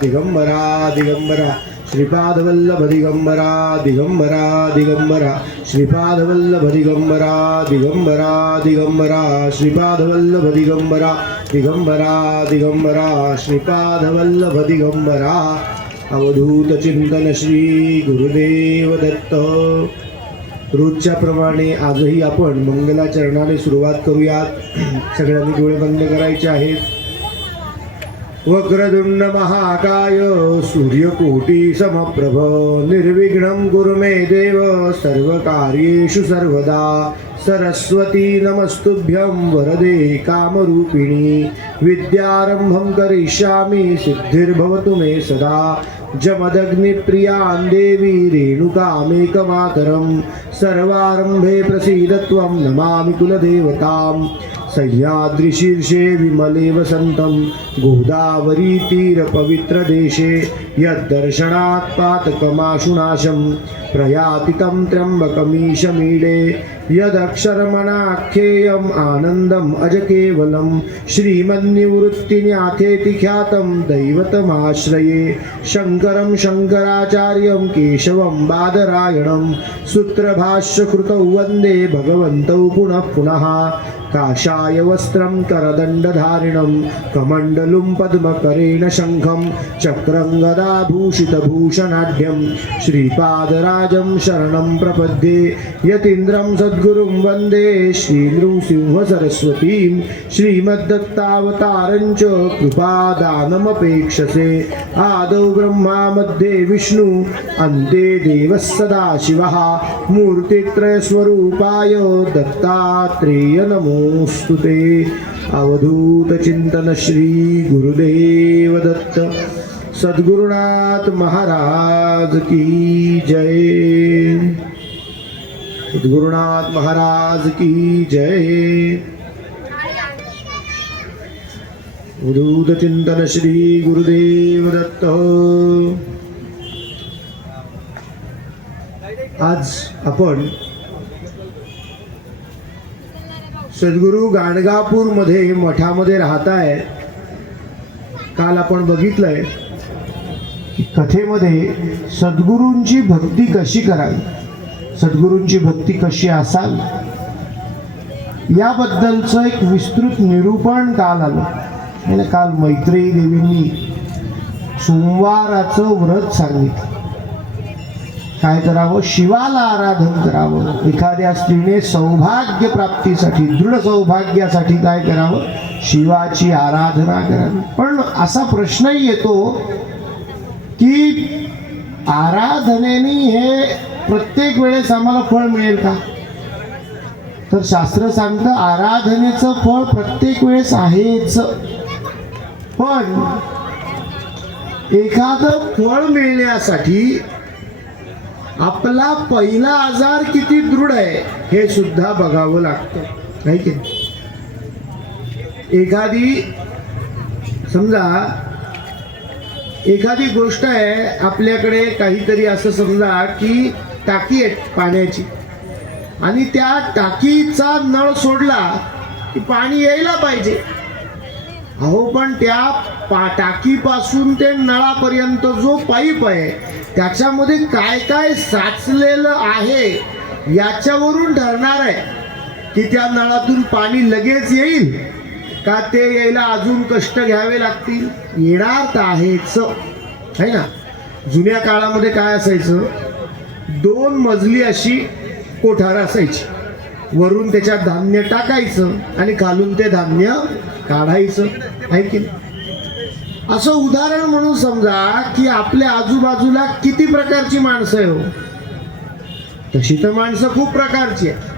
दिगंबरा दिगंबरा श्रीपादवल्लभ दिगंबरा दिगंबरा दिगंबरा श्रीपादवल्लभ दिगंबरा दिगंबरा दिगंबरा श्रीपादवल्लभ दिगंबरा दिगंबरा दिगंबरा श्रीपादवल्लभ दिगंबरा अवधूत चिंतन श्री गुरुदेव दत्त। रोजच्या प्रमाणे आजही आपण मंगलाचरणाने सुरुवात करूयात। सगळ्यांनी डोळे बंद करायचे आहेत। वक्रतुंड महाकाय सूर्यकोटि समप्रभ निर्विघ्नं कुरु मे देव सर्वकार्येषु सर्वदा। सरस्वती नमस्तुभ्यं वरदे कामरूपिणी विद्यारंभं करिष्यामि सिद्धिर्भवतु मे सदा। जमदग्निप्रियां देवी रेणुकामेकमातरं सर्वारंभे प्रसीदत्वं नमामि कुलदेवतां। सह्याद्रिशीर्षे विमले वसन्तं गोदावरी तीरपवित्रदेशे यद्दर्शनात् पातकमाशुनाशं प्रयाति तं त्र्यम्बकमीशमीडे। यदक्षरमनाख्येयम् आनन्दम् अजकेवलं श्रीमन्निवृत्तिन्याथेति ख्यातं दैवतमाश्रये। शङ्करं शङ्कराचार्यं केशवं बादरायणं सूत्रभाष्यकृतौ वन्दे भगवन्तौ पुनः पुनः। काषाय वस्त्रं करदण्डधारिणं कमण्डलुं पद्मकरेण शङ्खं चक्रं गदाभूषितभूषणाढ्यं श्रीपादराजं शरणं प्रपद्ये। यतीन्द्रं सद्गुरुं वन्दे श्रीनृसिंहसरस्वतीं श्रीमद्दत्तावतारं च कृपादानमपेक्षसे। आदौ ब्रह्मा मध्ये विष्णु अन्ते देवः सदाशिवः मूर्तित्रयस्वरूपाय दत्तात्रेय नमोस्तुते। अवधूत चिंतन श्री गुरुदेव दत्त। सद्गुरुनाथ महाराज की जय। सद्गुरुनाथ महाराज की जय। अवधूत चिंतन श्री गुरुदेव दत्त। आज आपण सद्गुरू गाणगापूर मध्ये मठामध्ये राहताय। काल आपण बघितलंय की कथेमध्ये सद्गुरूंची भक्ती कशी करावी, सद्गुरूंची भक्ती कशी असावी याबद्दलचं एक विस्तृत निरूपण काल आलं। आणि काल मैत्रेयी देवींनी सोमवाराचं व्रत सांगितलं। काय करावं? शिवाला आराधन करावं। एखाद्या स्त्रीने सौभाग्य प्राप्तीसाठी, दृढ सौभाग्यासाठी काय करावं? शिवाची आराधना करावी। पण असा प्रश्नही येतो की आराधनेने हे प्रत्येक वेळेस आम्हाला फळ मिळेल का? तर शास्त्र सांगतं आराधनेचं फळ प्रत्येक वेळेस आहेच, पण एखादं फळ मिळण्यासाठी आपला पहिला आजार किती दृढ आहे हे सुद्धा बघावं लागतं, नाही की? समजा एखादी गोष्ट आहे आपल्याकडे, काहीतरी असं समजा की टाकी आहे पाण्याची आणि त्या टाकीचा नळ सोडला की पाणी यायला पाहिजे। अहो पण त्या टाकीपासून ते नळापर्यंत जो पाईप आहे त्याच्यामध्ये काय काय साचलेलं आहे याच्यावरून ठरणार आहे की त्या नळातून पाणी लगेच येईल का ते यायला अजून कष्ट घ्यावे लागतील। येणार तर आहेच, है ना? जुन्या काळामध्ये काय असायचं, 2 मजली अशी कोठार असायची, वरून त्याच्यात धान्य टाकायचं आणि खालून ते धान्य काढायचं, आहे की नाही? असं उदाहरण म्हणून समजा की आपल्या आजूबाजूला किती प्रकारची माणसं आहे हो? तशी तर माणसं खूप प्रकारची आहे।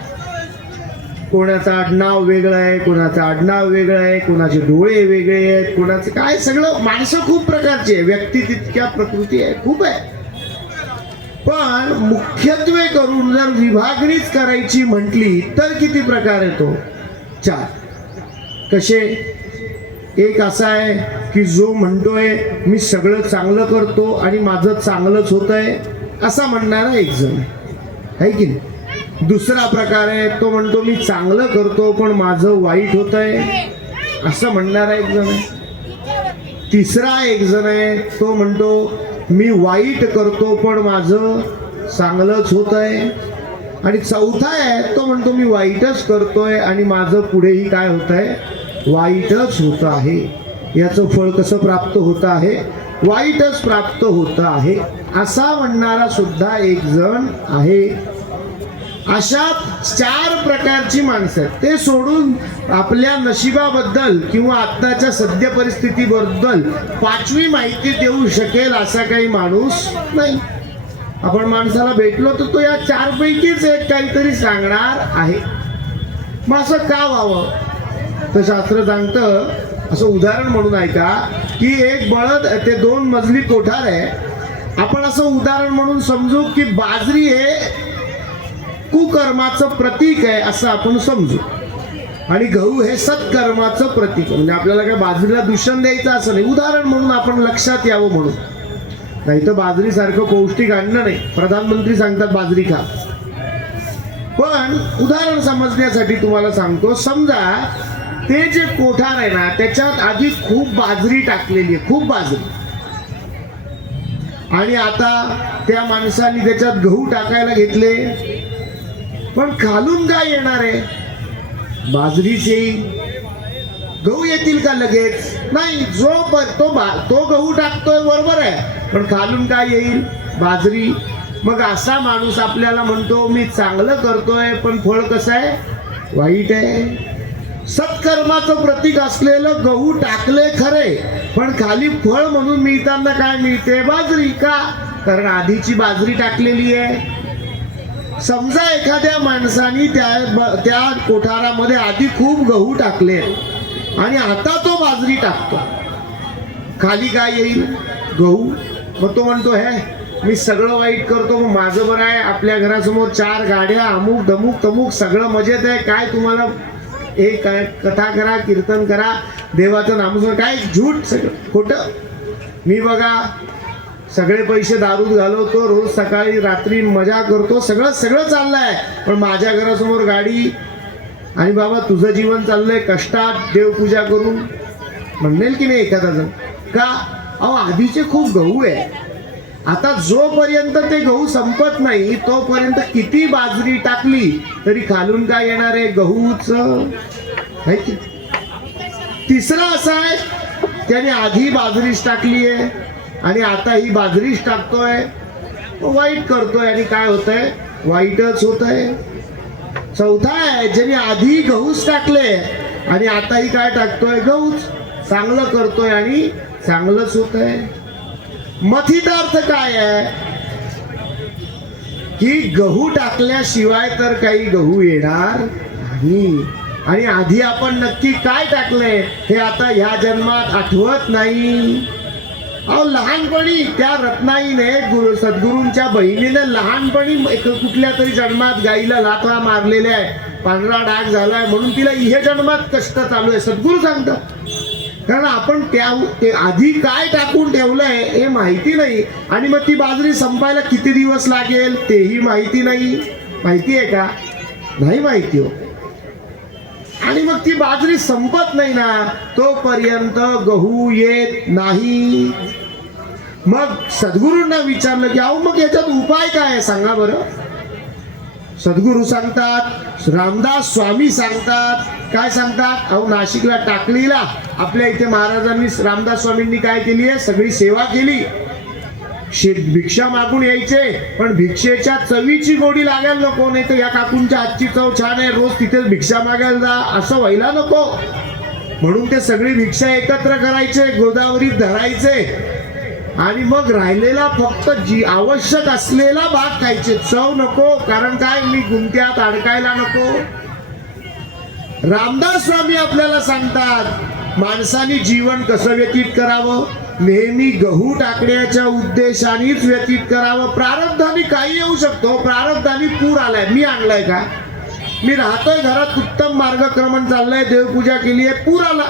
कोणाचं आडनाव वेगळं आहे, कोणाचं आडनाव वेगळं आहे, कोणाचे डोळे वेगळे आहेत, कोणाचं काय, सगळं माणसं खूप प्रकारची आहे। व्यक्ती तितक्या प्रकृती आहे, खूप आहे। पण मुख्यत्वे करून जर विभागणीच करायची म्हटली तर किती प्रकार येतो? 4. कसे? एक असा आहे की जो म्हणतोय मी सगळं चांगलं करतो आणि माझं चांगलंच होतंय असा म्हणणारा एक जण आहे की नाही? दुसरा प्रकार आहे तो म्हणतो मी चांगलं करतो पण माझं वाईट होतंय असं म्हणणारा एक जण आहे। तिसरा एक जण आहे तो म्हणतो मी वाईट करतो पण माझं चांगलंच होत आहे. आणि चौथा आहे तो म्हणतो मी वाईटच करतोय आणि माझं पुढेही काय होत आहे, वाईटच होत आहे. याचं फळ कसं प्राप्त होत आहे, वाईटच प्राप्त होत आहे असा म्हणणारा सुद्धा एक जण आहे. अशा 4 प्रकारची माणसं आहेत. ते सोडून आपल्या नशिबाबद्दल किंवा आत्ताच्या सद्य परिस्थितीबद्दल 5वी माहिती देऊ शकेल असा काही माणूस नाही. आपण माणसाला भेटलो तर तो या 4 पैकीच एक काहीतरी सांगणार आहे. मग असं का व्हावं, तर शास्त्र सांगतं, असं उदाहरण म्हणून ऐका की एक बळद ते 2 मजली कोठार आहे. आपण असं उदाहरण म्हणून समजू की बाजरी हे कुकर्माचं प्रतीक आहे असं आपण समजू आणि गहू हे सत्कर्माचं प्रतीक. म्हणजे आपल्याला काय बाजरीला दूषण द्यायचं असं नाही, उदाहरण म्हणून आपण लक्षात यावं म्हणून. नाही तर बाजरी सारखं पौष्टिक अन्न नाही, प्रधानमंत्री सांगतात बाजरी खा. पण उदाहरण समजण्यासाठी तुम्हाला सांगतो, समजा ते जे कोठार आहे ना त्याच्यात आधी खूप बाजरी टाकलेली आहे, खूप बाजरी, आणि आता त्या माणसाने त्याच्यात गहू टाकायला घेतले. पण खालून काय येणार आहे, बाजरीच येईल. गहू येतील का लगेच, नाही. तो गहू टाकतोय बरोबर आहे, पण खालून काय येईल, बाजरी. मग असा माणूस आपल्याला म्हणतो मी चांगलं करतोय पण फळ कसं आहे, वाईट आहे. सत्कर्माचं प्रतीक असलेलं गहू टाकले खरे, पण खाली फळ म्हणून मिळताना काय मिळते, बाजरी. का, कारण आधीची बाजरी टाकलेली आहे. समजा एखाद्या माणसाने त्या कोठारामध्ये आधी खूप गहू टाकले आणि आता तो बाजरी टाकतो, खाली काय येईल, गहू. मग तो म्हणतो हे मी सगळं वाईट करतो, मग माझं बरं आहे, आपल्या घरासमोर 4 गाड्या, अमुक धमुक तमुक सगळं मजेत आहे, काय तुम्हाला एक काय कथा करा, कीर्तन करा, देवाचं नामस्मरण, काय झूट, सगळं खोटं. मी बघा सगळे पैसे दारूत घालवतो, रोज सकाळी रात्री मजा करतो, सगळं चाललंय, पण माझ्या घरासमोर गाडी, आणि बाबा तुझं जीवन चाललंय कष्टात देवपूजा करून, म्हणेल की नाही एखादा जण. का, अहो आधीचे खूप गहू आहे, आता जोपर्यंत ते गहू संपत नाही तोपर्यंत किती बाजरी टाकली तरी खालून काय येणार आहे, गहूच. तिसरा असा आहे त्याने आधी बाजरीच टाकली आहे आणि आता ही बाजरीच टाकतोय, वाईट करतोय आणि काय होतंय, वाईटच होतंय. चौथा आहे ज्याने आधी गहूच टाकले आणि आता ही काय टाकतोय, गहूच. चांगलं करतोय आणि चांगलंच होतंय. मथितार्थ काय आहे की गहू टाकल्याशिवाय तर काही गहू येणार नाही, आणि आधी आपण नक्की काय टाकले हे आता ह्या जन्मात आठवत नाही. अहो लहानपणी त्या रत्नाईने सद्गुरूंच्या बहिणीने लहानपणी कुठल्या तरी जन्मात गाईला लाथा मारलेल्या आहे, पांढरा डाग झालाय म्हणून तिला इहे जन्मात कष्ट चालू आहे, सद्गुरू सांगतात. कारण आपण ते आधी काय टाकून ठेवलंय हे माहिती नाही, आणि मग ती बाजरी संपायला किती दिवस लागेल तेही माहिती नाही. माहिती आहे का, नाही माहिती हो. आणि मग ती बाजरी संपत नाही ना तोपर्यंत गहू येत नाही. मग सद्गुरूंना विचारलं की अहो मग याच्यात उपाय काय आहे सांगा बरं. सद्गुरू सांगतात, रामदास स्वामी सांगतात, काय सांगतात, अहो नाशिकला टाकलीला आपल्या इथे महाराजांनी रामदास स्वामींनी काय केली आहे, सगळी सेवा केली. भिक्षा मागून यायचे पण भिक्षेच्या चवीची गोडी लागायला नको, नाही तर या काकूंच्या हातची चव छान आहे रोज तिथेच भिक्षा मागायला जा असं व्हायला नको. म्हणून ते सगळी भिक्षा एकत्र करायचे, गोदावरीत धरायचे आणि मग राहिलेला फक्त जी आवश्यक असलेला भाग खायचे, चव नको, कारण काय मी गुंत्यात अडकायला नको. रामदास स्वामी आपल्याला सांगतात माणसाने जीवन कसं व्यतीत करावं, नेहमी गहू टाकण्याच्या उद्देशानेच व्यतीत करावं. प्रारब्धाने काही येऊ शकतो, प्रारब्धाने पूर आलाय, मी आणलाय का, मी राहतोय घरात उत्तम मार्गक्रमण चाललंय, देवपूजा केली आहे, पूर आला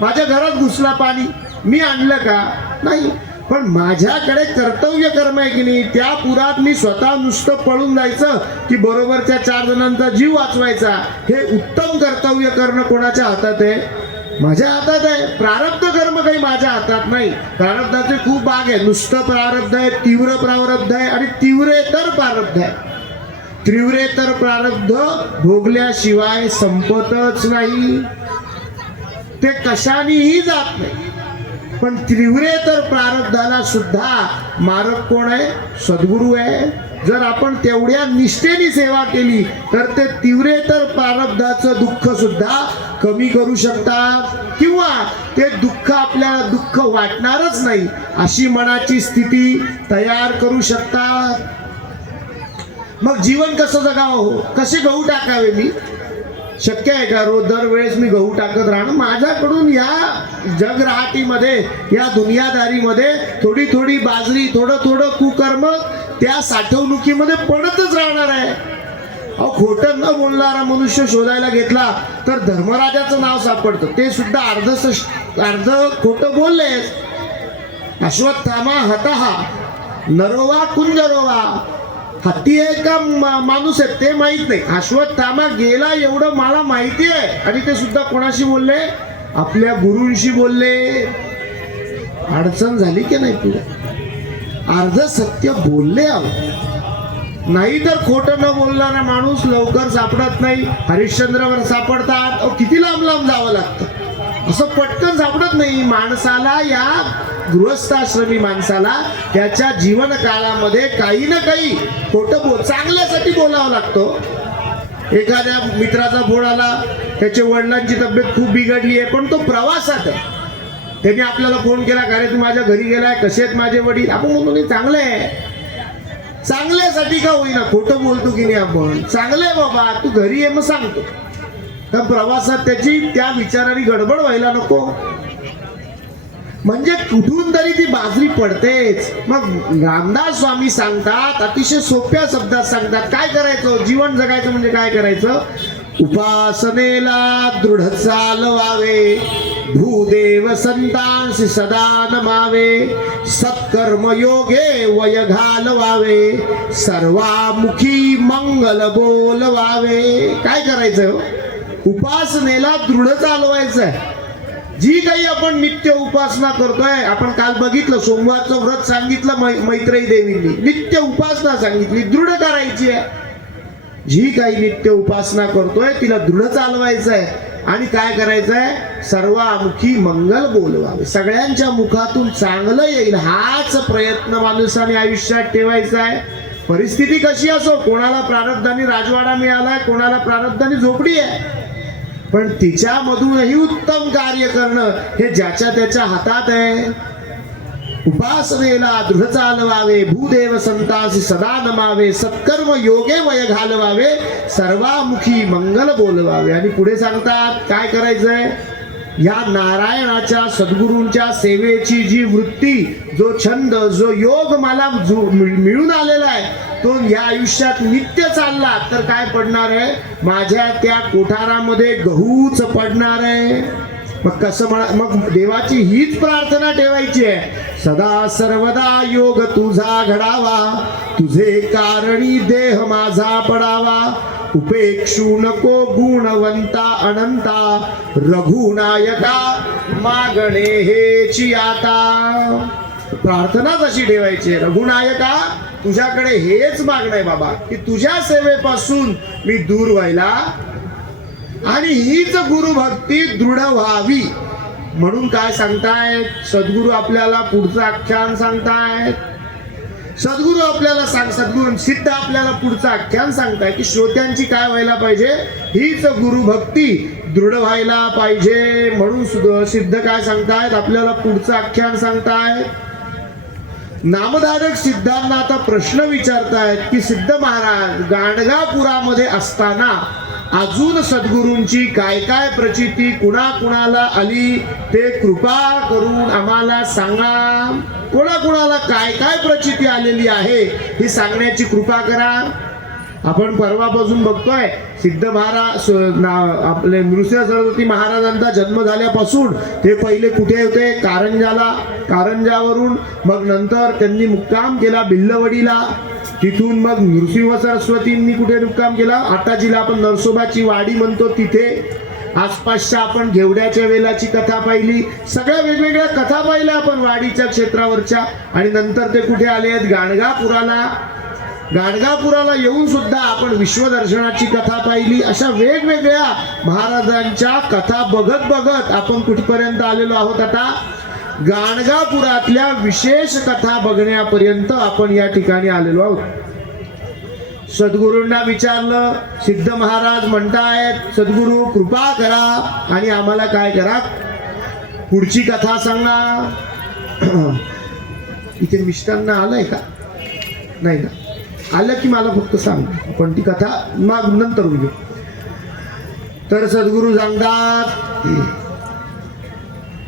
माझ्या घरात घुसला पाणी, मी आणलं का, नाही. पण माझ्याकडे कर्तव्य कर्म आहे की नाही, त्या पुरात मी स्वतः नुसतं पळून जायचं की बरोबरच्या 4 जणांचा जीव वाचवायचा, हे उत्तम कर्तव्य करणं कोणाच्या हातात आहे, माझ्या हातात आहे. प्रारब्ध कर्म काही माझ्या हातात नाही. प्रारब्धाचे खूप भाग आहे. नुसतं प्रारब्ध आहे, तीव्र प्रारब्ध आहे आणि तीव्रेतर प्रारब्ध आहे. तीव्रेतर प्रारब्ध भोगल्याशिवाय संपतच नाही, ते कशानेही जात नाही. पण तीव्रेतर प्रारब्धाला सुद्धा मारक कोण आहे? सद्गुरू आहे. जर आपण तेवढ्या निष्ठेने सेवा केली तर ते तीव्रेतर प्रारब्धाचं दुःख सुद्धा कमी करू शकतात, किंवा ते दुःख आपल्याला दुःख वाटणारच नाही अशी मनाची स्थिती तयार करू शकतात. मग जीवन कसं जगावं? कसे गहू टाकावे? मी शक्य आहे का रोज दरवेळेस मी गहू टाकत राहणं? माझ्याकडून या जगराहाटीमध्ये, या दुनियादारीमध्ये थोडी थोडी बाजरी, थोडं थोडं कुकर्म त्या साठवणुकीमध्ये पडतच राहणार आहे. अहो, खोटं न बोलणारा मनुष्य शोधायला घेतला तर धर्मराजाचं नाव सापडतं. ते सुद्धा अर्ध खोटं बोललेस. अश्वत्थामा हतहा नरोवा कुंजरोवा, हत्ती आहे का माणूस आहे ते माहित नाही. अश्वत्थामा गेला एवढं मला माहिती आहे, आणि ते सुद्धा कोणाशी बोलले? आपल्या गुरूंशी बोलले. अडचण झाली की नाही तुला? अर्ध सत्य बोलले आहो. नाही तर खोटं न बोलणारा माणूस लवकर सापडत नाही. हरिश्चंद्रावर सापडतात. अहो, किती लांब लांब जावं लागतं, असं पटकन सापडत नाही. माणसाला, या गृहस्थाश्रमी माणसाला त्याच्या जीवन काळामध्ये काही ना काही खोटं चांगल्यासाठी बोलावं लागतं. एखाद्या मित्राचा फोन आला, त्याच्या वडिलांची तब्येत खूप बिघडली आहे, पण तो प्रवासात आहे. त्यांनी आपल्याला फोन केला, का रे तू माझ्या घरी गेलाय, कसे आहेत माझे वडील? आपण म्हणतो चांगले आहे. चांगल्यासाठी का होईना खोटं बोलतो की नाही आपण? चांगले बाबा, तू घरी ये, मग सांगतो. तर प्रवासात त्याची त्या विचाराने गडबड व्हायला नको. म्हणजे कुठून तरी ती बाजरी पडतेच. मग रामदास स्वामी सांगतात, अतिशय सोप्या शब्दात सांगतात, काय करायचं? जीवन जगायचं म्हणजे काय करायचं? उपासनेला दृढ चालवावे, भूदेव संतांसी सदा नमावे, सत्कर्म योगे वय घालवावे, सर्वामुखी मंगल बोलवावे. काय करायचं? उपासनेला दृढ चालवायचं आहे. जी काही आपण नित्य उपासना करतोय, आपण काल बघितलं, सोमवारचं व्रत सांगितलं मैत्रेयी देवींनी, नित्य उपासना सांगितली, दृढ करायची आहे. जी काही नित्य उपासना करतोय तिला दृढ चालवायचं आहे. आणि काय करायचंय? सर्वामुखी मंगल बोलवावे, सगळ्यांच्या मुखातून चांगलं येईल हाच प्रयत्न माणसाने आयुष्यात ठेवायचा आहे. परिस्थिती कशी असो, कोणाला प्रारब्धाने राजवाडा मिळालाय, कोणाला प्रारब्धाने झोपडी आहे, पण तिच्यामधूनही उत्तम कार्य करणं हे ज्याच्या त्याच्या हातात आहे. उपासनेला दृढ चालवावे, भूदेव संतांसी सदा नमावे, सत्कर्म योगे वय घालवावे, सर्वामुखी मंगल बोलवावे. आणि पुढे सांगतात काय करायचंय? या नारायणाच्या सद्गुरूंच्या सेवेची जी वृत्ती, जो छंद, जो योग मला मिळून आलेला आहे, तो या आयुष्यात नित्य चालला तर काय पडणार आहे? माझ्या त्या कोठारामध्ये गहूच पडणार आहे. मग कसं मग देवाची हीच प्रार्थना ठेवायची आहे, सदा सर्वदा योग तुझा घडावा, तुझे कारणी देह माझा पडावा, उपेक्षू नको गुणवंता अनंता, रघुनायका मागणे हेची आता. प्रार्थना कशी ठेवायची? रघुनायका, तुझ्याकडे हेच मागणं आहे बाबा, की तुझ्या सेवेपासून मी दूर व्हायला, आणि हीच गुरुभक्ती दृढ व्हावी. म्हणून काय सांगतायत सद्गुरू? आपल्याला पुढचं आख्यान सांगतायत. सद्गुरू आपल्याला सद्गुरू सिद्ध आपल्याला पुढचं आख्यान सांगताय की श्रोत्यांची काय व्हायला पाहिजे? हीच गुरुभक्ती दृढ व्हायला पाहिजे. म्हणून सिद्ध काय सांगतायत? आपल्याला पुढचं आख्यान सांगतायत. नामधारक सिद्धांना आता प्रश्न विचारतायत की सिद्ध महाराज गाणगापुरामध्ये असताना अजून सद्गुरूंची काय काय प्रचिती कुणाकुणाला आली ते कृपा करून आम्हाला सांगा. कोणाकुणाला काय काय प्रचिती आलेली आहे ही सांगण्याची कृपा करा. आपण परवापासून बघतोय सिद्ध महाराज आपले नृसिंह सरस्वती महाराजांचा जन्म झाल्यापासून ते पहिले कुठे होते? कारंजाला. कारंजावरून मग नंतर त्यांनी मुक्काम केला बिल्लवडीला. तिथून मग नृसिंह सरस्वतींनी कुठे मुक्काम केला? आता जिला आपण नरसोबाची वाडी म्हणतो तिथे. आसपासच्या आपण घेवड्याच्या वेलाची कथा पाहिली, सगळ्या वेगवेगळ्या कथा पाहिल्या आपण वाडीच्या क्षेत्रावरच्या. आणि नंतर ते कुठे आले आहेत? गाणगापुराला येऊन सुद्धा आपण विश्वदर्शनाची कथा पाहिली. अशा वेगवेगळ्या महाराजांच्या कथा बघत बघत आपण कुठपर्यंत आलेलो आहोत? आता गाणगापुरातल्या विशेष कथा बघण्यापर्यंत आपण या ठिकाणी आलेलो आहोत. सद्गुरूंना विचारलं, सिद्ध महाराज म्हणतायत सद्गुरू कृपा करा आणि आम्हाला काय करा, पुढची कथा सांगा. इथे मिष्टांना आलंय का? नाही ना, आलं की मला फक्त सांग, पण ती कथा मग नंतर घेऊ. तर सद्गुरू सांगतात,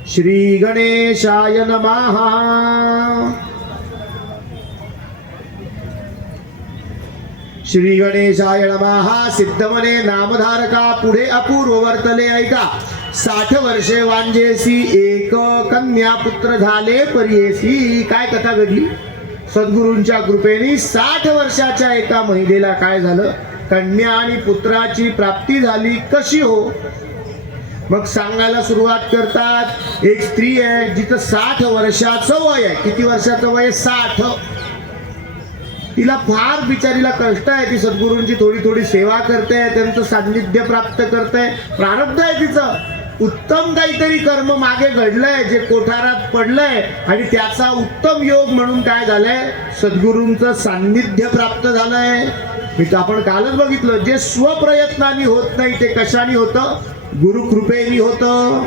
श्री गणेशाय नमः. श्री गणेशाय नमः. सिद्ध म्हणे नामधारका पुढे अपूर्व वर्तले ऐका. 60 वर्षे वांजेसी एक कन्या पुत्र झाले परियेसी. काय कथा घडली? सद्गुरूंच्या कृपेने 60 वर्षाच्या एका महिलेला काय झालं? कन्या आणि पुत्राची प्राप्ती झाली. कशी हो? मग सांगायला सुरुवात करतात. एक स्त्री आहे जिचं 60 वर्षाचं वय आहे. किती वर्षाचं वय? 60. तिला फार बिचारीला कष्ट आहे. ती सद्गुरूंची थोडी थोडी सेवा करते, त्यांचं सान्निध्य प्राप्त करते. प्रारब्ध आहे तिचं. उत्तम काहीतरी कर्म मागे घडलंय जे कोठारात पडलंय आणि त्याचा उत्तम योग म्हणून काय झालंय? सद्गुरूंचं सान्निध्य प्राप्त झालंय. मी तर आपण कालच बघितलं, जे स्वप्रयत्नाने होत नाही ते कशाने होतं? गुरुकृपेने होतं.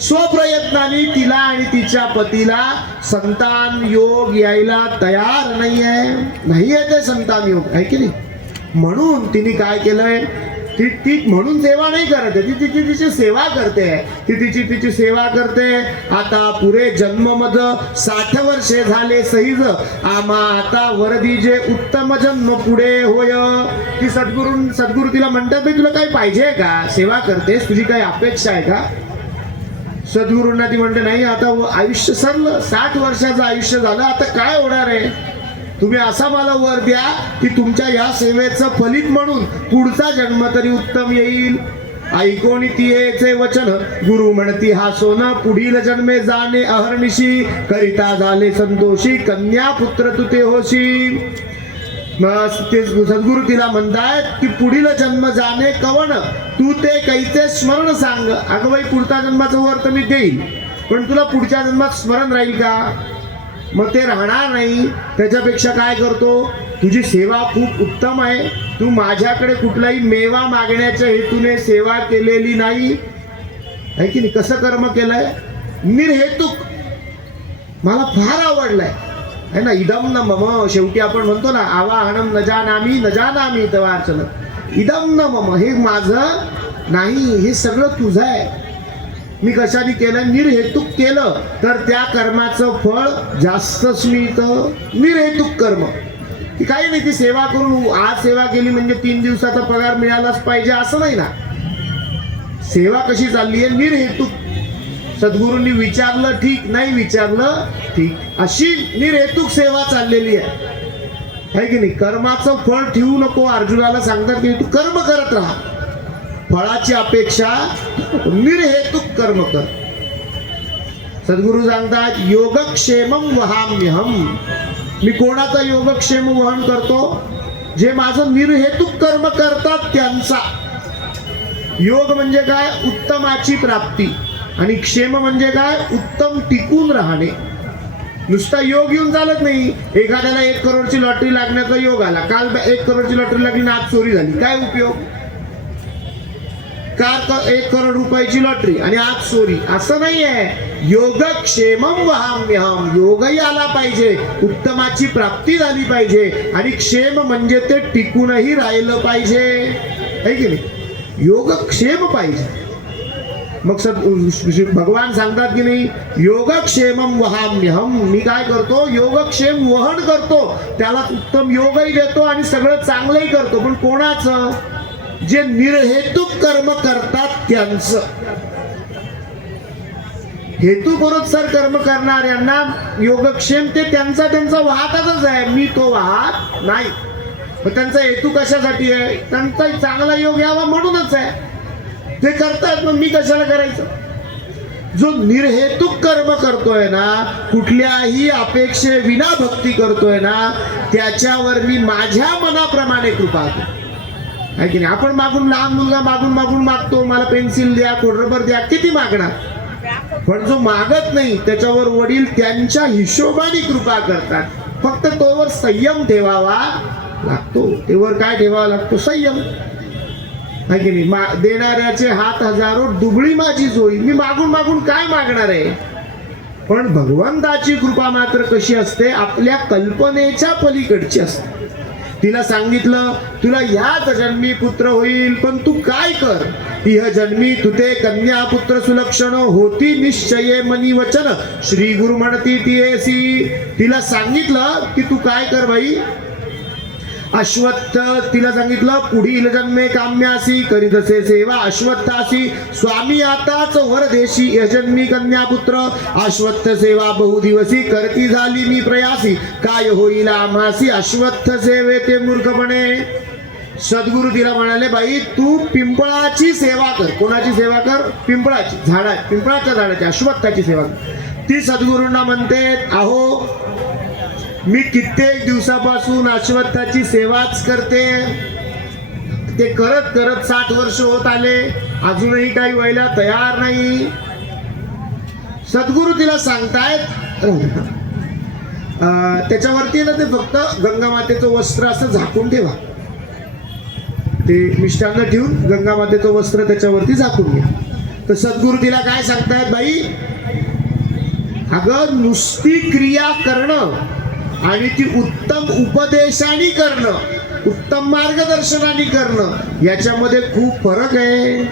स्वप्रयत्नाने तिला आणि तिच्या पतीला संतान योग यायला तयार नाहीये ते संतान योग, आहे की नाही? म्हणून तिने काय केलंय? ती म्हणून सेवा नाही करत आहे, ती तिची सेवा करते. ती तिची सेवा करते. आता पुरे जन्म मध 60 वर्षे झाले सहीज आम्हा आता वरदी जे उत्तम जन्म पुढे होय. ती सद्गुरू तिला म्हणतात, तुला काही पाहिजे का? सेवा करतेस, तुझी काही अपेक्षा आहे का? सद्गुरूंना ती म्हणते, नाही, आता आयुष्य सरलं, 60 वर्षाचं आयुष्य झालं, आता काय होणार आहे? तुम्ही असा मला वर द्या की तुमच्या या सेवेचं फलित म्हणून पुढचा जन्म तरी उत्तम येईल. ऐकोनी तियेचे वचन गुरु म्हणती हा सोन पुढील जन्मे जाणे अहर्निशी करिता झाले संतोषी कन्या पुत्र तू ते होशी. ते सद्गुरू तिला म्हणतायत की पुढील जन्म जाणे कवन तू ते कैचे स्मरण सांग. अगं बाई, पुढच्या जन्माचं वर तर मी देईल, पण तुला पुढच्या जन्मात स्मरण राहील का? मग ते राहणार नाही. त्याच्यापेक्षा काय करतो, तुझी सेवा खूप उत्तम आहे, तू माझ्याकडे कुठलाही मेवा मागण्याच्या हेतूने सेवा केलेली नाही, आहे की नाही? कसं कर्म केलंय? निर्हेतुक. मला फार आवडलंय, है ना? इदम न मम. शेवटी आपण म्हणतो ना, आवाहनम न जानामी तवार्चन. इदम न मम, हे माझं नाही, हे सगळं तुझं आहे. मी कशाने केलं? निर्हेतुक केलं तर त्या कर्माचं फळ जास्तच मिळतं. निर्हेतुक कर्म की काही नाही, ती सेवा करून आज सेवा केली म्हणजे 3 दिवसाचा पगार मिळालाच पाहिजे असं नाही ना. सेवा कशी चालली आहे? निर्हेतुक. सद्गुरूंनी विचारलं ठीक, नाही विचारलं ठीक, अशी निर्हेतुक सेवा चाललेली आहे की नाही? कर्माचं फळ ठेवू नको. अर्जुनाला सांगतात की तू कर्म करत राहा, फळाची अपेक्षा निर्हेतुक कर्म कर. सद्गुरू सांगतात योगक्षेमम वहाम्यहम. मी कोणाचा योगक्षेम वहन करतो? जे माझं निर्हेतुक कर्म करतात त्यांचा. योग म्हणजे काय? उत्तमाची प्राप्ती. आणि क्षेम म्हणजे काय? उत्तम टिकून राहणे. नुसता योग येऊन चालत नाही. एखाद्याला 1 करोडची लॉटरी लागण्याचा योग आला, काल 1 करोडची लॉटरी लागली ना आज चोरी झाली, काय उपयोग? काल 1 करोड रुपयाची लॉटरी आणि आज चोरी, असं नाही आहे. योगक्षेमम वहाम्यहम. योगही आला पाहिजे, उत्तमाची प्राप्ती झाली पाहिजे, आणि क्षेम म्हणजे ते टिकूनही राहिलं पाहिजे, है की नाही? योगक्षेम पाहिजे. मग भगवान सांगतात की नाही, योगक्षेमम वहाम्यहम. मी काय करतो? योगक्षेम वहन करतो, त्याला उत्तम योगही देतो आणि सगळं चांगलंही करतो. पण कोणाचं? जे निर्हेतुक कर्म करतात त्यांचं. हेतू सर कर्म करणाऱ्यांना योगक्षेम ते त्यांचा वाहतातच आहे. मी तो वाहत नाही. मग त्यांचा हेतू कशासाठी आहे? त्यांचा चांगला योग यावा म्हणूनच आहे. ते करतात, मग मी कशाला करायचं? जो निर्हेतुक कर्म करतोय ना, कुठल्याही अपेक्षे विना भक्ती करतोय ना, त्याच्यावर मी माझ्या मनाप्रमाणे कृपा करतो. आहे की नाही? आपण मागून, लहान मुलगा मागून मागून मागतो, मला पेन्सिल द्या, खोडरबर द्या, किती मागणार? पण जो मागत नाही त्याच्यावर वडील त्यांच्या हिशोबाने कृपा करतात. फक्त तोवर संयम ठेवावा लागतो. तेवर काय ठेवावा लागतो? संयम. आहे की नाही? देणाऱ्याचे हात हजारो, दुबळी माझी जोई. मी मागून मागून काय मागणार आहे? पण भगवंताची कृपा मात्र कशी असते? आपल्या कल्पनेच्या पलीकडची असते. तिला सांगितलं तुला याच जन्मी पुत्र होईल, पण तू काय कर? इह जन्मी तुते कन्या पुत्र सुलक्षण होती निश्चये मनी वचन श्री गुरु म्हणती तियेसी. तिला सांगितलं की तू काय कर बाई? अश्वत्थ. तिला सांगितलं पुढील जन्मे काम्यासी करीतसे सेवा अश्वत्थासी. स्वामी आताच वरदेशी यजन्मी कन्या पुत्र अश्वत्थ सेवा बहुदिवसी करती झाली मी प्रयासी. काय होईल आम्हासी अश्वत्थ सेवे ते मूर्खपणे. सद्गुरु तिला म्हणाले बाई तू पिंपळाची सेवा कर. कोणाची सेवा कर? पिंपळाची. पिंपळाच्या झाडाची, अश्वत्थाची सेवा कर. ती सद्गुरूंना म्हणते अहो मी कित्येक दिवसापासून अश्वत्थाची सेवाच करते. ते करत करत 60 वर्ष होत आले, अजूनही काही व्हायला तयार नाही. सद्गुरु तिला सांगतायत त्याच्यावरती ना ते फक्त गंगा मातेचं वस्त्र असं झाकून ठेवा. ते मिष्टांना ठेवून गंगा मातेचं वस्त्र त्याच्यावरती झाकून घ्या. तर सद्गुरु तिला काय सांगतायत बाई, अगं नुसती क्रिया करणं आणि ती उत्तम उपदेशाने करणं, उत्तम मार्गदर्शनाने करणं याच्यामध्ये खूप फरक आहे.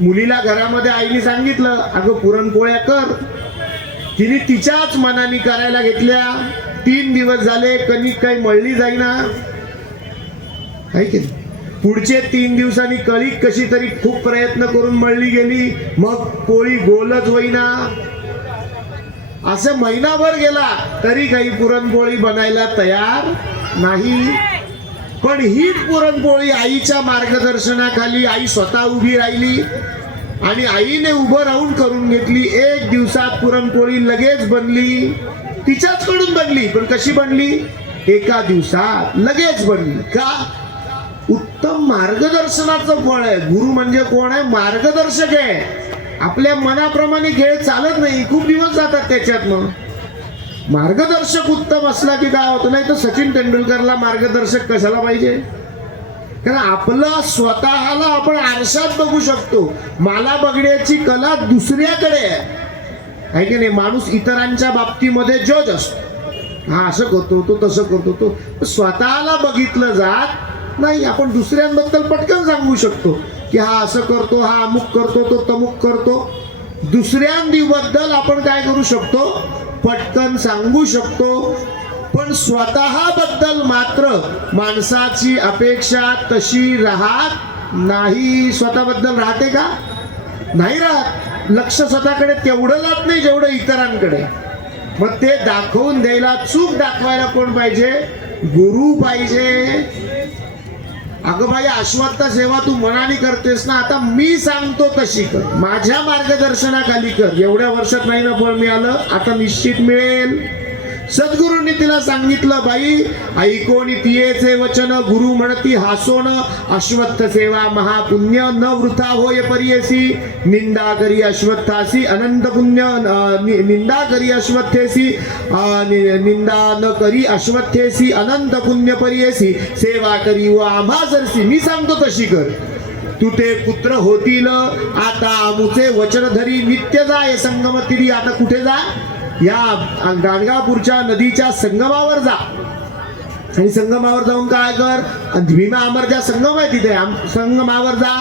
मुलीला घरामध्ये आईने सांगितलं अगं पुरणपोळ्या कर. तिने तिच्याच मनाने करायला घेतल्या. 3 दिवस झाले कणिक काही मळली जाईना. आहे की पुढचे 3 दिवसांनी कणिक कशी तरी खूप प्रयत्न करून मळली गेली, मग पोळी गोलच होईना. असं महिनाभर गेला तरी काही पुरणपोळी बनायला तयार नाही. पण हीच पुरणपोळी आईच्या मार्गदर्शनाखाली आई स्वतः उभी राहिली आणि आईने उभं राहून करून घेतली. 1 दिवसात पुरणपोळी लगेच बनली. तिच्याच कडून बनली, पण कशी बनली? 1 दिवसात लगेच बनली. का? उत्तम मार्गदर्शनाचं फळ आहे. गुरु म्हणजे कोण आहे? मार्गदर्शक आहे. आपल्या मनाप्रमाणे खेळ चालत नाही, खूप दिवस जातात त्याच्यात. मग मार्गदर्शक उत्तम असला की काय होतं? नाही तर सचिन तेंडुलकरला मार्गदर्शक कशाला पाहिजे? कारण आपलं स्वतःला आपण आरशात बघू शकतो. मला बघण्याची कला दुसऱ्याकडे आहे की नाही? माणूस इतरांच्या बाबतीमध्ये जज असतो. हा असं करतो, तो तसं करतो, तो स्वतःला बघितलं जात नाही. आपण दुसऱ्यांबद्दल पटकन सांगू शकतो की हा असं करतो, हा अमुक करतो, तो तमुक करतो. दुसऱ्यांबद्दल आपण काय करू शकतो? पटकन सांगू शकतो. पण स्वतःबद्दल मात्र माणसाची अपेक्षा तशी राहत नाही. स्वतःबद्दल राहते का? नाही राहत. लक्ष स्वतःकडे तेवढं जात नाही जेवढं इतरांकडे. मग ते दाखवून द्यायला, चूक दाखवायला कोण पाहिजे? गुरु पाहिजे. अगं बाई अश्वत्थ सेवा तू मनाने करतेस ना, आता मी सांगतो तशी कर, माझ्या मार्गदर्शनाखाली कर. एवढ्या वर्षात नाही ना फळ मिळालं, आता निश्चित मिळेल. सद्गुरूंनी तिला सांगितलं बाई ऐकोनी तियेचे वचन गुरु म्हणती हासोन. अश्वत्थ सेवा महापुण्य न वृथा होय परियसी. निंदा करी अश्वत्थासी अनंत पुण्य. निंदा करी अश्वत्थेसी निंदा न करी अश्वत्थेसी अनंत पुण्य परियसी. सेवा करी व आम्हा सरसी. मी सांगतो तशी कर. तू ते पुत्र होतील आता आमुचे वचन धरी. नित्य जाय संगम तिरी. आता कुठे जा? या गाणगापूरच्या नदीच्या संगमावर जा. आणि संगमावर जाऊन काय कर? भीमा अमरजा संगम आहे तिथे, संगमावर जा.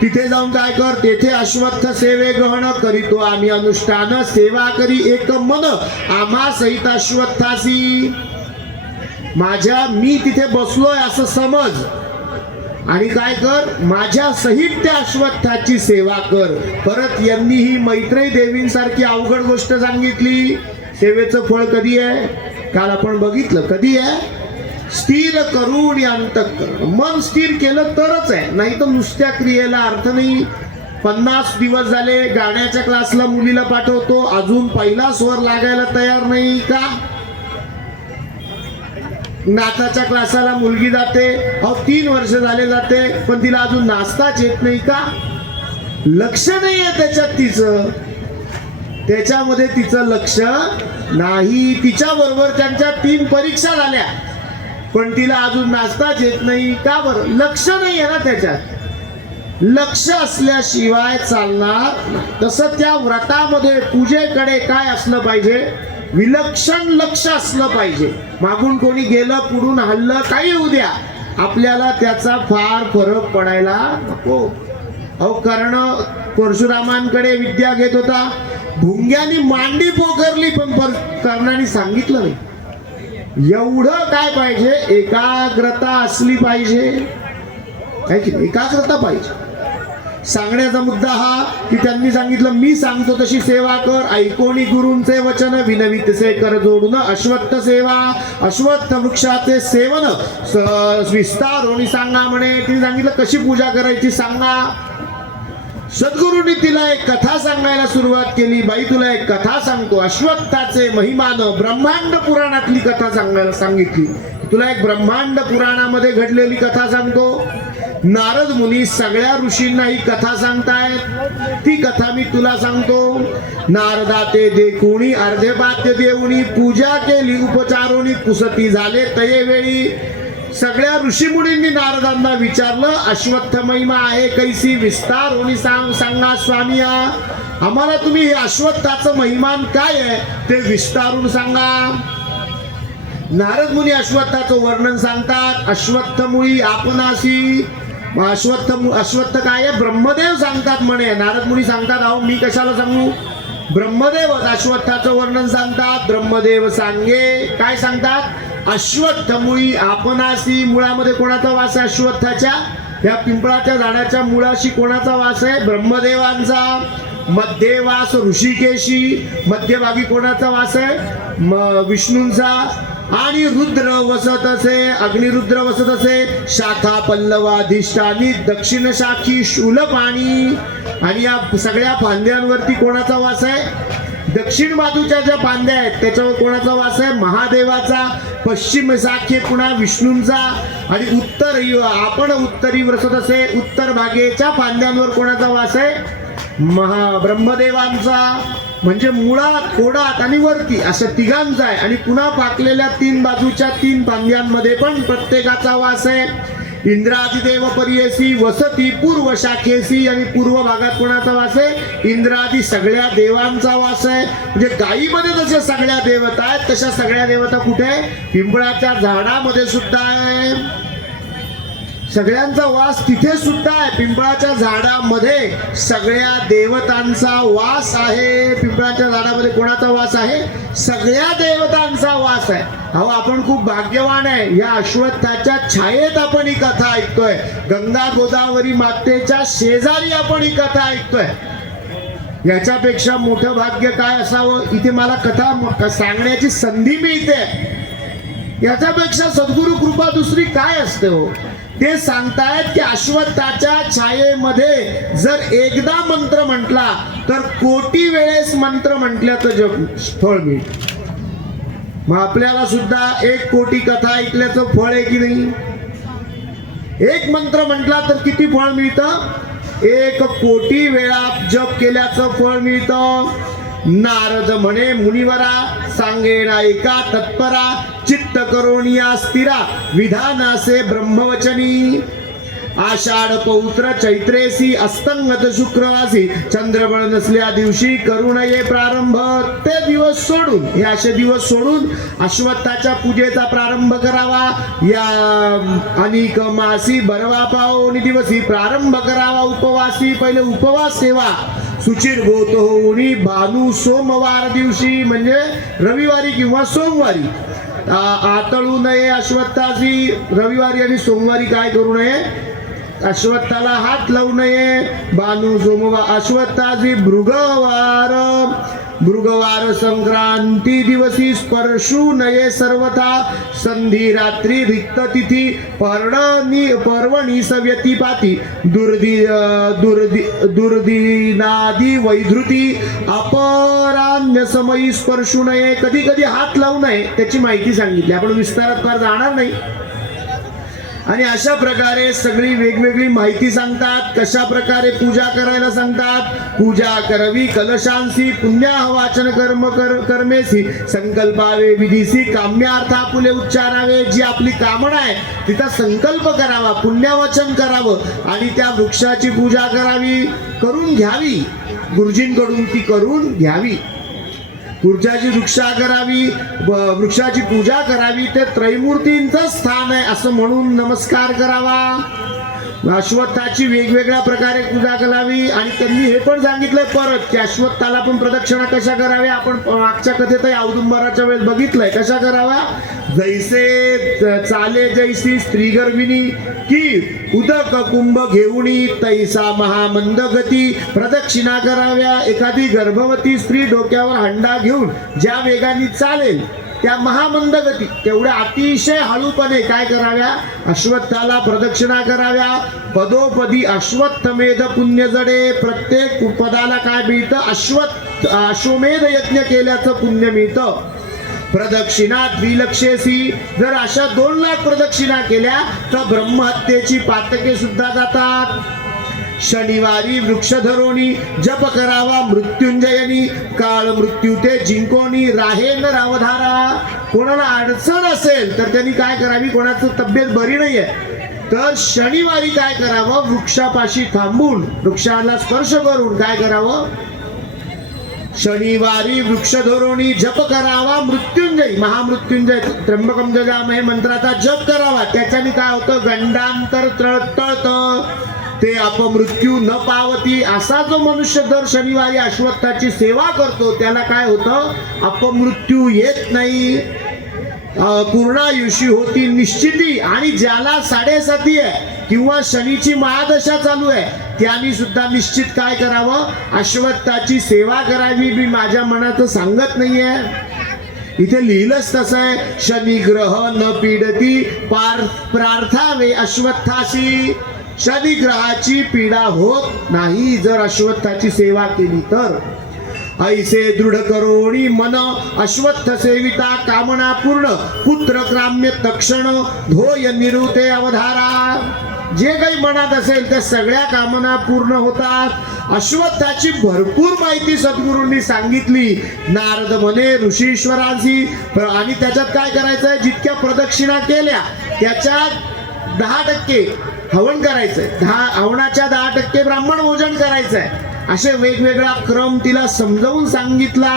तिथे जाऊन काय कर? तेथे अश्वत्थ सेवे ग्रहण करीतो आम्ही अनुष्ठान. सेवा करी एक मन आम्हा सहित अश्वत्थासी. माझ्या मी तिथे बसलोय असं समज आणि काय कर? माझ्या सहित त्या अश्वत्थाची सेवा कर. परत यांनी ही मैत्रेयी देवींसारखी अवघड गोष्ट सांगितली. सेवेचं फळ कधी आहे? काल आपण बघितलं. कधी आहे? स्थिर करून अंतःकरण, मन स्थिर केलं तरच आहे, नाही तर नुसत्या क्रियेला अर्थ नाही. 50 दिवस झाले गाण्याच्या क्लासला मुलीला पाठवतो, अजून पहिला स्वर लागायला तयार नाही का? नाचाच्या क्लासाला मुलगी जाते, 3 वर्ष झाले जाते, पण तिला अजून नाचताच येत नाही का? लक्ष नाही आहे त्याच्यात तिचं, त्याच्यामध्ये तिचं लक्ष नाही. तिच्या बरोबर त्यांच्या 3 परीक्षा झाल्या, पण तिला अजून नाचताच येत नाही का? बरं, लक्ष नाही आहे ना त्याच्यात. लक्ष असल्याशिवाय चालणार नाही. तसं त्या व्रतामध्ये पूजेकडे काय असलं पाहिजे? विलक्षण लक्ष असलं पाहिजे. मागून कोणी गेलं, पुढून हल्लं, काही होऊ द्या, आपल्याला त्याचा फार फरक पडायला नको. अहो, कर्ण परशुरामांकडे विद्या घेत होता, भुंग्यानी मांडी पोखरली, पण कर्णाने सांगितलं नाही. एवढं काय पाहिजे? एकाग्रता असली पाहिजे, काय की एकाग्रता पाहिजे. सांगण्याचा मुद्दा हा की त्यांनी सांगितलं, मी सांगतो तशी सेवा कर, ऐकोनी गुरूंचे वचन, विनवितसे कर जोडून अश्वत्थ सेवा. अश्वत्थ वृक्षाचे सेवन विस्तारोनी सांगा म्हणे. तिने सांगितलं कशी पूजा करायची सांगा. सद्गुरूंनी तिला एक कथा सांगायला सुरुवात केली. बाई, तुला एक कथा सांगतो, अश्वत्थाचे महिमान. ब्रह्मांड पुराणातली कथा सांगायला सांगितली. तुला एक ब्रह्मांड पुराणामध्ये घडलेली कथा सांगतो. नारद मुनी सगळ्या ऋषींना ही कथा सांगतायत, ती कथा मी तुला सांगतो. नारदा ते देखुणी अर्धेपात्य देऊनी, पूजा केली उपचारोनी, पुसती झाले तये वेळी. सगळ्या ऋषीमुनींनी नारदांना विचारलं, अश्वत्थ महिमा आहे कैसी, विस्तार होणी सांगा स्वामी. आम्हाला तुम्ही हे अश्वत्थाचं महिमान काय आहे ते विस्तारून सांगा. नारद मुनी अश्वत्थाचं वर्णन सांगतात. अश्वत्थमुळी आपणासी. अश्वत्थ काय आहे? ब्रह्मदेव सांगतात म्हणे. नारद मुनी सांगतात, अहो मी कशाला सांगू, ब्रह्मदेव अश्वत्थाचं वर्णन सांगतात. ब्रह्मदेव सांगे, काय सांगतात? अश्वत्थमुळी आपणासी. मुळामध्ये कोणाचा वास आहे? अश्वत्थाच्या, या पिंपळाच्या झाडाच्या मुळाशी कोणाचा वास आहे? ब्रह्मदेवांचा. मध्यवास ऋषिकेशी, मध्यभागी कोणाचा वास आहे? विष्णूंचा. आणि रुद्र वसत असे, अग्निरुद्र वसत असे, शाखा पल्लवाधिष्ठानी, दक्षिण शाखी शूलपाणी. आणि या सगळ्या फांद्यांवरती कोणाचा वास आहे? दक्षिण बाजूच्या ज्या फांद्या आहेत त्याच्यावर कोणाचा वास आहे? महादेवाचा. पश्चिम शाखे पुन्हा विष्णूंचा. आणि आपण उत्तरी वसत असे, उत्तर भागेच्या फांद्यांवर कोणाचा वास आहे? ब्रह्मदेवांचा. म्हणजे मुळात, खोडात आणि वरती अशा तिघांचा आहे. आणि पुन्हा पाकलेल्या 3 बाजूच्या 3 फांद्यांमध्ये पण प्रत्येकाचा वास आहे. इंद्रादिदेव परियसी वसती पूर्व शाखेसी. आणि पूर्व भागात कोणाचा वास आहे? इंद्रादी सगळ्या देवांचा वास आहे. म्हणजे गायीमध्ये जसे सगळ्या देवता आहेत तशा सगळ्या देवता कुठे आहे? पिंपळाच्या झाडामध्ये सुद्धा आहे. सगळ्यांचा वास तिथे सुद्धा आहे. पिंपळाच्या झाडामध्ये सगळ्या देवतांचा वास आहे. पिंपळाच्या झाडामध्ये कोणाचा वास आहे? सगळ्या देवतांचा वास आहे. अहो, आपण खूप भाग्यवान आहे, या अश्वत्थाच्या छायेत आपण ही कथा ऐकतोय. गंगा गोदावरी मातेच्या शेजारी आपण ही कथा ऐकतोय. याच्यापेक्षा मोठं भाग्य काय असावं? इथे मला कथा सांगण्याची संधी मिळते. याच्यापेक्षा सद्गुरु कृपा दुसरी काय असते हो? ते सांगतायत की अश्वत्थाच्या छायेमध्ये जर एकदा मंत्र म्हटला तर कोटी वेळेस मंत्र म्हटल्याचं फळ मिळतं. मग आपल्याला सुद्धा 1 कोटी कथा ऐकल्याचं फळ आहे की नाही? एक मंत्र म्हटला तर किती फळ मिळतं? 1 कोटी वेळा जप केल्याचं फळ मिळतं. नारद म्हणे मुनिवरा, सांगेना एका तत्परा, चित्त करोनिया स्थिरा, विधानासे ब्रह्मवचनी. आषाढ पौत्र चैत्रेसी, अस्तंगत शुक्रवासी, चंद्रबळ नसल्या दिवशी करू नये प्रारंभ. ते दिवस सोडून, हे असे दिवस सोडून अश्वत्थाच्या पूजेचा प्रारंभ करावा. या अनिक मासी बरवा पावनी दिवसी प्रारंभ करावा उपवासी. पहिले उपवास सेवा सुचिर गोत होऊनी भानू सोमवार दिवशी, म्हणजे रविवारी किंवा सोमवारी. आतळू नये अश्वत्थाची. रविवारी आणि सोमवारी काय करू नये? अश्वत्थाला हात लावू नये. भानू सोमवार अश्वत्थाची भृगवार. भृगवार संक्रांती दिवसी स्पर्शू नये सर्वथा संधी रात्री रिक्त तिथी पर्वणी सव्यतिपाती दुर्दिनादी वैधृती अपरान्य समयी स्पर्शू नये, कधी कधी हात लावू नये त्याची माहिती सांगितली. आपण विस्तारात फार जाणार नाही. आणि अशा प्रकारे सगळी वेगवेगळी माहिती सांगतात. कशा प्रकारे पूजा करायला सांगतात. पूजा करवी कलशांसी पुण्याह वाचन कर्मेसी संकल्पावे विधीसी काम्यार्था फुले उच्चारावे. जी आपली कामना आहे तिचा संकल्प करावा, पुण्यवचन करावं आणि त्या वृक्षाची पूजा करावी, करून घ्यावी. गुरुजींकडून ती करून घ्यावी. वृक्षाची रक्षा करावी, वृक्षाची पूजा करावी. ते त्रैमूर्तींचं स्थान आहे असं म्हणून नमस्कार करावा. अश्वत्थाची वेगवेगळ्या प्रकारे पूजा करावी. आणि त्यांनी हे पण सांगितलंय परत की अश्वत्थाला पण प्रदक्षिणा कशा कराव्या. आपण मागच्या कथेत औदुंबराच्या वेळेस बघितलंय कशा कराव्या. जैसे चाले जैसी स्त्री गर्भिणी की उदक कुंभ घेऊनी तैसा महामंद गती प्रदक्षिणा कराव्या. एखादी गर्भवती स्त्री डोक्यावर हंडा घेऊन ज्या वेगाने चालेल त्या महामंद गती तेवढ्या अतिशय हळूपणे काय कराव्या, अश्वत्थाला प्रदक्षिणा कराव्या. पदोपदी अश्वत्थमेध पुण्य जडे. प्रत्येक पदाला काय मिळतं, अश्वमेध यज्ञ केल्याचं पुण्य मिळतं. प्रदक्षिणा द्विलक्षेसी. जर अशा 2 लाख प्रदक्षिणा केल्या तर ब्रह्महत्येची पातके सुद्धा जातात. शनिवारी वृक्ष धरोणी जप करावा मृत्युंजयनी. काळ मृत्यू ते जिंकोनी राहे न रावधारा. कोणाला अडचण असेल तर त्यांनी काय करावी, कोणाचं तब्येत बरी नाहीये तर शनिवारी काय करावं, वृक्षापाशी थांबून वृक्षाला स्पर्श करून काय करावं, शनिवारी वृक्ष धरोणी जप करावा मृत्युंजय महामृत्युंजय त्र्यंबकम जगामहे मंत्राचा जप करावा. त्याच्याने काय होतं, गंडांतर टळतं, ते अपमृत्यू न पावती. असा जो मनुष्य दर शनिवारी अश्वत्थाची सेवा करतो त्याला काय होतं, अपमृत्यू येत नाही, पूर्णायुषी होती निश्चिती. आणि ज्याला 7.5 आहे किंवा शनीची महादशा चालू आहे त्यांनी सुद्धा निश्चित काय करावं, अश्वत्थाची सेवा करावी. मी माझ्या मनाचं सांगत नाहीये, इथे लिहिलंच तसं आहे. शनी ग्रह न पीडती प्रार्थावे अश्वत्थाशी. शनी ग्रहाची पीडा होत नाही जर अश्वत्थाची सेवा केली तर. ऐसे दृढ करोणी मन अश्वत्थ सेविता कामना पूर्ण. पुत्र क्राम्य तक्षण धोय निरुते अवधारा. जे काही मनात असेल त्या सगळ्या कामना पूर्ण होतात. अश्वत्थाची भरपूर माहिती सद्गुरूंनी सांगितली. नारद म्हणे ऋषीश्वरांशी. आणि त्याच्यात काय करायचंय, जितक्या प्रदक्षिणा केल्या त्याच्यात 10% हवन करायचंय, हवनाच्या 10% ब्राह्मण भोजन करायचंय. असे वेगवेगळा क्रम तिला समजावून सांगितला.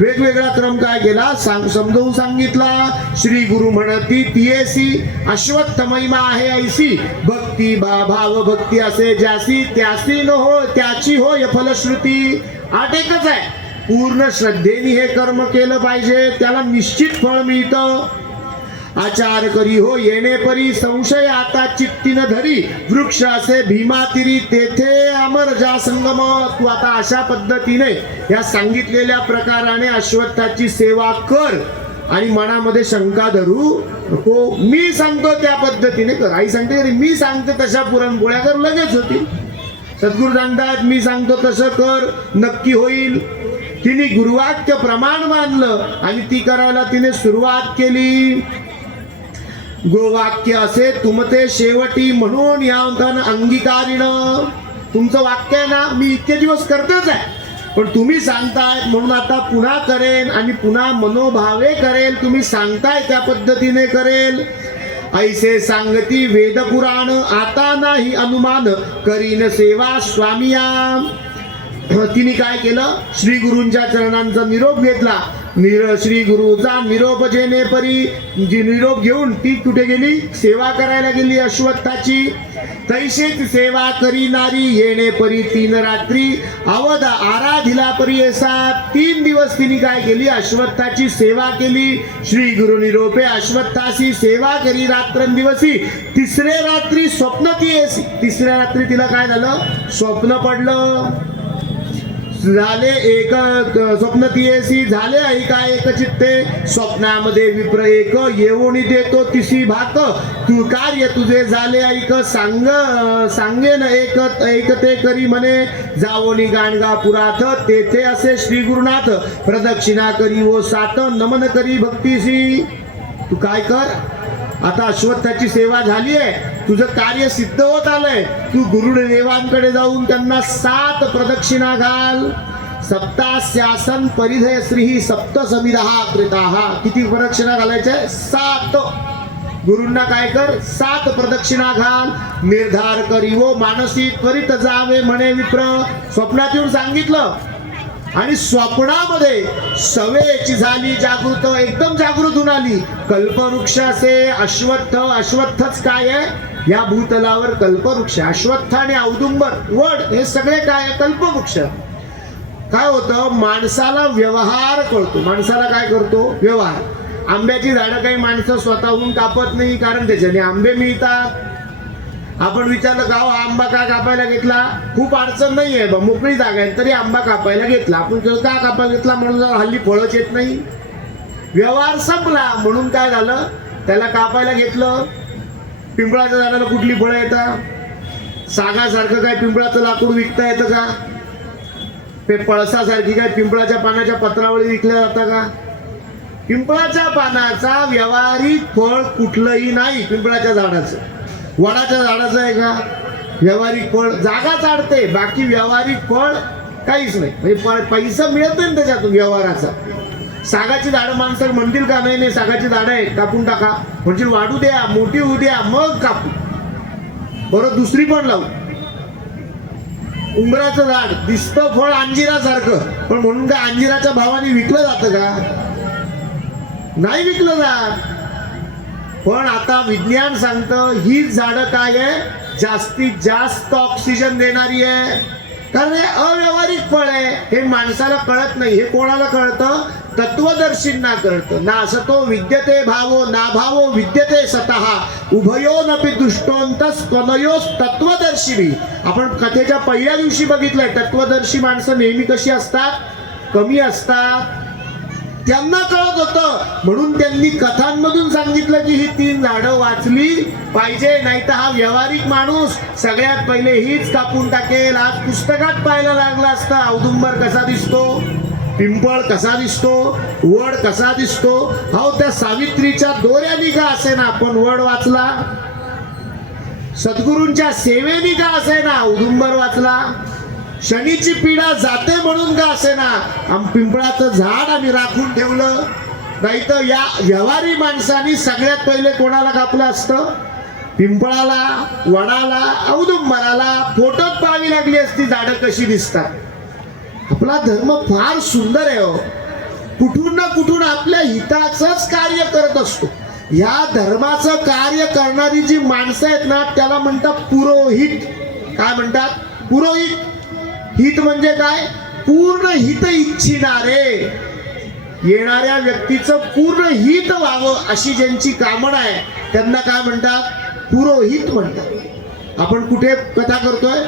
वेगवेगळा क्रम काय केला समजावून सांगितला. श्री गुरु म्हणती तियेसी अश्वत्थ महिमा आहे ऐसी. भक्ती भाव भक्ती असे ज्यासी त्यासी न हो त्याची होय फलश्रुती. 8 एकच आहे. पूर्ण श्रद्धेने हे कर्म केलं पाहिजे, त्याला निश्चित फळ मिळतं. आचार करी हो येणे परी संशय आता चित्तीन धरी. वृक्ष असे भीमातिरी तेथे अमर जा संगम. तू आता अशा पद्धतीने या सांगितलेल्या प्रकाराने अश्वत्थाची सेवा कर आणि मनामध्ये शंका धरू नको. मी सांगतो त्या पद्धतीने कर. आई सांगते मी सांगते तशा पुरणपोळ्या कर, लगेच होतील. सद्गुरू सांगतात मी सांगतो तसं कर, नक्की होईल. तिने गुरुवाक्य प्रमाण मानलं आणि ती करायला तिने सुरुवात केली. गोवाक्य असे तुमते शेवटी म्हणून या अंगीकारीण. तुमचं वाक्य आहे ना, मी इतके दिवस करतेच आहे पण तुम्ही सांगताय म्हणून आता पुन्हा करेन आणि पुन्हा मनोभावे करेल. तुम्ही सांगताय त्या पद्धतीने करेल. ऐसे सांगती वेद पुराण आता नाही अनुमान. करीन सेवा स्वामिया. तिने काय केलं, श्री गुरूंच्या चरणांचा निरोप घेतला. श्री गुरुचा निरोप जेणे परी. जी निरोप घेऊन ती कुठे गेली, सेवा करायला गेली अश्वत्थाची. तैसेच सेवा करी नारी येणे परी 3 रात्री. अवध आराधिला परी असा 3 दिवस तिने काय केली, अश्वत्थाची सेवा केली. श्री गुरु निरोपे अश्वत्थाशी सेवा करी रात्रंदिवसी. 3रे रात्री स्वप्न ती येसी. 3ऱ्या रात्री तिला काय झालं, स्वप्न पडलं. झाले एक स्वप्न तियेसी झाले ऐका एक चित्ते स्वप्नामध्ये विप्र एक येऊनी देतो तिसी भाक तू कार्य तुझे झाले ऐक सांगेन एक ऐकते करी म्हणे जावोनी गाणगापुरात तेथे असे श्री गुरुनाथ प्रदक्षिणा करी ओ सात नमन करी भक्तीसी. तू काय कर, आता अश्वत्थाची सेवा झाली आहे, तुझं कार्य सिद्ध होत आलंय, तू गुरुदेवांकडे जाऊन त्यांना 7 प्रदक्षिणा घाल. सप्तास्यासन परिधय श्री सप्त समिधा कृताहा. किती प्रदक्षिणा घालायच्या? 7. गुरूंना काय कर, 7 प्रदक्षिणा घाल. निर्धार करी व मानसी त्वरित जावे म्हणे विप्र. स्वप्नात येऊन सांगितलं आणि स्वप्नामध्ये सवेची झाली जागृत, एकदम जागृत होऊन आली. कल्पवृक्ष असे अश्वत्थ, अश्वत्थच काय आहे या भूतलावर? कल्पवृक्ष. अश्वत्थ आणि औदुंबर वड हे सगळे काय आहे? कल्पवृक्ष. काय होतं, माणसाला व्यवहार कळतो. माणसाला काय करतो? व्यवहार. आंब्याची झाडं काही माणसं स्वतःहून कापत नाही, कारण त्याच्याने आंबे मिळतात. आपण विचारलं गाव आंबा का कापायला घेतला? खूप अडचण नाहीये, मोकळी जागा आहे तरी आंबा कापायला घेतला. आपण का कापायला घेतला? म्हणून हल्ली फळच येत नाही. व्यवहार संपला म्हणून काय झालं, त्याला कापायला घेतलं. पिंपळाच्या झाडाला कुठली फळं येतात? सागासारखं काय पिंपळाचं लाकूड विकता येतं का? ते पळसासारखी काय पिंपळाच्या पानाच्या पत्रावळी विकल्या जातं का? पिंपळाच्या पानाचा व्यावहारिक फळ कुठलंही नाही. पिंपळाच्या झाडाचं, वडाच्या झाडाचं आहे का व्यावहारिक फळ? जागा चाडते, बाकी व्यावहारिक फळ काहीच नाही. म्हणजे पैसा मिळत नाही त्याच्यातून व्यवहाराचा. सागाची झाडं माणसं म्हणतील का नाही नाही सागाची झाडं आहे कापून टाका, म्हणजे वाढू द्या, मोठी होऊ द्या, मग कापू, बरं दुसरी पण लावू. उंबराचं झाड दिसतं फळ अंजिरासारखं, पण म्हणून काय अंजिराच्या भावाने विकलं जातं का? नाही विकलं जात. पण आता विज्ञान सांगतं हीच झाडं काय आहे, जास्तीत जास्त ऑक्सिजन देणारी आहे. कारण हे अव्यावहारिक फळ आहे, हे माणसाला कळत नाही. हे कोणाला कळतं? तत्वदर्शींना कळतं. ना असतो विद्यते भावो ना भावो विद्यते स्वतः उभयो नपि दुष्टोंतस त्वनयोस तत्वदर्शिनी. आपण कथेच्या पहिल्या दिवशी बघितलंय, तत्वदर्शी माणसं नेहमी कशी असतात? कमी असतात. त्यांना कळत होतं म्हणून त्यांनी कथांमधून सांगितलं की ही 3 झाडं वाचली पाहिजे, नाही तर हा व्यावहारिक माणूस सगळ्यात पहिले हीच कापून टाकेल. आज पुस्तकात पाहायला लागला असता औदुंबर कसा दिसतो, पिंपळ कसा दिसतो, वड कसा दिसतो. हो, त्या सावित्रीच्या दोऱ्यानी का असे ना आपण वड वाचला, सद्गुरूंच्या सेवेनी का असे ना औदुंबर वाचला, शनीची पीडा जाते म्हणून का असे ना पिंपळाचं झाड आम्ही राखून ठेवलं. नाही तर या व्यवहारी माणसांनी सगळ्यात पहिले कोणाला कापलं असतं? पिंपळाला, वडाला, औदुंबराला. फोटोत पाहावी लागली असती झाडं कशी दिसतात. आपला धर्म फार सुंदर आहे हो. कुठून ना कुठून आपल्या हिताचंच कार्य करत असतो. या धर्माचं कार्य करणारी जी माणसं आहेत ना त्याला म्हणतात पुरोहित. काय म्हणतात? पुरोहित. हित म्हणजे काय? पूर्ण हित इच्छिणारे, येणाऱ्या व्यक्तीचं पूर्ण हित व्हावं अशी ज्यांची कामना आहे त्यांना काय म्हणतात? पुरोहित म्हणतात. आपण कुठे कथा करतोय?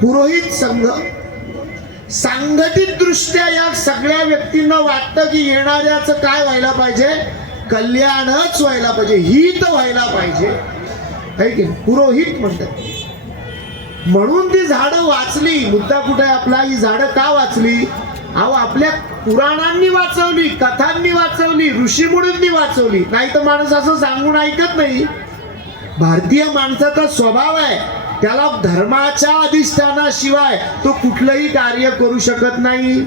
पुरोहित संघ. सांघटित दृष्ट्या या सगळ्या व्यक्तींना वाटतं की येणाऱ्याचं काय व्हायला पाहिजे? कल्याणच व्हायला पाहिजे, हित व्हायला पाहिजे, है की? पुरोहित म्हणतात. म्हणून ती झाडं वाचली. मुद्दा कुठे आपला? ही झाडं का वाचली? अहो, आपल्या पुराणांनी वाचवली, कथांनी वाचवली, ऋषीमुनींनी वाचवली. नाही तर माणूस असं सांगून ऐकत नाही. भारतीय माणसाचा स्वभाव आहे, त्याला धर्माच्या अधिष्ठानाशिवाय तो कुठलंही कार्य करू शकत नाही.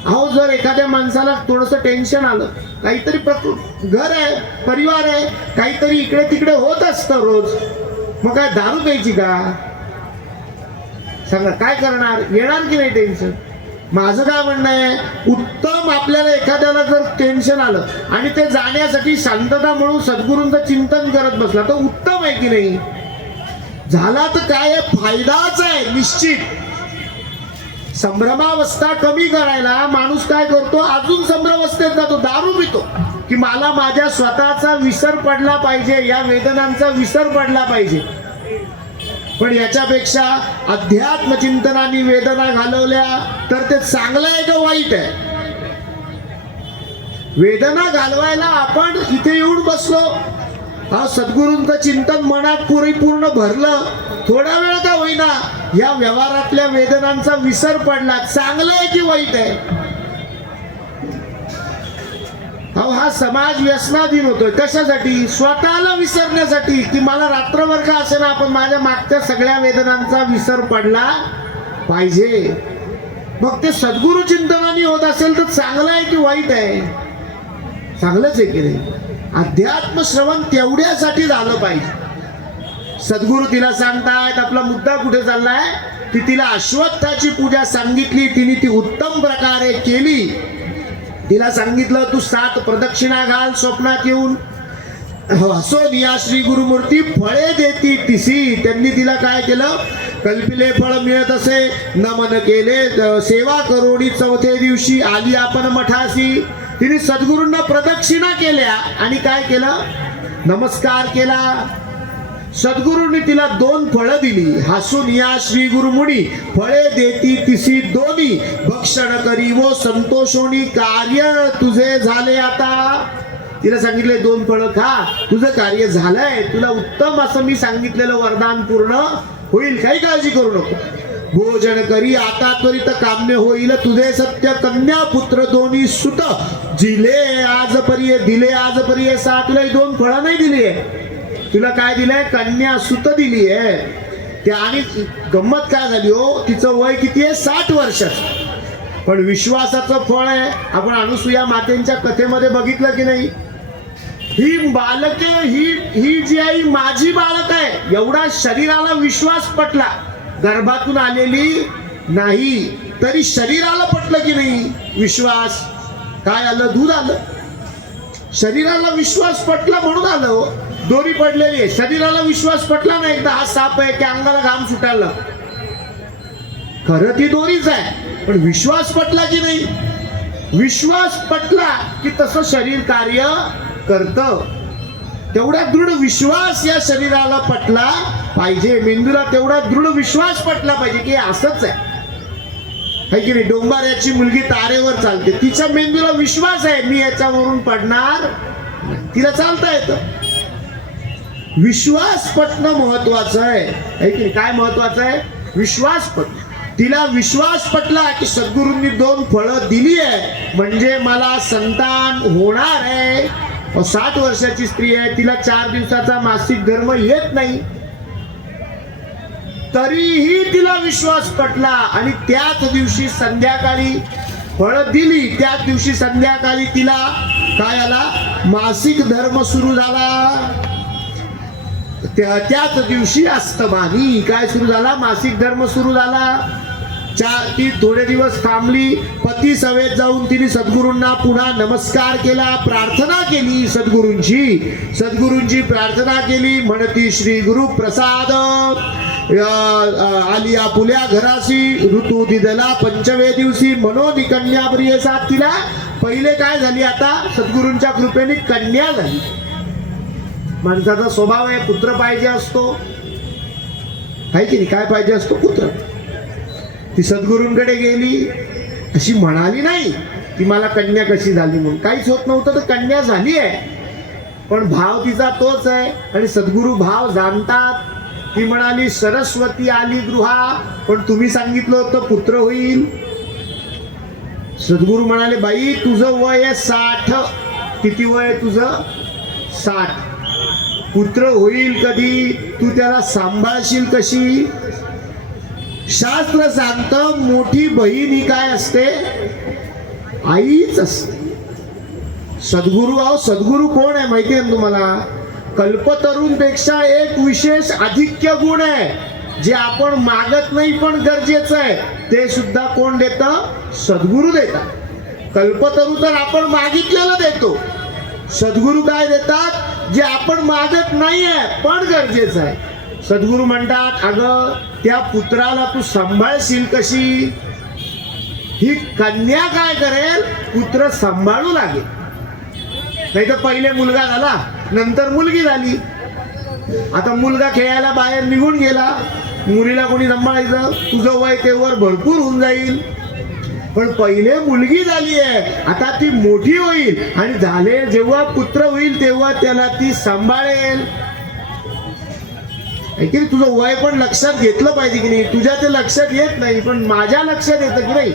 अहो, जर एखाद्या माणसाला थोडंसं टेन्शन आलं, काहीतरी घर आहे, परिवार आहे, काहीतरी इकडे तिकडे होत असतं रोज, मग काय दारू प्यायची का? सांगा, काय करणार? येणार की नाही टेन्शन? माझं काय म्हणणं आहे, उत्तम आपल्याला एखाद्याला जर टेन्शन आलं आणि ते जाण्यासाठी शांतता म्हणून सद्गुरूंचं चिंतन करत बसला तर उत्तम आहे की नाही? झाला तर काय आहे, फायदाच आहे निश्चित. संभ्रमावस्था कमी करायला माणूस काय करतो? अजून संभ्रमावस्थेत जातो, दारू पितो, की मला माझ्या स्वतःचा विसर पडला पाहिजे, या वेदनांचा विसर पडला पाहिजे. पण याच्यापेक्षा अध्यात्म चिंतनाने वेदना घालवल्या तर ते चांगलं आहे का वाईट आहे? वेदना घालवायला आपण इथे येऊन बसलो, हा सद्गुरूंचं चिंतन मनात परिपूर्ण भरलं, थोडा वेळ का होईना या व्यवहारातल्या वेदनांचा विसर पडला, चांगलं आहे की वाईट आहे? अहो हा समाज व्यसनाधीन होतोय कशासाठी? स्वतःला विसरण्यासाठी, की मला रात्रभर का असेना आपण माझ्या मागच्या सगळ्या वेदनांचा विसर पडला पाहिजे. मग ते सद्गुरु चिंतनाने होत असेल तर चांगलं आहे की वाईट आहे? चांगलंच आहे की नाही? अध्यात्म श्रवण तेवढ्यासाठी झालं पाहिजे. सद्गुरु तिला सांगतायत आपला मुद्दा कुठे चाललाय, की तिला अश्वत्थाची पूजा सांगितली, तिने ती उत्तम प्रकारे केली. तिला सांगितलं तू 7 प्रदक्षिणा घाल स्वप्नात येऊन, हसो निया श्री गुरुमूर्ती फळे देती तिसी. त्यांनी तिला काय केलं? कल्पिले फळ मिळत असे, नमन केले, सेवा करोडी, चौथ्या दिवशी आली आपण मठासी. तिने सद्गुरूंना प्रदक्षिणा केल्या आणि काय केलं? नमस्कार केला. सद्गुरूंनी तिला 2 फळं दिली. हसून या श्री गुरुमुनी फळे देती तिसी दोन्ही, भक्षण करी वो संतोषोनी, कार्य तुझे झाले आता. तिला सांगितले 2 फळं खा, तुझं कार्य झालंय, तुला उत्तम असं मी सांगितलेलं वरदान पूर्ण होईल, काही काळजी करू नको. भोजन करी आता त्वरित काम्य होईल, तुझे सत्य कन्या पुत्र दोन्ही सुत, जिले आज परिये दिले आज परिये सा. तुला 2 फळं नाही दिली आहे, तुला काय दिलंय? कन्या सुत दिली आहे. त्या आणि गंमत काय झाली हो, तिचं वय किती आहे? 60 वर्षाचं. पण विश्वासाचं फळ आहे. आपण अनुसूया मातेंच्या कथेमध्ये बघितलं की नाही? ही बालके, ही जी आई माझी बालक आहे, एवढा शरीराला विश्वास पटला. गर्भातून आलेली नाही तरी शरीराला पटलं की नाही? विश्वास काय आलं? दूध आलं. शरीराला विश्वास पटला म्हणून आलं. दोरी पडलेली आहे, शरीराला विश्वास पटला नाही. एकदा हा साप आहे की अंगाला घाम सुटायला, खरं ती दोरीच आहे, पण विश्वास पटला की नाही? विश्वास पटला की तसं शरीर कार्य करतं. तेवढा दृढ विश्वास या शरीराला पटला पाहिजे, मेंदूला तेवढा दृढ विश्वास पटला पाहिजे की असंच आहे की नाही? डोंबाऱ्याची मुलगी तारेवर चालते, तिच्या मेंदूला विश्वास आहे मी याच्यावरून पडणार, तिला चालता येतं. विश्वास पटणं महत्वाचं आहे की नाही? काय महत्वाचं आहे? विश्वास पटणं. तिला विश्वास पटला की सद्गुरूंनी 2 फळं दिली आहे म्हणजे मला संतान होणार आहे. 60 वर्षाची स्त्री आहे, तिला 4 दिवसाचा मासिक धर्म येत नाही, तरीही तिला विश्वास पटला आणि त्याच दिवशी संध्याकाळी फळं दिली. त्याच दिवशी संध्याकाळी तिला काय आला? मासिक धर्म सुरू झाला. त्याच दिवशी अस्तमानी काय सुरू झाला? मासिक धर्म सुरू झाला. ती थोडे दिवस थांबली. पती सवेत जाऊन तिने सद्गुरूंना पुन्हा नमस्कार केला, प्रार्थना केली सद्गुरूंची प्रार्थना केली. म्हणती श्री गुरु प्रसाद आलिया पुल्या घराशी, ऋतू दिदला पंचवे दिवशी, मनोनी कन्या प्रिय साथ. तिला पहिले काय झाली? आता सद्गुरूंच्या कृपेने कन्या झाली. माणसाचा स्वभाव आहे पुत्र पाहिजे असतो, आहे की नाही? काय पाहिजे असतो? पुत्र. ती सद्गुरूंकडे गेली, अशी म्हणाली नाही की मला कन्या कशी झाली म्हणून, काहीच होत नव्हतं तर कन्या झाली आहे. पण भाव तिचा तोच आहे आणि सद्गुरू भाव जाणतात. ती म्हणाली सरस्वती आली गृहा, पण तुम्ही सांगितलं होतं पुत्र होईल. सद्गुरू म्हणाले बाई तुझं वय आहे 60. किती वय आहे तुझं? 60. पुत्र होईल कधी? तू त्याला सांभाळशील कशी? शास्त्र सांगतं मोठी बहीण ही काय असते? आईच असते. सद्गुरू कोण आहे माहिती आहे तुम्हाला? कल्पतरूंपेक्षा एक विशेष अधिक्य गुण आहे जे आपण मागत नाही पण गरजेचं आहे. ते सुद्धा कोण देतं? सद्गुरू देतात. कल्पतरू तर आपण मागितलेलं देतो. सद्गुरू काय देतात? जे आपण मागत नाहीये पण गरजेचं आहे. सद्गुरू म्हणतात अगं त्या पुत्राला तू सांभाळशील कशी? ही कन्या काय करेल? पुत्र सांभाळू लागेल. नाही तर पहिले मुलगा झाला, नंतर मुलगी झाली. आता मुलगा खेळायला बाहेर निघून गेला, मुलीला कोणी सांभाळायचं? तुझं वय तेवर भरपूर होऊन जाईल. पण पहिले मुलगी झाली आहे, आता ती मोठी होईल आणि झाले जेव्हा पुत्र होईल तेव्हा त्याला ती सांभाळेल. की तुझं वय पण लक्षात घेतलं पाहिजे की नाही? तुझ्या ते लक्षात येत नाही पण माझ्या लक्षात येतं की नाही.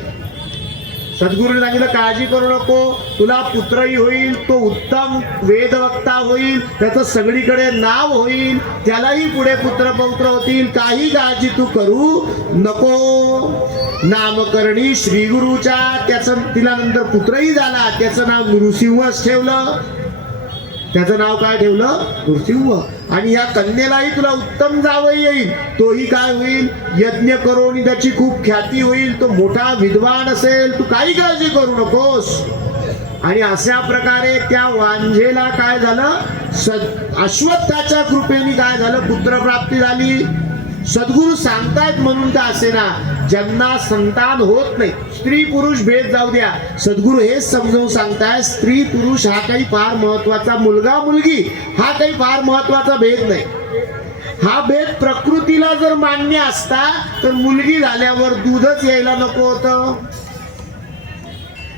सद्गुरूने सांगितलं काळजी करू नको, तुला पुत्रही होईल, तो उत्तम वेदवक्ता होईल, त्याचं सगळीकडे नाव होईल, त्यालाही पुढे पुत्र पौत्र होतील, काही काळजी तू करू नको. नामकरणी श्री गुरुच्या, त्याचं तिला नंतर पुत्रही झाला, त्याचं नाव नृसिंहच ठेवलं. त्याचं नाव काय ठेवलं? नृसिंह. आणि या कन्येलाही तुला उत्तम जावई येईल, तोही काय होईल? यज्ञ करून त्याची खूप ख्याती होईल, तो मोठा विद्वान असेल, तू काही काळजी करू नकोस. आणि अशा प्रकारे त्या वांझेला काय झालं? अश्वत्थाच्या कृपेने काय झालं? पुत्रप्राप्ती झाली. सद्गुरू सांगतायत म्हणून तर असे ना, ज्यांना संतान होत नाही, स्त्री पुरुष भेद जाऊ द्या, सद्गुरू हेच समजावून सांगताय, स्त्री पुरुष हा काही फार महत्वाचा, मुलगा मुलगी हा काही फार महत्वाचा भेद नाही. हा भेद प्रकृतीला जर मान्य असता तर मुलगी झाल्यावर दूधच यायला नको होतं.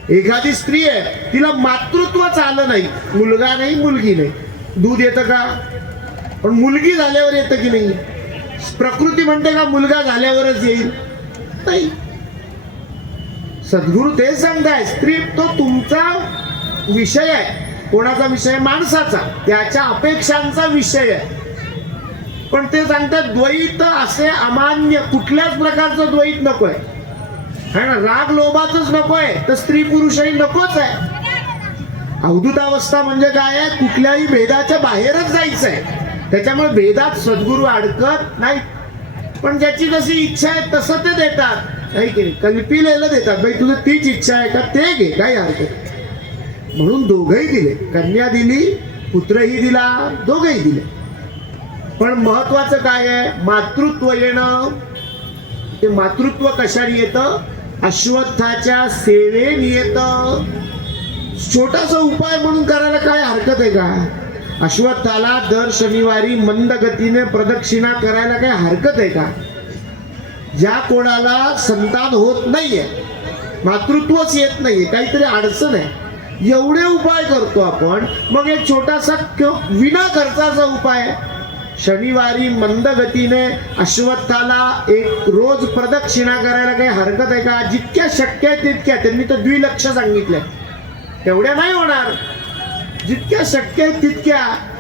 एखादी स्त्री आहे, तिला मातृत्वच आलं नाही, मुलगा नाही मुलगी नाही, दूध येतं का? पण मुलगी झाल्यावर येतं की नाही? प्रकृती म्हणते का मुलगा झाल्यावरच येईल? नाही. सद्गुरू ते सांगताय, स्त्री तो तुमचा विषय आहे. कोणाचा विषय? माणसाचा, त्याच्या अपेक्षांचा विषय आहे. पण ते सांगतात द्वैत असे अमान्य, कुठल्याच प्रकारचं द्वैत नकोय, है ना? राग लोभाचंच नकोय, तर स्त्री पुरुषही नकोच आहे. अवधूतावस्था म्हणजे काय आहे? कुठल्याही भेदाच्या बाहेरच जायचं आहे. त्याच्यामुळे भेदात सद्गुरू अडकत नाही. पण ज्याची जशी इच्छा आहे तसं ते देतात, नाही की नाही? कल्पिलेलं देतात, बाई तुझं तीच इच्छा आहे का, ते घे, काही हरकत. म्हणून दोघंही दिले, कन्या दिली, पुत्रही दिला, दोघंही दिले. पण महत्वाचं काय आहे? मातृत्व येणं. ते मातृत्व कशाने येतं? अश्वत्थाच्या सेवेने येतं. छोटासा उपाय म्हणून करायला काय हरकत आहे का? अश्वत्थाला दर शनिवारी मंद गतीने प्रदक्षिणा करायला काय हरकत आहे का? ज्या कोणाला संतान होत नाहीये, मातृत्वच येत नाहीये, काहीतरी अडचण आहे, एवढे उपाय करतो आपण. मग एक छोटासा विना खर्चाचा उपाय, शनिवारी मंद गतीने अश्वत्थाला एक रोज प्रदक्षिणा करायला काही हरकत आहे का? जितक्या शक्य आहे तितक्या. त्यांनी तर 2,00,000 सांगितलंय, तेवढ्या नाही होणार. जितक्या शक्य आहे तितक्या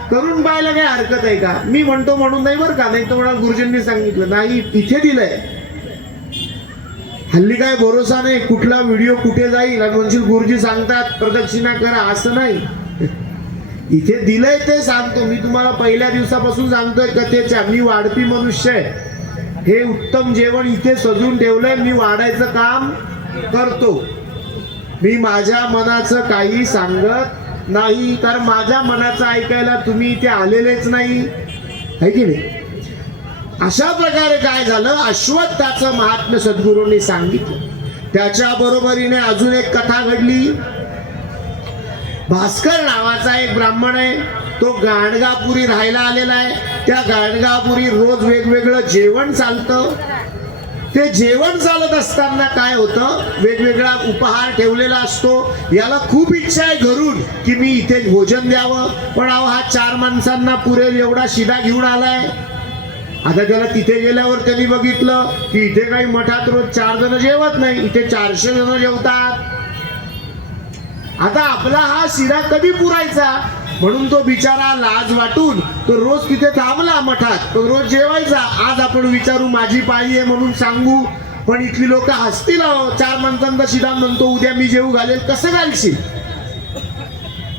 करून पाहायला काही हरकत आहे का? मी म्हणतो म्हणून नाही बरं का, नाही तर मला गुरुजींनी सांगितलं नाही, तिथे दिलंय. हल्ली काय भरोसा नाही, कुठला व्हिडिओ कुठे जाईल आणि म्हणशील गुरुजी सांगतात प्रदक्षिणा करा, असं नाही. इथे दिलंय ते सांगतो. मी तुम्हाला पहिल्या दिवसापासून सांगतोय कथेच्या, मी वाढपी मनुष्य आहे. हे उत्तम जेवण इथे सजून ठेवलंय, मी वाढायचं काम करतो. मी माझ्या मनाचं काही सांगत नाही, कारण माझ्या मनाचं ऐकायला तुम्ही इथे आलेलेच नाही, है की नाही? अशा प्रकारे काय झालं? अश्वत्थाचं महात्म्य सद्गुरूंनी सांगितलं. त्याच्या बरोबरीने अजून एक कथा घडली. भास्कर नावाचा एक ब्राह्मण आहे, तो गाणगापुरी राहायला आलेला आहे. त्या गाणगापुरी रोज वेगवेगळं जेवण चालतं. ते जेवण चालत असताना काय होतं? वेगवेगळा उपहार ठेवलेला असतो. याला खूप इच्छा आहे घरून की मी इथे भोजन द्यावं, पण हा 4 माणसांना पुरेल एवढा शिदा घेऊन आलाय. आता त्याला तिथे गेल्यावर त्यांनी बघितलं की इथे काही मठात रोज 4 जण जेवत नाही, इथे 400 जण जेवतात. आता आपला हा शिरा कधी पुरायचा? म्हणून तो बिचारा लाज वाटून तो रोज तिथे थांबला मठात, तो रोज जेवायचा. आज आपण विचारू माझी पाळी आहे म्हणून सांगू, पण इथली लोक हसतील. 4 माणसांचा शिरा म्हणतो, उद्या मी जेवू घालेल, कसं घालशील?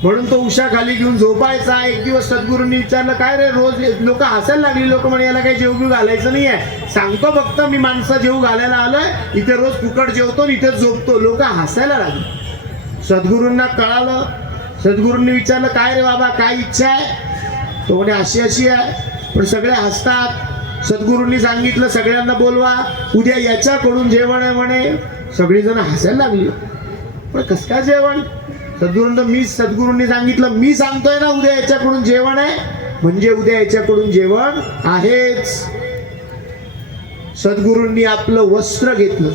म्हणून तो उशा खाली घेऊन झोपायचा. एक दिवस सद्गुरूंनी विचारलं, काय रे रोज लोक हसायला लागली. लोक म्हणे याला काही जेवू घालायचं नाहीये, सांगतो फक्त मी माणसं जेवू घालायला आलोय, इथे रोज फुकट जेवतो इथे झोपतो. लोक हसायला लागले. सद्गुरूंना कळालं. सद्गुरूंनी विचारलं, काय रे बाबा काय इच्छा आहे? तो म्हणे अशी अशी आहे. पण सगळे हसतात. सद्गुरूंनी सांगितलं सगळ्यांना बोलवा, उद्या याच्याकडून जेवण आहे म्हणे. सगळीजण हसायला लागली. पण कसं काय जेवण? सद्गुरूंनी सांगितलं, मी सांगतोय ना उद्या याच्याकडून जेवण आहे, म्हणजे उद्या याच्याकडून जेवण आहेच. सद्गुरूंनी आपलं वस्त्र घेतलं,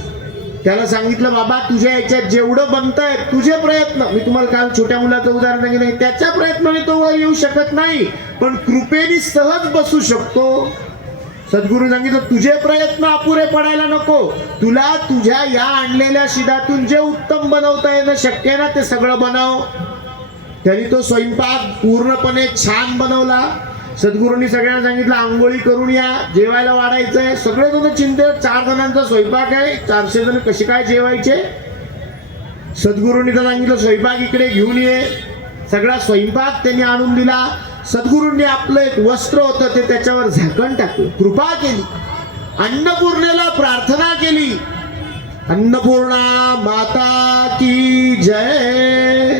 त्याला सांगितलं बाबा तुझ्या याच्यात जेवढं बनतंय तुझे प्रयत्न, मी तुम्हाला काल छोट्या मुलाचं उदाहरण सांगितलं नाही, त्याच्या प्रयत्नाने तो वर येऊ शकत नाही पण कृपेने सहज बसू शकतो. सद्गुरू सांगितलं तुझे प्रयत्न अपुरे पडायला नको, तुला तुझ्या या आणलेल्या शिदातून जे उत्तम बनवता येणं शक्य आहे ना ते सगळं बनव. त्यांनी तो स्वयंपाक पूर्णपणे छान बनवला. सद्गुरूंनी सगळ्यांना सांगितलं आंघोळी करून या, जेवायला वाढायचंय. सगळे जण चिंतेत, 4 जणांचा स्वयंपाक आहे, 400 जण कसे काय जेवायचे. सद्गुरूंनी तर सांगितलं स्वयंपाक इकडे घेऊन ये. सगळा स्वयंपाक त्यांनी आणून दिला. सद्गुरूंनी आपलं एक वस्त्र होतं ते त्याच्यावर झाकण टाकलं, कृपा केली, अन्नपूर्णेला प्रार्थना केली. अन्नपूर्णा माता की जय.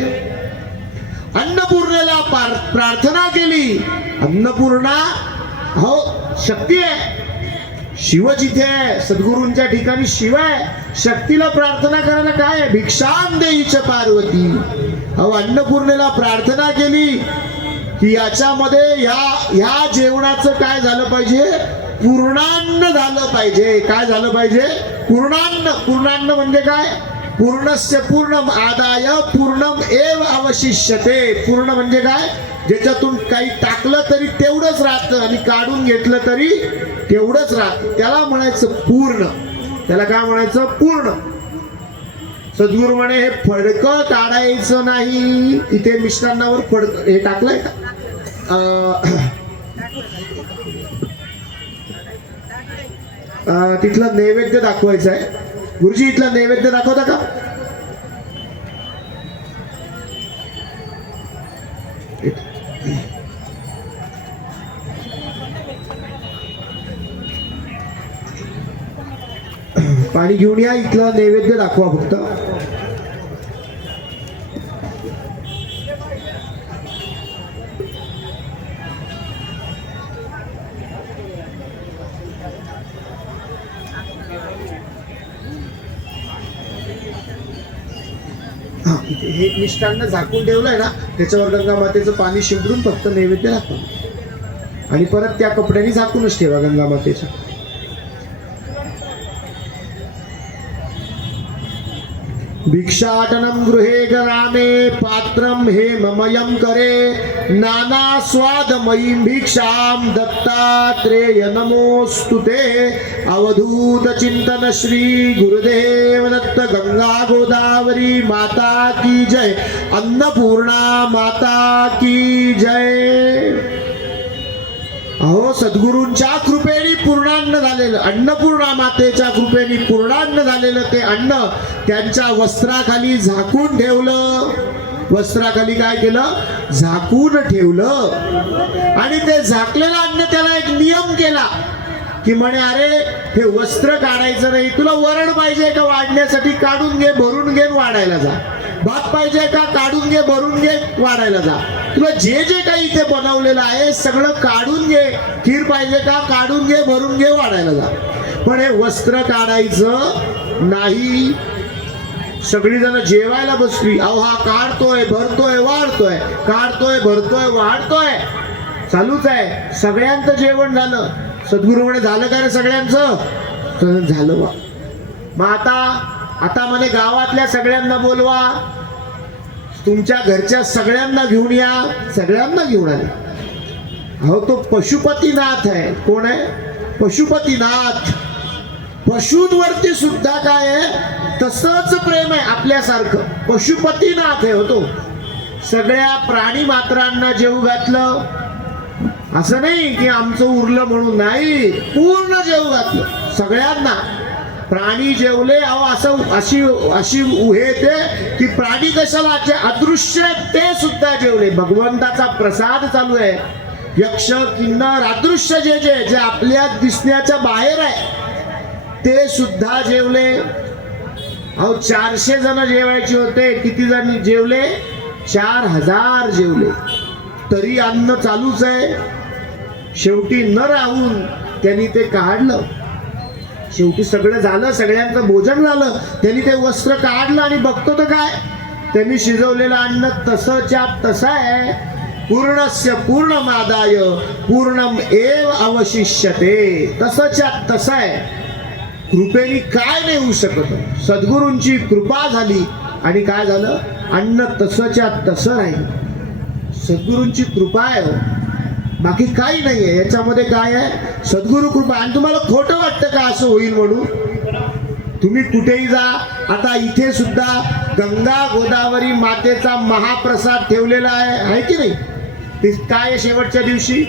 अन्नपूर्णेला प्रार्थना केली. अन्नपूर्णा हो शक्ती आहे, शिव जिथे आहे सद्गुरूंच्या ठिकाणी शिव आहे. शक्तीला प्रार्थना करायला काय आहे, भिक्षाम देईच पार्वती. अहो अन्नपूर्णेला प्रार्थना केली की याच्यामध्ये ह्या जेवणाचं काय झालं पाहिजे, पूर्णान्न झालं पाहिजे. काय झालं पाहिजे, पूर्णान्न. पूर्णान्न म्हणजे काय, पूर्णस्य पूर्णम आदाय पूर्णम एव अवशिष्यते. पूर्ण म्हणजे काय, ज्याच्यातून काही टाकलं तरी तेवढंच राहतं आणि काढून घेतलं तरी तेवढंच राहतं, त्याला म्हणायचं पूर्ण. त्याला काय म्हणायचं, पूर्ण. सद्गुरू म्हणे हे फडकं काढायचं नाही. इथे मिष्टान्नावर फडकं हे टाकलंय का, तिथला नैवेद्य दाखवायचा आहे. गुरुजी इथला नैवेद्य दाखवता का. पाणी घेऊन या, इथला नैवेद्य दाखवा फक्त. हे मिष्टान्न झाकून ठेवलंय ना, त्याच्यावर गंगा मातेचं पाणी शिंपडून फक्त नैवेद्य दाखवा आणि परत त्या कपड्याने झाकूनच ठेवा गंगा मातेच्या. भिक्षाटनं गृहे गरामे पात्रं हेममयं करे नाना स्वादमयीं भिक्षां दत्तात्रेय नमोस्तुते. अवधूत चिंतन श्री गुरुदेव दत्त. गंगा गोदावरी माता की जय. अन्नपूर्णा माता की जय. अहो सद्गुरूंच्या कृपेने पूर्णान्न झालेलं, अन्नपूर्णा मातेच्या कृपेने पूर्णान्न झालेलं ते अन्न त्यांच्या वस्त्राखाली झाकून ठेवलं. वस्त्राखाली काय केलं, झाकून ठेवलं. आणि ते झाकलेलं अन्न त्याला एक नियम केला की म्हणे अरे हे वस्त्र काढायचं नाही, तुला वरण पाहिजे का वाढण्यासाठी, काढून घे, भरून घे, वाढायला जा. भात पाहिजे का, काढून घे, भरून घे, वाढायला जा. तुला जे जे काही इथे बनवलेलं आहे सगळं काढून घे. खीर पाहिजे का, काढून घे, भरून घे, वाढायला जा. पण हे वस्त्र काढायचं नाही. सगळी जण जेवायला बसली. अहो हा काढतोय, भरतोय, वाढतोय, काढतोय, भरतोय, वाढतोय, चालूच आहे. सगळ्यांचं जेवण झालं. सद्गुरू म्हणे झालं का रे सगळ्यांचं, झालं बा. मग आता म्हणे गावातल्या सगळ्यांना बोलवा, तुमच्या घरच्या सगळ्यांना घेऊन या. सगळ्यांना घेऊन आले. अहो तो पशुपतीनाथ आहे. कोण आहे, पशुपतीनाथ. पशूंवरती सुद्धा काय आहे, तसंच प्रेम आहे आपल्यासारखं. पशुपतीनाथ आहे होतो. सगळ्या प्राणी मात्रांना जेवू घातलं. असं नाही की आमचं उरलं म्हणून, नाही, पूर्ण जेवू घातलं सगळ्यांना. प्राणी जेवले. अहो अशी हे येते की प्राणी कशाला, अदृश्य ते सुद्धा जेवले. भगवंताचा प्रसाद चालू आहे. यक्ष किन्नर अदृश्य जे आपल्या दिसण्याच्या बाहेर आहे ते सुद्धा जेवले. अहो 400 जण जेवायचे होते, किती जण जेवले, 4000 जेवले. तरी अन्न चालूच आहे. शेवटी न राहून त्यांनी ते काढलं. शेवटी सगळं झालं, सगळ्यांचं भोजन झालं. त्यांनी ते वस्त्र काढलं आणि बघतो तर काय, त्यांनी शिजवलेलं अन्न तसंच्या तसं आहे. पूर्णस्य पूर्णमादाय पूर्णम एव अवशिष्यते. तसंच्या तसं आहे. कृपेने काय नाही होऊ शकत. सद्गुरूंची कृपा झाली आणि काय झालं, अन्न तसंच्या तसं राहिलं. सद्गुरूंची कृपा आहे हो, बाकी काही नाहीये याच्यामध्ये. काय आहे, सद्गुरु कृपा. आणि तुम्हाला खोटं वाटतं का असं होईल म्हणून? तुम्ही कुठेही जा, आता इथे सुद्धा गंगा गोदावरी मातेचा महाप्रसाद ठेवलेला आहे की नाही? ते काय आहे, शेवटच्या दिवशी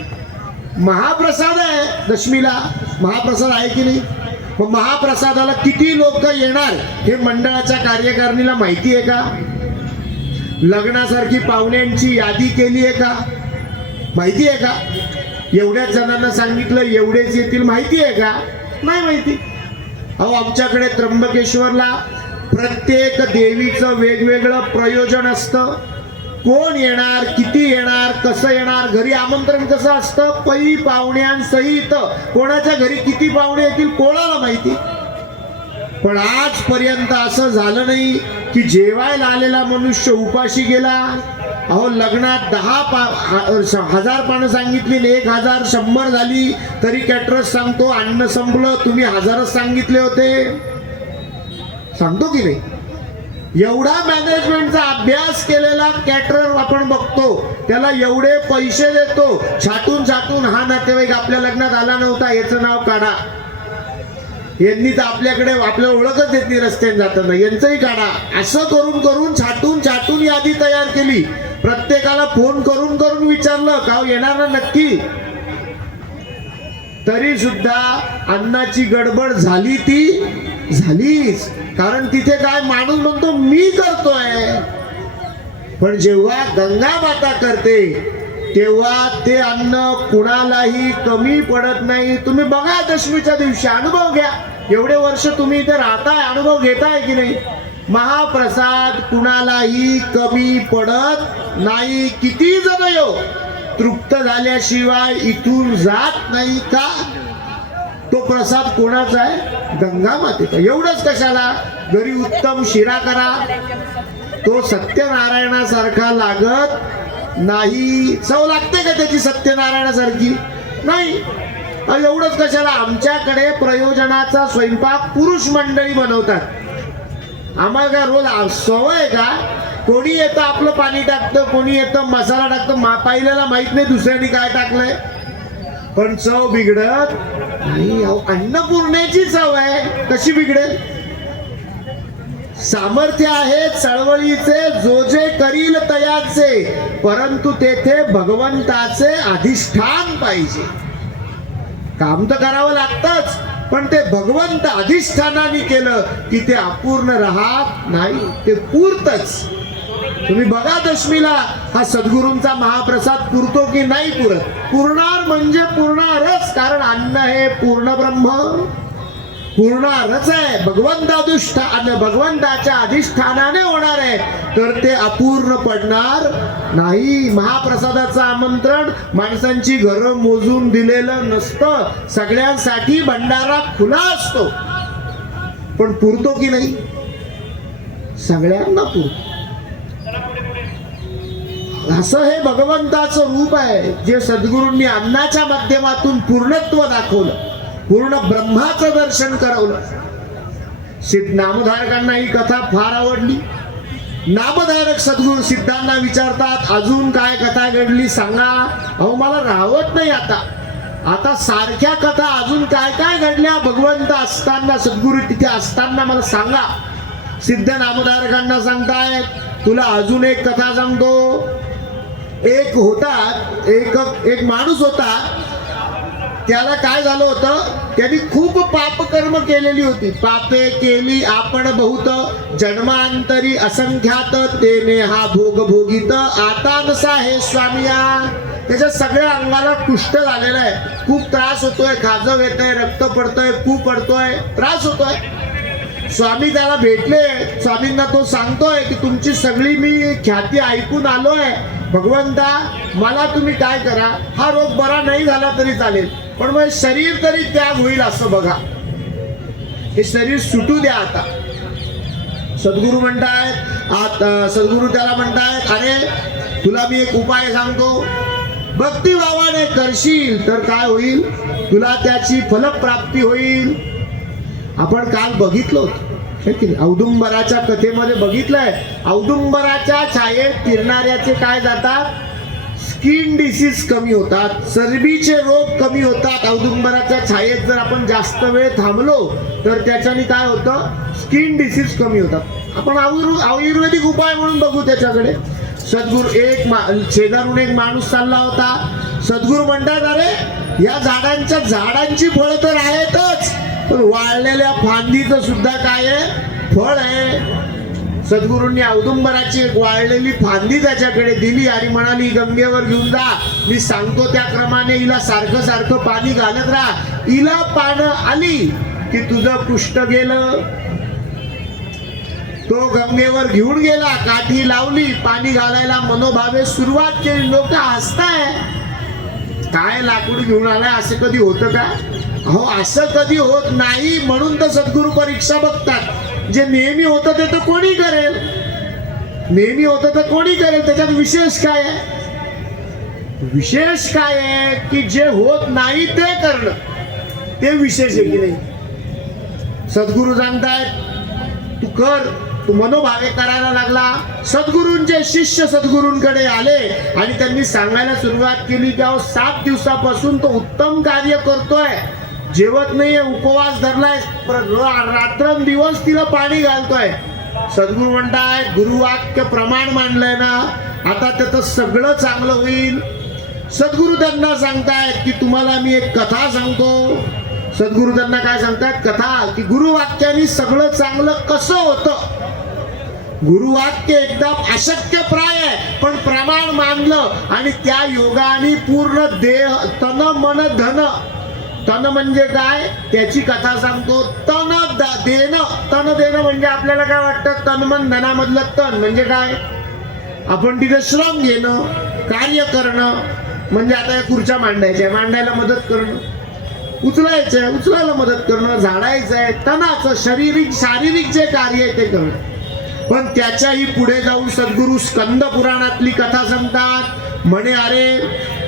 महाप्रसाद आहे. दशमीला महाप्रसाद आहे की नाही? मग महाप्रसादाला किती लोक येणार हे मंडळाच्या कार्यकारिणीला माहिती आहे का? लग्नासारखी पाहुण्यांची यादी केली आहे का? माहिती आहे का? एवढ्याच जणांना सांगितलं एवढेच येतील, माहिती आहे का? नाही माहिती. अहो, आमच्याकडे त्र्यंबकेश्वरला प्रत्येक देवीचं वेगवेगळं प्रयोजन असतं. कोण येणार, किती येणार, कसं येणार, घरी आमंत्रण कसं असतं, पै पाहुण्यांसहित कोणाच्या घरी किती पाहुणे येतील कोणाला माहिती. पण आजपर्यंत असं झालं नाही की जेवायला आलेला मनुष्य उपाशी गेला. अहो, लग्नात 10,000 पानं सांगितली, 1,000 100 झाली तरी कॅटरर्स सांगतो अन्न संपलं, तुम्ही 1000च सांगितले होते. सांगतो की नाही? एवढा मॅनेजमेंटचा अभ्यास केलेला कॅटरर आपण बघतो, त्याला एवढे पैसे देतो, छाटून हा नातेवाईक आपल्या लग्नात आला नव्हता याचं नाव काढा. यांनी तर आपल्याकडे आपल्याला ओळखच देत नाही रस्त्याने जाताना, यांचंही काढा. असं करून करून छाटून यादी तयार केली. प्रत्येकाला फोन करून विचारलं का येणार ना नक्की, तरी सुद्धा अन्नाची गडबड झाली ती झालीच. कारण तिथे काय माणूस म्हणतो मी करतोय, पण जेव्हा गंगा माता करते तेव्हा ते अन्न कुणालाही कमी पडत नाही. तुम्ही बघा, दशमीच्या दिवशी अनुभव घ्या. एवढे वर्ष तुम्ही इथे राहताय, अनुभव घेताय की नाही? महाप्रसाद कुणालाही कमी पडत नाही. किती जण येऊ, तृप्त झाल्याशिवाय इथून जात नाही. का? तो प्रसाद कोणाचा आहे? गंगा मातेचा. एवढंच कशाला, घरी उत्तम शिरा करा, तो सत्यनारायणासारखा लागत नाही. चव लागते का त्याची सत्यनारायणासारखी? नाही. एवढंच कशाला, आमच्याकडे प्रयोजनाचा स्वयंपाक पुरुष मंडळी बनवतात. आम्हाला काय रोज सवय का? कोणी येतं आपलं पाणी टाकतं, कोणी येतं मसाला टाकतं, पाहिलेला माहित नाही दुसऱ्याने काय टाकलंय, पण चव बिघडत नाही. अन्नपूर्णेची चव आहे, कशी बिघडेल? सामर्थ्य आहे चळवळीचे, जो जे करील तयाचे, परंतु तेथे भगवंताचे अधिष्ठान पाहिजे. काम तर करावं लागतंच, पण ते भगवंत अधिष्ठानाने केलं की ते अपूर्ण राहत नाही, ते पुरतच. तुम्ही बघा, दशमीला हा सद्गुरूंचा महाप्रसाद पुरतो की नाही पुरत? पुरणार म्हणजे पुरणारच, कारण अन्न हे पूर्ण ब्रह्म पुरणारच आहे. भगवंताच्या अधिष्ठानाने होणार आहे, तर ते अपूर्ण पडणार नाही. महाप्रसादाचं आमंत्रण माणसांची घरं मोजून दिलेलं नसतं, सगळ्यांसाठी भंडारा खुला असतो. पण पुरतो की नाही? सगळ्यांना पुरतो. असं हे भगवंताचं रूप आहे, जे सद्गुरूंनी अन्नाच्या माध्यमातून पूर्णत्व दाखवलं, पूर्ण ब्रह्माचं दर्शन करवलं. नामधारकांना ही कथा फार आवडली. नामधारक सद्गुरू सिद्धांना विचारतात, अजून काय कथा घडली सांगा. अहो, मला राहवत नाही आता सारख्या कथा अजून काय काय घडल्या भगवंत असताना, सद्गुरू तिथे असताना मला सांगा. सिद्ध नामधारकांना सांगतायत, तुला अजून एक कथा सांगतो. एक माणूस होता, त्याला काय झालं होतं, त्यांनी खूप पाप कर्म केलेली होती. पापे केली आपण बहुत, जन्मांतरी असंख्यात, तेने हा भोग भोगीत, आता नसा हे स्वामिया. त्याच्या सगळ्या अंगाला कुष्ठ झालेला आहे, खूप त्रास होतोय, खाजव येतोय, रक्त पडतोय, पू पडतोय, त्रास होतोय. स्वामी त्याला भेटले. स्वामींना तो सांगतोय की तुमची सगळी मी ख्याती ऐकून आलोय, भगवंता मला तुम्ही काय करा, हा रोग बरा नाही झाला तरी चालेल, पण मग शरीर तरी त्याग होईल असं बघा, हे शरीर सुटू द्या आता. सद्गुरू म्हणतायत, आता सद्गुरू त्याला म्हणतायत, अरे तुला मी एक उपाय सांगतो, भक्तिभावाने करशील तर काय होईल, तुला त्याची फलप्राप्ती होईल. आपण काल बघितलं होतं की औदुंबराच्या कथेमध्ये बघितलंय, औदुंबराच्या छायेत फिरणाऱ्याचे काय जातात, स्किन डिसीज कमी होतात, चरबीचे रोग कमी होतात. औदुंबराच्या छायेत जर आपण जास्त वेळ थांबलो तर त्याच्याने काय होतं, स्किन डिसीज कमी होतात. आपण आयुर्वेदिक उपाय म्हणून बघू त्याच्याकडे. सद्गुरू शेजारून एक माणूस चालला होता. सद्गुरू म्हणतात, अरे या झाडांची फळं तर आहेतच, पण वाळलेल्या फांदीचं सुद्धा काय आहे, फळ आहे. सद्गुरूंनी औदुंबराची एक वाळलेली फांदी त्याच्याकडे दिली आणि म्हणाली, गंगेवर घेऊन जा, मी सांगतो त्या क्रमाने हिला सारखं सारखं पाणी घालत राहा. हिला पानं आली की तुझं कुष्ठ गेलं. तो गंगेवर घेऊन गेला, काठी लावली, पाणी घालायला मनोभावे सुरुवात केली. लोक हसताय, काय लाकूड घेऊन आलाय, असं कधी होतं का? हो, असं कधी होत नाही. म्हणून तर सद्गुरू परीक्षा बघतात. जे नेहमी होतं ते तर कोणी करेल, नेहमी होतं तर कोणी करेल. त्याच्यात विशेष काय आहे? विशेष काय आहे की जे होत नाही ते करणं, ते विशेष आहे की नाही. सद्गुरू सांगतायत तू कर, तू मनोभावे करायला लागला. सद्गुरूंचे शिष्य सद्गुरूंकडे आले आणि त्यांनी सांगायला सुरुवात केली की अहो 7 दिवसापासून तो उत्तम कार्य करतोय, जेवत नाहीये, उपवास धरलाय, रात्रंदिवस तिला पाणी घालतोय. सद्गुरू म्हणतायत गुरुवाक्य प्रमाण मांडलंय ना, आता त्याचं सगळं चांगलं होईल. सद्गुरू त्यांना सांगतायत की तुम्हाला मी एक कथा सांगतो. सद्गुरू त्यांना काय सांगतायत, कथा, की गुरुवाक्याने सगळं चांगलं कसं होतं. गुरुवाक्य एकदम अशक्य प्राय आहे, पण प्रमाण मानलं आणि त्या योगाने पूर्ण देह, तन मन धन. तन म्हणजे काय, त्याची कथा सांगतो. तन देणं म्हणजे आपल्याला काय वाटतं, तन मन धनामधलं तन म्हणजे काय, आपण तिथे श्रम घेणं, कार्य करणं. म्हणजे आता या खुर्च्या मांडायला मदत करणं, उचलायला मदत करणं, झाडायचं आहे, तनाचं शारीरिक जे कार्य आहे ते करणं. पण त्याच्याही पुढे जाऊन सद्गुरू स्कंद पुराणातली कथा सांगतात. म्हणे अरे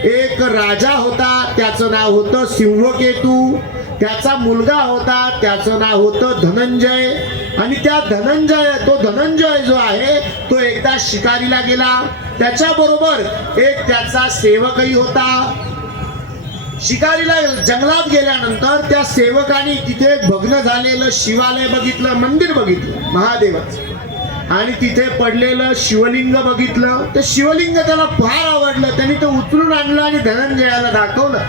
एक राजा होता, त्याचं नाव होतं सिंहकेतू. त्याचा मुलगा होता, त्याचं नाव होतं धनंजय. आणि त्या धनंजय जो आहे तो एकदा शिकारीला गेला. त्याच्याबरोबर एक त्याचा सेवकही होता. शिकारीला जंगलात गेल्यानंतर त्या सेवकाने तिथे भग्न झालेलं शिवालय बघितलं, मंदिर बघितलं महादेवाचं, आणि तिथे पडलेलं शिवलिंग बघितलं. ते शिवलिंग त्याला फार आवडलं. त्यांनी ते उचलून आणलं आणि धनंजयाला दाखवलं.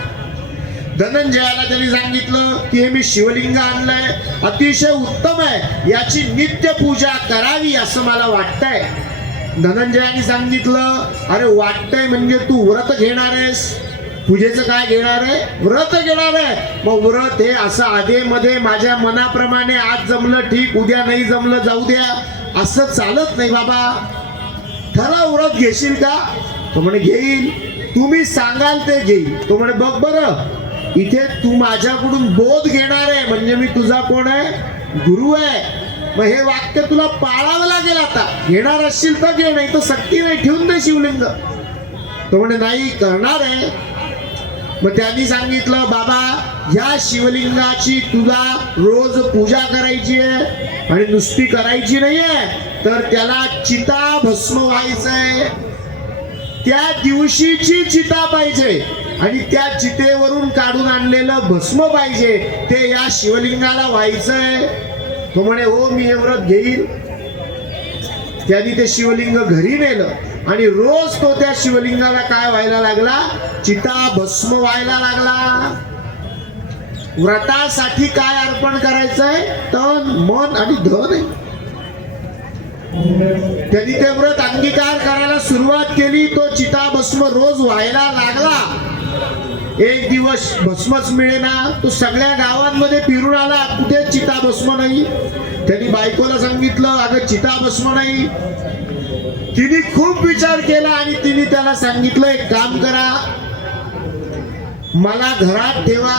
धनंजयाला त्यांनी सांगितलं की हे मी शिवलिंग आणलंय, अतिशय उत्तम आहे, याची नित्य पूजा करावी असं मला वाटतंय. धनंजयाने सांगितलं, अरे वाटतंय म्हणजे तू व्रत घेणार आहेस. पूजेचं काय घेणार आहे, व्रत घेणार आहे. मग व्रत हे असं आधेमध्ये माझ्या मनाप्रमाणे आज जमलं ठीक, उद्या नाही जमलं जाऊ द्या, असं चालत नाही बाबा. ठरव, व्रत घेशील का? तो म्हणे घेईल. तुम्ही सांगाल ते घेईल. तो म्हणे बघ बरं, इथे तू माझ्याकडून बोध घेणार आहे म्हणजे मी तुझा कोण आहे, गुरु आहे. मग हे वाक्य तुला पाळावं लागेल. आता घेणार असशील तर घे, नाही तर सक्ती नाही, ठेवून दे शिवलिंग. तो म्हणे नाही, करणार आहे. मग त्यांनी सांगितलं बाबा ह्या शिवलिंगाची तुला रोज पूजा करायची आहे, आणि नुसती करायची नाहीये तर त्याला चिता भस्म व्हायचंय. त्या दिवशीची चिता पाहिजे आणि त्या चितेवरून काढून आणलेलं भस्म पाहिजे, ते या शिवलिंगाला व्हायचंय. तो म्हणे हो मी हे व्रत घेईल. त्यांनी ते शिवलिंग घरी नेलं आणि रोज तो त्या शिवलिंगाला काय व्हायला लागला, चिता भस्म व्हायला लागला. व्रतासाठी काय अर्पण करायचंय, तन मन आणि धन आहे. त्यांनी ते व्रत अंगीकार करायला सुरुवात केली. तो चिता भस्म रोज व्हायला लागला. एक दिवस भस्मच मिळेना. तो सगळ्या गावांमध्ये फिरून आला, कुठे चिता भस्म नाही. त्यांनी बायकोला सांगितलं अगं चिता भस्म नाही. तिने खूप विचार केला आणि तिने त्याला सांगितलं एक काम करा, मला घरात ठेवा,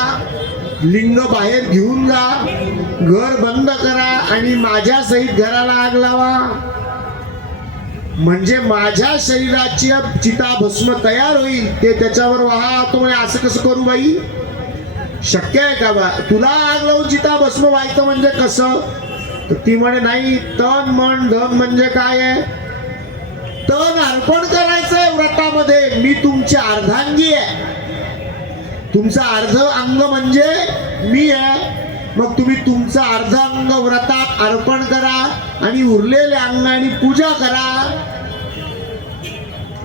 लिंग बाहेर घेऊन जा, घर बंद करा आणि माझ्या सहित घराला आग लावा, म्हणजे माझ्या शरीराची चिता भस्म तयार होईल, ते त्याच्यावर वाहा. तो म्हणे असं कसं करू बाई, शक्य आहे का बा? तुला आग लावून चिता भस्म व्हायचं म्हणजे कसं? तर ती म्हणे नाही, तन मन धन म्हणजे काय आहे? तन अर्पण करायचंय व्रतामध्ये. मी तुमची अर्धांगी आहे, तुमचा अर्ध अंग म्हणजे मी आहे. मग तुम्ही तुमचं अर्ध अंग व्रतात अर्पण करा आणि उरलेले अंगाने पूजा करा.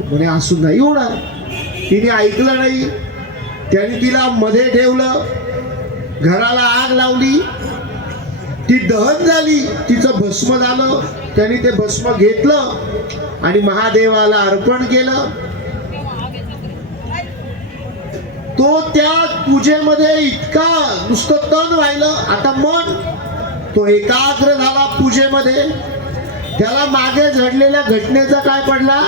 म्हणे असं नाही होणार. तिने ऐकलं नाही. त्याने तिला मध्ये ठेवलं, घराला आग लावली, ती दहन झाली, तिचं भस्म झालं. त्याने ते भस्म घेतलं आणि महादेवाला अर्पण केलं. तो त्या पूजेमध्ये इतका नुसतं तन व्हायलं. आता मन तो एकाग्र झाला पूजेमध्ये. त्याला मागे घडलेल्या घटनेचा काय पडला?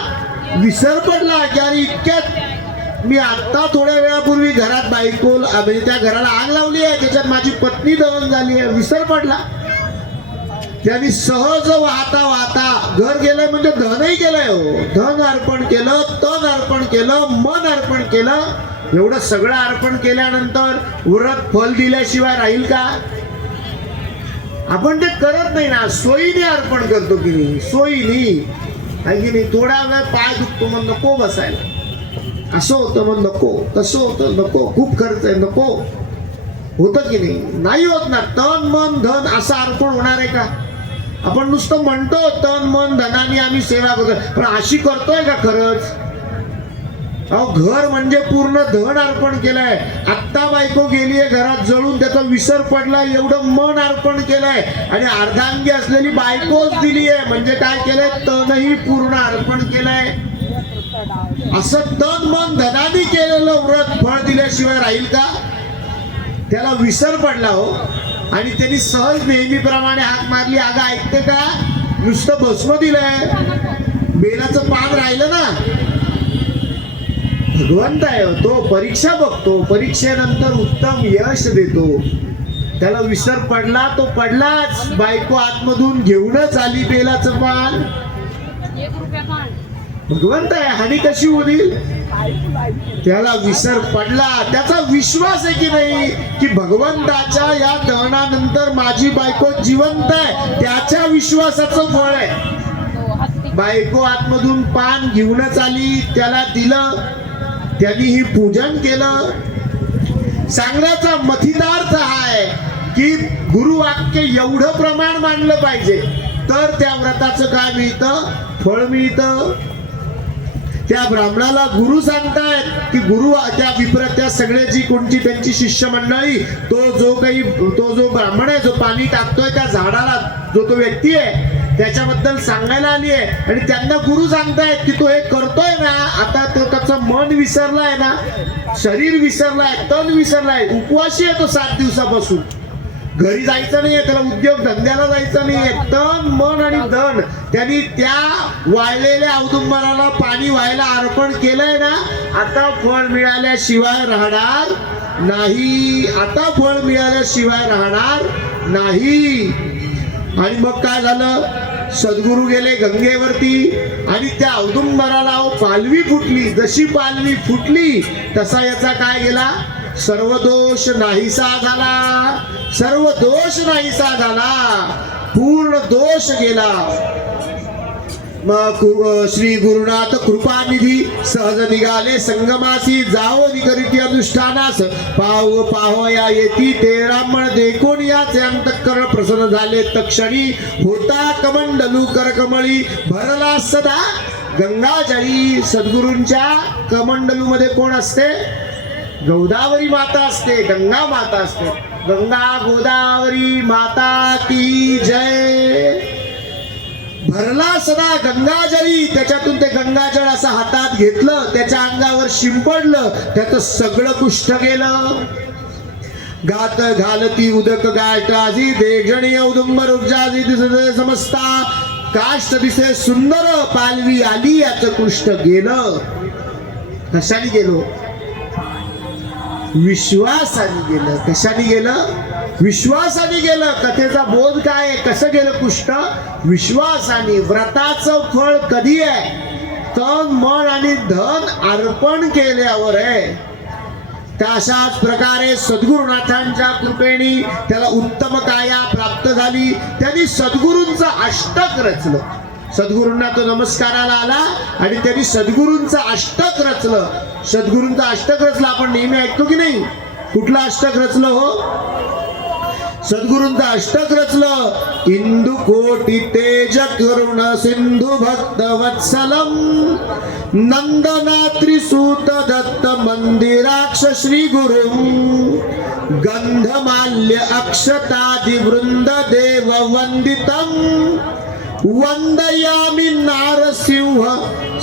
विसर पडला की अरे इतक्यात मी आता थोड्या वेळापूर्वी घरात बायको त्या घराला आग लावली आहे, त्याच्यात माझी पत्नी दहन झाली आहे. विसर पडला. त्यांनी सहज वाहता वाहता घर गेलंय म्हणजे धनही केलंय. हो, धन अर्पण केलं, तन अर्पण केलं, मन अर्पण केलं. एवढं सगळं अर्पण केल्यानंतर व्रत फल दिल्याशिवाय राहील का? आपण ते करत नाही ना, सोयीने अर्पण करतो की नाही? सोयीनी आहे की नाही? थोडा वेळ पाय दुखतो मग नको बसायला, असं होतं मग नको, तसं होतं नको, खूप खर्च आहे नको, होतं की नाही? नाही होत ना. तन मन धन असं अर्पण होणार आहे का? आपण नुसतं म्हणतो तन मन धनाने आम्ही सेवा करतो, पण अशी करतोय का खरंच? अहो, घर म्हणजे पूर्ण धन अर्पण केलंय. आत्ता बायको गेलीये घरात जळून, त्याचा विसर पडलाय, एवढं मन अर्पण केलंय आणि अर्धांगी असलेली बायकोच दिलीये म्हणजे काय केलंय? तनही पूर्ण अर्पण केलंय. असं तन मन धनाने केलेलं व्रत फळ दिल्याशिवाय राहील का? त्याला विसर पडला हो, आणि त्यांनी सहज नेहमीप्रमाणे हाक मारली. अगं ऐकते का? नुसतं भस्म दिलंय, बेलाचं पान राहिलं ना. भगवंत आहे तो, परीक्षा बघतो, परीक्षेनंतर उत्तम यश देतो. त्याला विसर पडला तो पडलाच. बायको आतमधून घेऊनच आली बेलाचं पान. भगवंत आहे, हानी कशी होईल? त्याला विसर पडला. त्याचा विश्वास आहे की नाही की भगवंताच्या या दहनानंतर माझी बायको जिवंत आहे, त्याच्या विश्वासाचं फळ आहे. बायको आतमधून पान घेऊनच आली, त्याला दिलं, त्यांनी ही पूजन केलं. सांगण्याचा मथितार्थ हा आहे की गुरुवाक्य एवढं प्रमाण मानलं पाहिजे तर त्या व्रताचं काय मिळतं? फळ मिळतं. त्या ब्राह्मणाला गुरु सांगतायत की गुरु त्या विप्रत्या सगळे जी कोणची त्यांची शिष्य मंडळी, तो जो ब्राह्मण आहे, जो पाणी टाकतोय त्या झाडाला, जो तो व्यक्ती आहे, त्याच्याबद्दल सांगायला आली आहे. आणि त्यांना गुरु सांगतायत की तो हे करतोय ना, आता तो त्याचं मन विसरलाय ना, शरीर विसरलाय, तन विसरलाय, उपवासी आहे तो 7 दिवसापासून, घरी जायचं नाहीये, त्याला उद्योग धंद्याला जायचं नाहीये. तन मन आणि धन त्यांनी त्या वाळलेल्या औदुंबराला पाणी व्हायला अर्पण केलंय ना. आता फळ मिळाल्याशिवाय राहणार नाही. आता फळ मिळाल्याशिवाय राहणार नाही. आणि मग काय झालं? सद्गुरू गेले गंगेवरती आणि त्या औदुंबराला पालवी फुटली. जशी पालवी फुटली तसा याचा काय गेला? सर्व दोष नाहीसा झाला. सर्व दोष नाहीसा झाला, पूर्ण दोष गेला. मग श्री गुरुनाथ कृपानिधी सहज निघाले संगमासी, जावो निकरिती अनुष्ठानास, पाव पाहया येती ते ब्राह्मण देखून याचे अंतःकरण प्रसन्न झाले. तक्षणी होता कमंडलू करकमळी, भरला सदा गंगाजळी. सद्गुरूंच्या कमंडलू मध्ये कोण असते? गोदावरी माता असते, गंगा माता असते. गंगा गोदावरी माता की जय. भरला सदा गंगाजळी. त्याच्यातून ते गंगाजळ असं हातात घेतलं, त्याच्या अंगावर शिंपडलं, त्याचं सगळं कुष्ठ गेलं. गात घालती उदक गाठाजी, देखजणी औदुंबर उपजाजी दिसते समजता, काष्ट दिसे सुंदर, पालवी आली याचं कुष्ठ गेलं. कशाने गेलो? विश्वासाने गेलं. कशाने गेलं? विश्वासाने गेलं. कथेचा बोध काय? कसं गेलं कुष्ठ? विश्वासाने. व्रताचं फळ कधी आहे? तन मन आणि धन अर्पण केल्यावर आहे. त्या अशाच प्रकारे सद्गुरुनाथांच्या कृपेने त्याला उत्तम काया प्राप्त झाली. त्यांनी सद्गुरूंचं अष्टक रचलं. सद्गुरूंना तो नमस्काराला आला आणि त्यांनी सद्गुरूंचं अष्टक रचलं. सद्गुरूंचं अष्टक रचलं. आपण नेहमी ऐकतो की नाही? कुठलं अष्टक रचलं हो? सद्गुरूंचं अष्टक रचलं. इंदु कोटी तेज करुण सिंधु भक्त वत्सलम नंदनात्री सूत दत्त मंदिराक्ष श्री गुरुं गंधमाल्य अक्षतादि वृंद देव वंदितम वंदयामि नारसिंह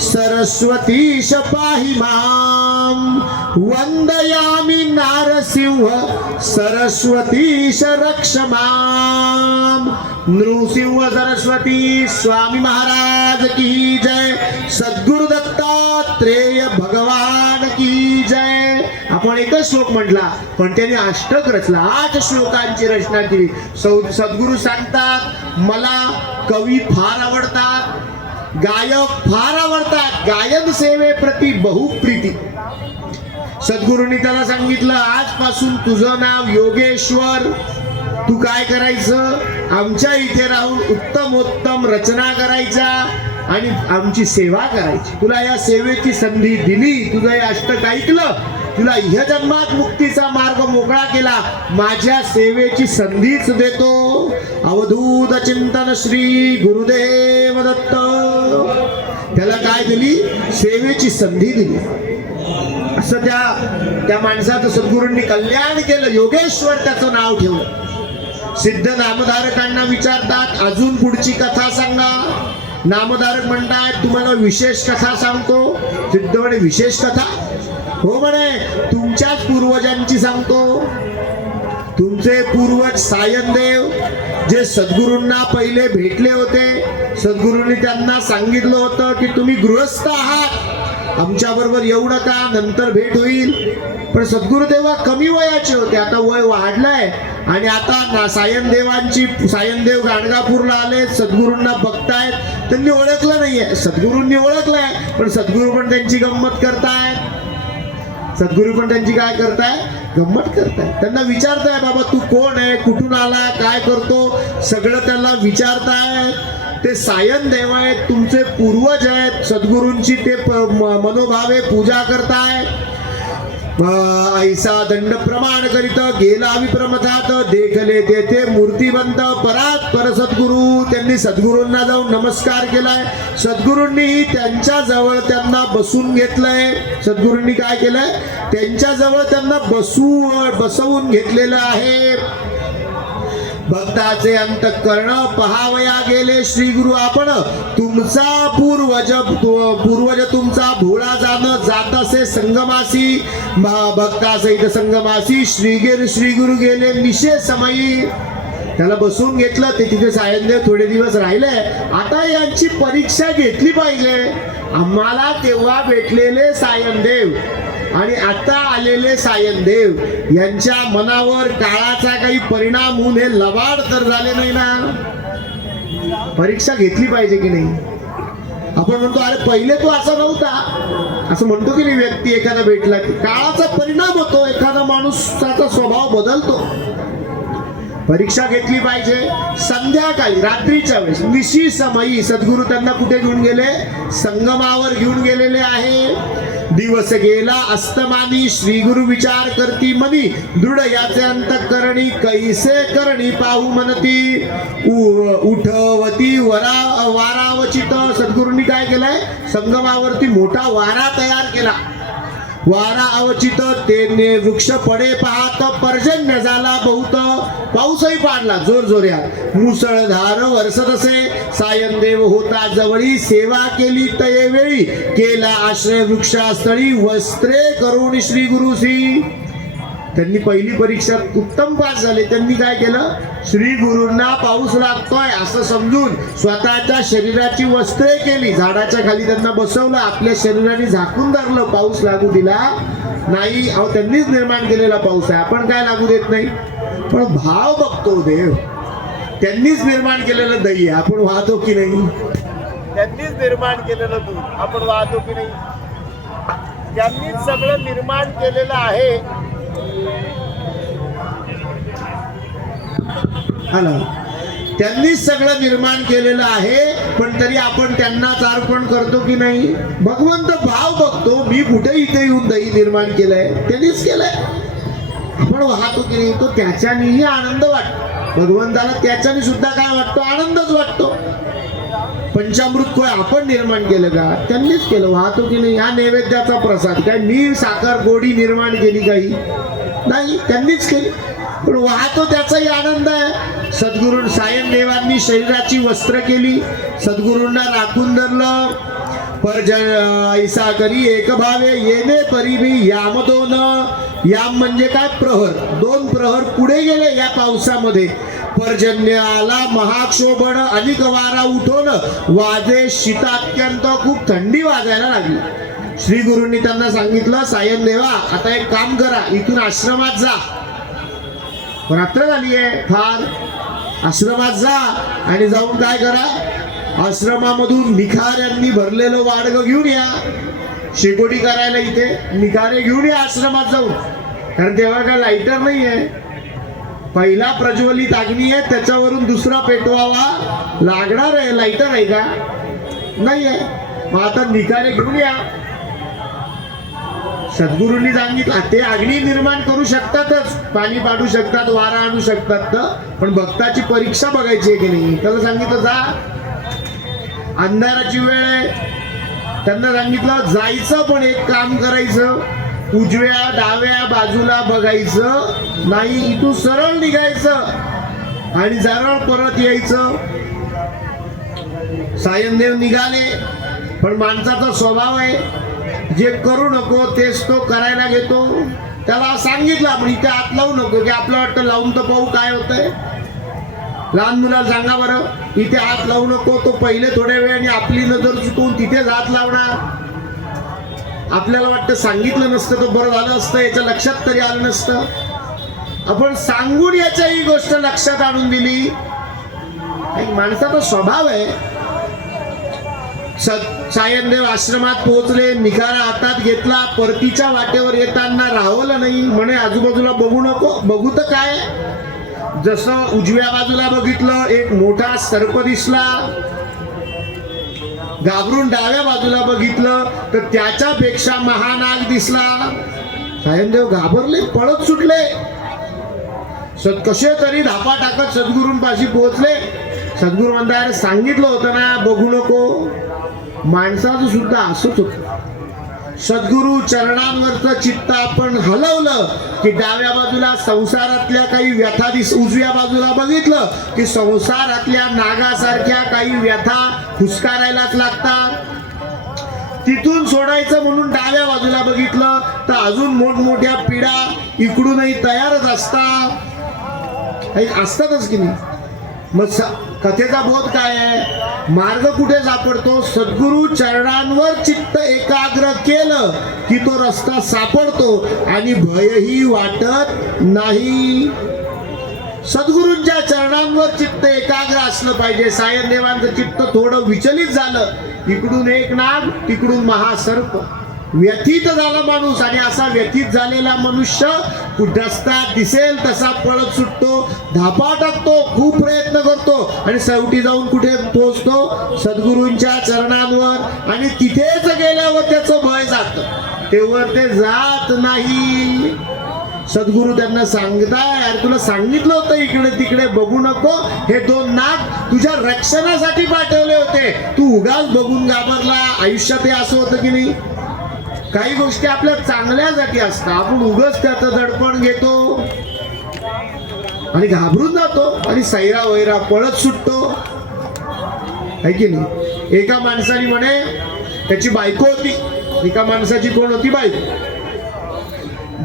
सरस्वतीश पाहि मां वंदयामि नारसिंह सरस्वतीश रक्ष मां. नृसिंह सरस्वती स्वामी महाराज की जय. सद्गुरु दत्तात्रेय भगवान की जय. आपण एकच श्लोक म्हटला पण त्यांनी अष्टक रचला. 8 श्लोकांची रचना केली. सद्गुरु सांगतात मला कवी फार आवडतात, गायक फार आवडतात, गायन सेवेप्रती बहुप्रीती. सद्गुरूंनी त्याला सांगितलं आजपासून तुझं नाव योगेश्वर. तू काय करायचं? आमच्या इथे राहून उत्तमोत्तम रचना करायच्या आणि आमची सेवा करायची. तुला या सेवेची संधी दिली, तुझं हे अष्टक ऐकलं, तुला ह्या जन्मात मुक्तीचा मार्ग मोकळा केला, माझ्या सेवेची संधीच देतो. अवधूत चिंतन श्री गुरुदेव दत्त. त्याला काय दिली? सेवेची संधी दिली. असं त्या माणसाचं सद्गुरूंनी कल्याण केलं. योगेश्वर त्याचं नाव ठेवलं. सिद्ध नामधारकांना विचारतात अजून पुढची कथा सांगा. नामधारक म्हणतात तुम्हाला विशेष कथा सांगतो. सिद्ध म्हणे विशेष कथा? हो म्हणे तुमच्याच पूर्वजांची सांगतो. तुमचे पूर्वज सायनदेव जे सद्गुरूंना पहिले भेटले होते, सद्गुरूंनी त्यांना सांगितलं होतं की तुम्ही गृहस्थ आहात, आमच्या बरोबर येऊ नका, नंतर भेट होईल. पण सद्गुरू तेव्हा कमी वयाचे होते, आता वय वाढलंय आणि आता सायनदेव गाणगापूरला आले, सद्गुरूंना बघतायत. त्यांनी ओळखलं नाहीये, सद्गुरूंनी ओळखलंय पण सद्गुरू पण त्यांची गंमत करतायत. सद्गुरू पण त्यांची काय करताय? गंमत करताय. त्यांना विचारताय बाबा तू कोण आहे, कुठून आला, काय करतो, सगळं त्यांना विचारताय. ते सायनदेव आहेत, तुमचे पूर्वज आहेत, सद्गुरूंची ते मनोभावे पूजा करताय. ऐसा दंड प्रमाण करीत गेला विप्रमथात देखले तेथे मूर्तिवंत परात पर सद्गुरू. त्यांनी सद्गुरूंना जाऊन नमस्कार केलाय. सद्गुरूंनी त्यांच्या जवळ त्यांना बसून घेतलंय. सद्गुरूंनी काय केलंय? त्यांच्या जवळ त्यांना बसवून घेतलेलं आहे. भक्ताचे अंतःकरण पहावया गेले श्री गुरु आपण. तुमचा पूर्वज तुमचा भोळा जात असे संगमासी. भक्तासहित संगमासी श्री गुरु गेले निशे समयी. त्याला बसून घेतलं. ते तिथे सायनदेव थोडे दिवस राहिले. आता यांची परीक्षा घेतली पाहिजे. आम्हाला तेव्हा भेटलेले सायनदेव आणि आता आलेले सायनदेव यांच्या मनावर काळाचा काही परिणाम होऊन हे लबाड तर झाले नाही ना. परीक्षा घेतली पाहिजे की नाही? आपण म्हणतो अरे पहिले तो असा नव्हता, असं म्हणतो की नाही. व्यक्ती एखादा भेटला की काळाचा परिणाम होतो, एखादा माणूसाचा स्वभाव बदलतो. परीक्षा घेतली पाहिजे. संध्याकाळी रात्रीच्या वेळेस निशी समयी सद्गुरू त्यांना कुठे घेऊन गेले? संगमावर घेऊन गेलेले आहे. दिवस गेला अस्तमानी श्री गुरु विचार करती मनी. दृढ याचे अंतःकरणी कैसे करणी पाहू म्हणती. उठवती वारावचित. सद्गुरूंनी काय केलंय? संगमावरती मोठा वारा तयार केला. वारा अवचित तेने वृक्ष पडे पाहत पर्जन्य झाला बहुत. पाऊसही पाडला जोरजोऱ्यात. मुसळधार वरसत असे. सायनदेव होता जवळी. सेवा केली तये वेळी. केला आश्रय वृक्षास्थळी. वस्त्रे करून श्री गुरुसी. त्यांनी पहिली परीक्षा उत्तम पास झाले. त्यांनी काय केलं? श्री गुरूंना पाऊस लागतोय असं समजून स्वतःच्या शरीराची वस्त्रे केली. झाडाच्या खाली त्यांना बसवलं. आपल्या शरीराने झाकून धरलं. पाऊस लागू दिला नाही. अहो त्यांनीच निर्माण केलेला पाऊस आहे, आपण काय लागू देत नाही. पण भाव बघतो देव. त्यांनीच निर्माण केलेलं दही आपण वाहतो की नाही? त्यांनीच निर्माण केलेलं दूध आपण वाहतो की नाही? त्यांनीच सगळं निर्माण केलेलं आहे. हा ना, त्यांनीच सगळं निर्माण केलेलं आहे, पण तरी आपण त्यांनाच अर्पण करतो की नाही? भगवंत भाव बघतो, मी कुठे इथे येऊन दही निर्माण केलंय, त्यांनीच केलंय. आपण वाहतो की नाही, तो त्याच्यानेही आनंद वाटतो. भगवंताला त्याच्याने सुद्धा काय वाटतो? आनंदच वाटतो. पंचामृत काय आपण निर्माण केलं का? त्यांनीच केलं. वाहतो की नाही? हा नैवेद्याचा प्रसाद काय मी साखर गोडी निर्माण केली काही नाही, त्यांनीच केली. पण वाहतो त्याचाही आनंद आहे. सद्गुरू सायनदेवांनी शरीराची वस्त्र केली, सद्गुरूंना राखून धरलं. ऐसा करी एक भावे येणे परिबी याम दोन. याम म्हणजे काय? प्रहर. 2 प्रहर पुढे गेले या पावसामध्ये. पर्जन्य आला, महाक्षोभण, अनिक वारा उठवण, वाजे शीत अत्यंत, खूप थंडी वाजायला लागली. श्री गुरूंनी त्यांना सांगितलं, सायनदेवा आता एक काम करा, इथून आश्रमात जा. रात्र झाली आहे फार, आश्रमात जा आणि जाऊन काय करा, आश्रमामधून निखाऱ्यांनी भरलेलं वाडगं घेऊन या. शेकोटी करायला इथे निखारे घेऊन या आश्रमात जाऊन, कारण तेव्हा काय लाईटर नाही आहे. पहिला प्रज्वलित अग्नी आहे, त्याच्यावरून दुसरा पेटवावा लागणार आहे. लाईटर आहे का? नाही आहे. मग आता निखारे घेऊन या. सद्गुरूंनी सांगितलं, ते अग्नी निर्माण करू शकतातच, पाणी पाडू शकतात, वारा आणू शकतात, पण भक्ताची परीक्षा बघायची आहे की नाही. त्याला सांगितलं जा. अंधाराची वेळ आहे. त्यांना सांगितलं जायचं, पण एक काम करायचं, उजव्या डाव्या बाजूला बघायचं नाही, इथून सरळ निघायचं आणि सरळ परत यायचं. सायनदेव निघाले, पण माणसाचा स्वभाव आहे, जे करू नको तेच तो करायला घेतो. त्याला सांगितलं आपण इथे हात लावू नको, की आपलं वाटतं लावून तर पाहू काय होतंय. लहान मुलाला सांगा बरं, इथे हात लावू नको, तो पहिले थोड्या वेळाने आपली नजर चुकवून तिथेच हात लावणार. आपल्याला वाटतं सांगितलं नसतं तर बरं झालं असतं, याच्या लक्षात तरी आलं नसतं. आपण सांगून याच्या ही गोष्ट लक्षात आणून दिली. एक माणसाचा स्वभाव आहे. सायनदेव आश्रमात पोहोचले, निखारा हातात घेतला, परतीच्या वाटेवर येताना राहवलं नाही. म्हणे आजूबाजूला बघू नको. बघू तर काय, जसं उजव्या बाजूला बघितलं एक मोठा सर्प दिसला, घाबरून डाव्या बाजूला बघितलं तर त्याच्यापेक्षा महानाग दिसला. सायनदेव घाबरले, पळत सुटले. कसे तरी धापा टाकत सद्गुरूंपाशी पोहोचले. सद्गुरू म्हणतात, सांगितलं होतं ना बघू नको. माणसाचं सुद्धा असंच होतं. सद्गुरू चरणांवरचं चित्त आपण हलवलं की डाव्या बाजूला संसारातल्या काही व्यथा उजव्या बाजूला बघितलं की संसारातल्या नागासारख्या काही व्यथा हुसकारायलाच लागतात. तिथून सोडायचं म्हणून डाव्या बाजूला बघितलं तर अजून मोठमोठ्या पिढा इकडूनही तयारच असतातच की नाही. मग कथेचा बोध काय आहे? मार्ग कुठे सापडतो? सद्गुरू चरणांवर चित्त एकाग्र केलं की तो रस्ता सापडतो आणि भयही वाटत नाही. सद्गुरूंच्या चरणांवर चित्त एकाग्र असलं पाहिजे. सायनदेवांचं चित्त थोडं विचलित झालं, इकडून एक नाग तिकडून महासर्प. व्यथित झाला माणूस, आणि असा व्यथित झालेला मनुष्य रस्ता दिसेल तसा पळत सुटतो, धापा टाकतो, खूप प्रयत्न करतो आणि शेवटी जाऊन कुठे पोहोचतो? सद्गुरूंच्या चरणांवर. आणि तिथेच गेल्यावर त्याचं भय जातं, तेव्हा ते जात नाही. सद्गुरू त्यांना सांगताय, अरे तुला सांगितलं होतं इकडे तिकडे बघू नको. हे 2 नाग तुझ्या रक्षणासाठी पाठवले होते, तू उगाच बघून घाबरला. आयुष्यात हे असं होतं की नाही? काही गोष्टी आपल्या चांगल्यासाठी असतात, आपण उगाच त्याचं दडपण घेतो आणि घाबरून जातो आणि सैरा वैरा पळत सुटतो, है की नाही? एका माणसाने म्हणे, त्याची बायको होती. एका माणसाची कोण होती?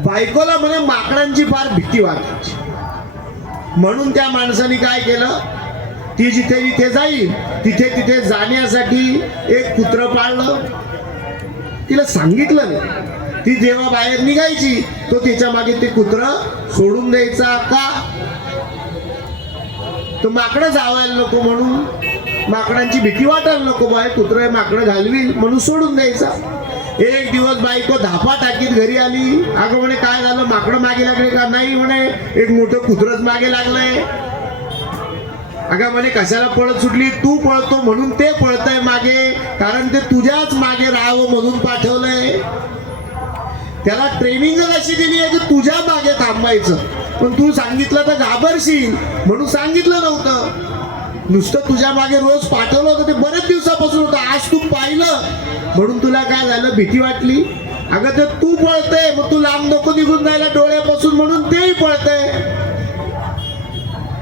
बायकोला म्हणे माकडांची फार भीती वाटायची. म्हणून त्या माणसाने काय केलं, ती जिथे जिथे जाईल तिथे तिथे जाण्यासाठी एक कुत्र पाळलं. तिला सांगितलं नाही. ती जेव्हा बाहेर निघायची तो तिच्या मागे ते कुत्र सोडून द्यायचा. का? तो माकडं जावायला नको म्हणून, माकडांची भीती वाटायला नको, बाय कुत्र माकडं घालवी म्हणून सोडून द्यायचा. एक दिवस बायको धापा टाकीत घरी आली. अगं म्हणे काय झालं, माकडं मागे लागले का? नाही म्हणे, एक मोठं कुत्रच मागे लागलंय. अगं म्हणे कशाला पळत सुटली? तू पळतो म्हणून ते पळतय मागे, कारण ते तुझ्याच मागे राहावं म्हणून पाठवलंय. त्याला ट्रेनिंगच अशी दिली आहे की तुझ्या मागे थांबायचं, पण तू सांगितलं तर घाबरशील म्हणून सांगितलं नव्हतं. नुसतं तुझ्या मागे रोज पाठवलं होतं, ते बरेच दिवसापासून होतं. आज तू पाहिलं म्हणून तुला काय झालं, भीती वाटली. अगं ते तू पळतय, मग तू लांब नको निघून जायला डोळ्यापासून म्हणून तेही पळतय.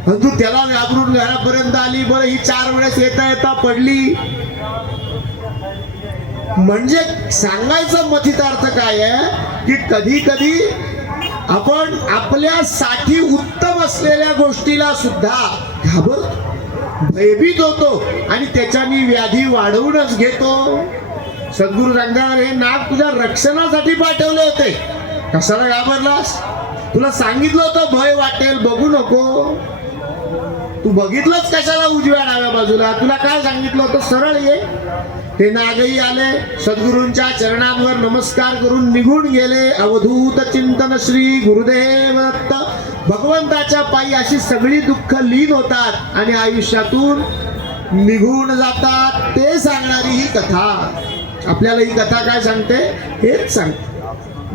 तू त्याला घाबरून घरापर्यंत आली. बरं, ही 4 वेळेस येता येता पडली. म्हणजे सांगायचा मथितार्थ काय आहे की कधी कधी आपण आपल्यासाठी उत्तम असलेल्या गोष्टीला सुद्धा घाबरतो, भयभीत होतो आणि त्याच्यानी व्याधी वाढवूनच घेतो. सद्गुरू सांगणार, हे नाग तुझ्या रक्षणासाठी पाठवले होते, कशाला घाबरलास? तुला सांगितलं होतं भय वाटेल, बघू नको. तू बघितलंच कशाला उजव्या डाव्या बाजूला? तुला काय सांगितलं होतं, सरळ ये. ते नागही आले, सद्गुरूंच्या चरणांवर नमस्कार करून निघून गेले. अवधूत चिंतन श्री गुरुदेव दत्त. भगवंताच्या पायी अशी सगळी दुःख लीन होतात आणि आयुष्यातून निघून जातात. ते सांगणारी ही कथा आपल्याला, ही कथा काय सांगते? हेच सांगते.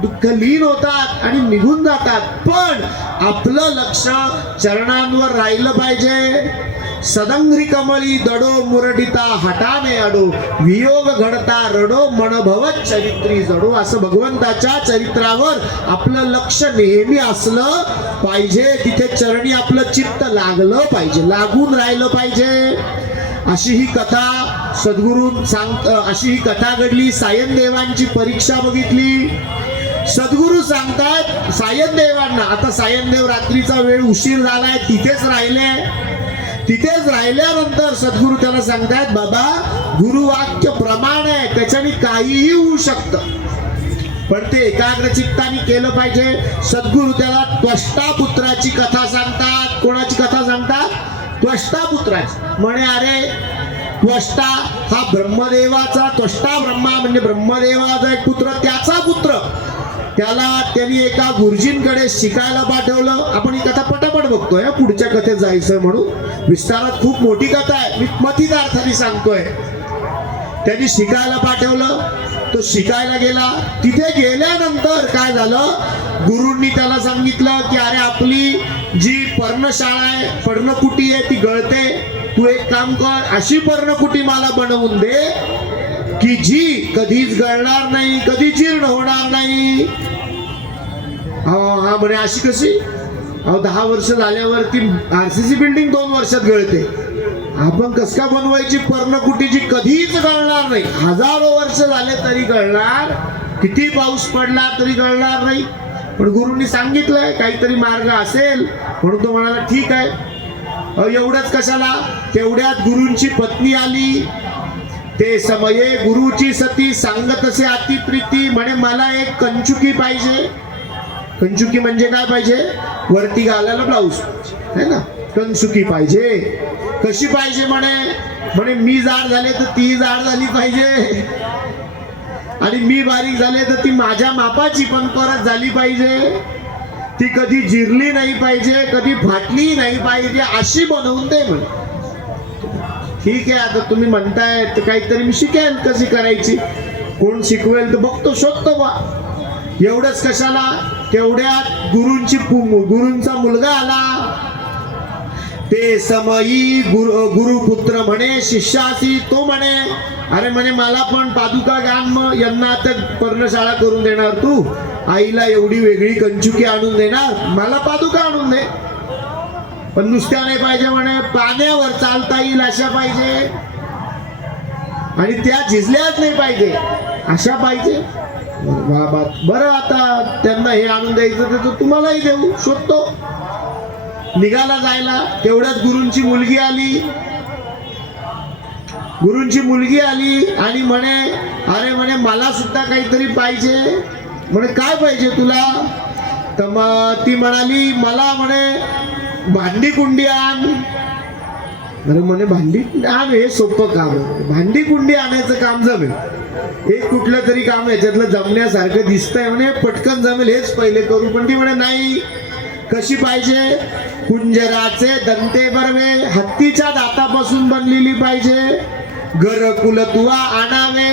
दुःख लीन होतात आणि निघून जातात, पण आपलं लक्ष चरणांवर राहिलं पाहिजे. सदंग्री कमळी दडो मुरडिता हटाने अडो, वियोग घडता रडो मन भवत चरित्री जडो. असं भगवंताच्या चरित्रावर आपलं लक्ष नेहमी असलं पाहिजे. तिथे चरणी आपलं चित्त लागलं पाहिजे, लागून राहिलं पाहिजे. अशी ही कथा सद्गुरू अशी ही कथा घडली. सायनदेवांची परीक्षा बघितली. सद्गुरू सांगतात सायनदेवांना, आता सायनदेव रात्रीचा वेळ उशीर झालाय, तिथेच राहिले. तिथेच राहिल्यानंतर सद्गुरू त्याला सांगतात, बाबा गुरुवाक्य प्रमाण आहे, त्याच्याने काहीही होऊ शकतं, पण ते एकाग्र चित्ताने केलं पाहिजे. सद्गुरू त्याला त्वष्टा पुत्राची कथा सांगतात. कोणाची कथा सांगतात? त्वष्टा पुत्राची. म्हणे अरे त्वष्टा हा ब्रह्मदेवाचा, त्वष्टा ब्रह्मा म्हणजे ब्रह्मदेवाचा एक पुत्र, त्याचा पुत्र. त्याला त्यांनी एका गुरुजींकडे शिकायला पाठवलं. आपण ही कथा पटापट बघतोय, पुढच्या कथेत जायचं म्हणून. विस्तारात खूप मोठी कथा आहे, मी मथितार्थाने सांगतोय. त्यांनी शिकायला पाठवलं, तो शिकायला गेला. तिथे गेल्यानंतर काय झालं, गुरूंनी त्याला सांगितलं की अरे आपली जी पर्णशाळा आहे, पर्णकुटी आहे, ती गळते. तू एक काम कर, अशी पर्णकुटी मला बनवून दे की जी कधीच गळणार नाही, कधी जीर्ण होणार नाही. हा म्हणे अशी कशी? 10 वर्ष झाल्यावरती RCC बिल्डिंग 2 वर्षात गळते. आपण कस का बनवायची पर्णकुटी जी कधीच गळणार नाही? हजारो वर्ष झाले तरी गळणार, किती पाऊस पडला तरी गळणार नाही. पण गुरुंनी सांगितलंय काहीतरी मार्ग असेल म्हणून तो म्हणाला ठीक आहे. एवढंच कशाला, तेवढ्यात गुरूंची पत्नी आली. ते समये गुरुची सती सांगत असे अति प्रीती. म्हणे मला एक कंचुकी पाहिजे. कंचुकी म्हणजे काय पाहिजे? वरती घालायला ब्लाऊज है ना, कंचुकी पाहिजे. कशी पाहिजे? म्हणे मी जाड झाले तर ती जाड झाली पाहिजे, आणि मी बारीक झाले तर ती माझ्या मापाची पण परत झाली पाहिजे. ती कधी जिरली नाही पाहिजे, कधी फाटली नाही पाहिजे, अशी बनवून दे म्हणे. ठीक आहे, आता तुम्ही म्हणताय तर काहीतरी मी शिकेल कशी करायची. कोण शिकवेल तर बघतो, शोधतो बा. एवढंच कशाला, तेवढ्यात गुरूंचा मुलगा आला. ते समयी गुरुपुत्र म्हणे शिष्यासी. तो म्हणे अरे म्हणे मला पण पादुका घाण, मग यांना तर पर्णशाळा करून देणार तू, आईला एवढी वेगळी कंचुकी आणून देणार, मला पादुका आणून दे. पण नुसत्या नाही पाहिजे म्हणे, पाण्यावर चालता येईल अशा पाहिजे, आणि त्या झिजल्याच नाही पाहिजे, अशा पाहिजे. बरं, आता त्यांना हे आणून द्यायचं तर तुम्हालाही देऊ, शोधतो. निघाला जायला. तेवढ्यात गुरूंची मुलगी आली. गुरूंची मुलगी आली आणि म्हणे अरे म्हणे मला सुद्धा काहीतरी पाहिजे. म्हणे काय पाहिजे तुला? तर मग ती म्हणाली मला म्हणे भांडी कुंडी आण. अरे म्हणे भांडी आण, हे सोपं काम आहे, भांडी कुंडी आणायचं काम जमेल. एक कुठलं तरी काम याच्यातलं जमण्यासारखं दिसतंय म्हणे, पटकन जमेल हेच पहिले करू. पण ती म्हणे नाही. कशी पाहिजे? कुंजराचे दंते बरवे, हत्तीच्या दातापासून बनलेली पाहिजे. घरकुल तुवा आणावे,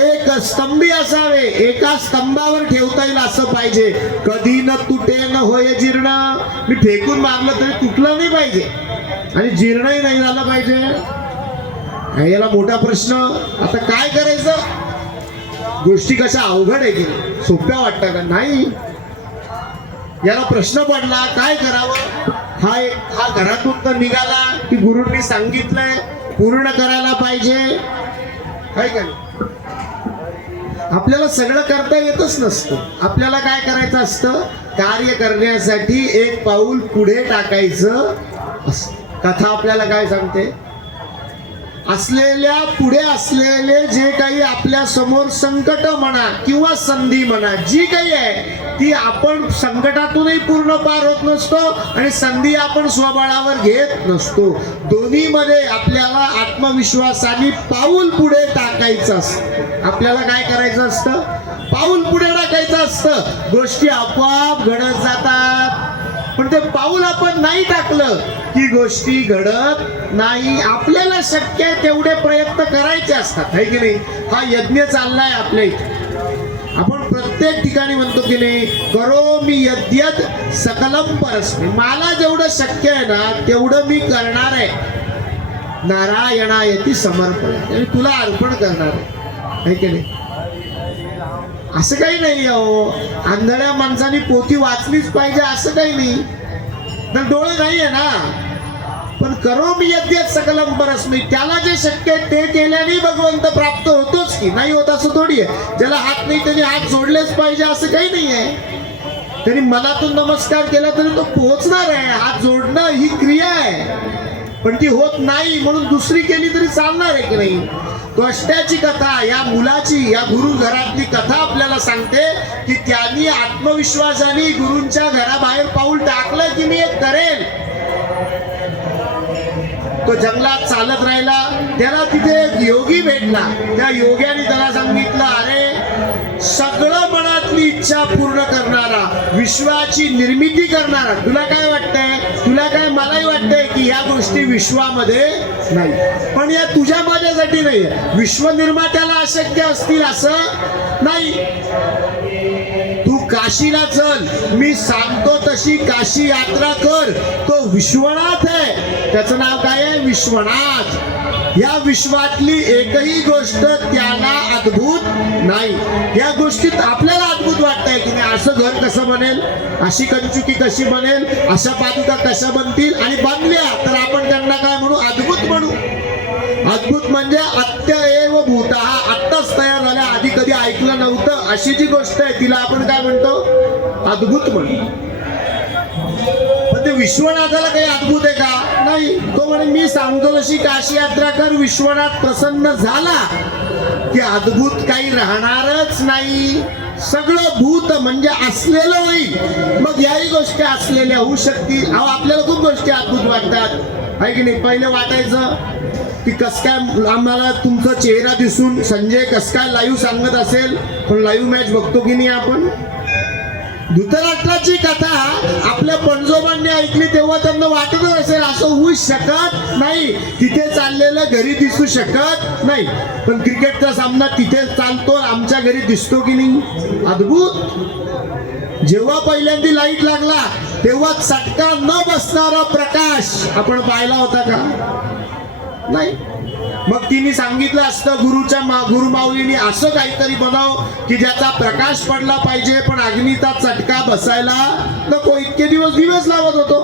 एक स्तंभी असावे, एका स्तंभावर ठेवता येईल असं पाहिजे. कधी न तुटे न होय जीर्ण, मी फेकून मारलं तरी तुटलं नाही पाहिजे आणि जीर्णही नाही झालं पाहिजे. याला मोठा प्रश्न. आता काय करायचं? गोष्टी कशा अवघड आहे की सोप्या वाटतं का? नाही. याला प्रश्न पडला काय करावं. हा घरातून तर निघाला की गुरूंनी सांगितलंय पूर्ण करायला पाहिजे. काय काय आपल्याला सगळं करता येतच नसतं. आपल्याला काय करायचं असतं? कार्य करण्यासाठी एक पाऊल पुढे टाकायचं असतं. कथा आपल्याला काय सांगते? असलेल्या पुढे असलेले जे काही आपल्या समोर संकट म्हणा किंवा संधी म्हणा जी काही आहे ती आपण संकटातूनही पूर्ण पार होत नसतो आणि संधी आपण स्वबळावर घेत नसतो. दोन्ही मध्ये आपल्याला आत्मविश्वासाने पाऊल पुढे टाकायचं असतं. आपल्याला काय करायचं असतं? पाऊल पुढे टाकायचं असतं. गोष्टी आपोआप घडत जातात. पण ते पाऊल आपण नाही टाकलं की गोष्टी घडत नाही. आपल्याला शक्य आहे तेवढे प्रयत्न करायचे असतात, है की नाही? हा यज्ञ चाललाय आपल्या इथे. आपण प्रत्येक ठिकाणी म्हणतो की नाही, करो मी यद्यद सकलम परस्मै. मला जेवढं शक्य आहे ना तेवढं मी करणार आहे. नारायणायती समर्पण, तुला अर्पण करणार आहे, है की नाही? असं काही नाही अहो. आंधळ्या माणसाने पोथी वाचलीच पाहिजे असं काही नाही. तर डोळे नाहीये ना. पण करो मी यद्यत सकलम परस्मै, त्याला जे शक्य आहे ते केल्याने भगवंत प्राप्त होतोच की. नाही होत असं थोडी आहे. ज्याला हात नाही त्याने हात जोडलेच पाहिजे असं काही नाही आहे. त्यांनी मनातून नमस्कार केला तरी तो पोहोचणार आहे. हात जोडणं ही क्रिया आहे पण ती होत नाही म्हणून दुसरी केली तरी चालणार आहे की नाही? कष्टाची कथा या मुलाची, या गुरु घरातली कथा आपल्याला सांगते की त्यांनी आत्मविश्वासाने गुरूंच्या घराबाहेर पाऊल टाकलं की मी एक करेल. तो जंगलात चालत राहिला. त्याला तिथे एक योगी भेटला. त्या योग्याने त्याला सांगितलं, अरे सगळं मनातली इच्छा पूर्ण करणारा, विश्वाची निर्मिती करणारा, तुला काय वाटतंय? तुला काय? मलाही वाटतंय की या गोष्टी विश्वामध्ये नाही, पण या तुझ्या माझ्यासाठी नाही. विश्व निर्मात्याला अशक्य असतील असं नाही. तू काशीला चल, मी सांगतो तशी काशी यात्रा कर. तो विश्वनाथ आहे. त्याचं नाव काय आहे? विश्वनाथ. या विश्वातली एकही गोष्ट त्याला अद्भुत नाही. या गोष्टीत आपल्याला अद्भुत वाटतंय की नाही? असं घर कसं बनेल, अशी कंचुकी कशी बनेल, अशा पादुका कशा बनतील, आणि बनल्या तर आपण त्यांना काय म्हणू? अद्भुत म्हणू. अद्भुत म्हणजे अत्य एव भूत, हा आत्ताच तयार झाल्या, आधी कधी ऐकलं नव्हतं अशी जी गोष्ट आहे तिला आपण काय म्हणतो? अद्भुत म्हणतो. पण ते विश्वनाथाला काही अद्भुत आहे का? नाही. तो म्हणे मी सांगतो तशी काशी यात्रा कर. विश्वनाथ प्रसन्न झाला की अद्भुत काही राहणारच नाही. सगळं भूत म्हणजे असलेलं होईल. मग याही गोष्टी असलेल्या होऊ शकतील. अहो आपल्याला खूप गोष्टी अद्भुत वाटतात, आहे की नाही? पहिले वाटायचं की कस काय आम्हाला तुमचा चेहरा दिसून संजय कस काय लाईव्ह सांगत असेल, पण लाईव्ह मॅच बघतो की नाही आपण? धृतराष्ट्राची कथा आपल्या पणजोबांनी ऐकली तेव्हा त्यांना वाटत असेल असं होऊ शकत नाही. तिथे चाललेलं घरी दिसू शकत नाही, पण क्रिकेटचा सामना तिथे चालतो, आमच्या घरी दिसतो की नाही? अद्भुत. जेव्हा पहिल्यांदा लाईट लागला तेव्हा चटका न बसणारा प्रकाश आपण पाहिला होता का? नाही. मग तिने सांगितलं असतं गुरुमाऊलीने असं काहीतरी बनव की ज्याचा प्रकाश पडला पाहिजे पण अग्नीचा चटका बसायला नको. इतके दिवस दिवस लावत होतो,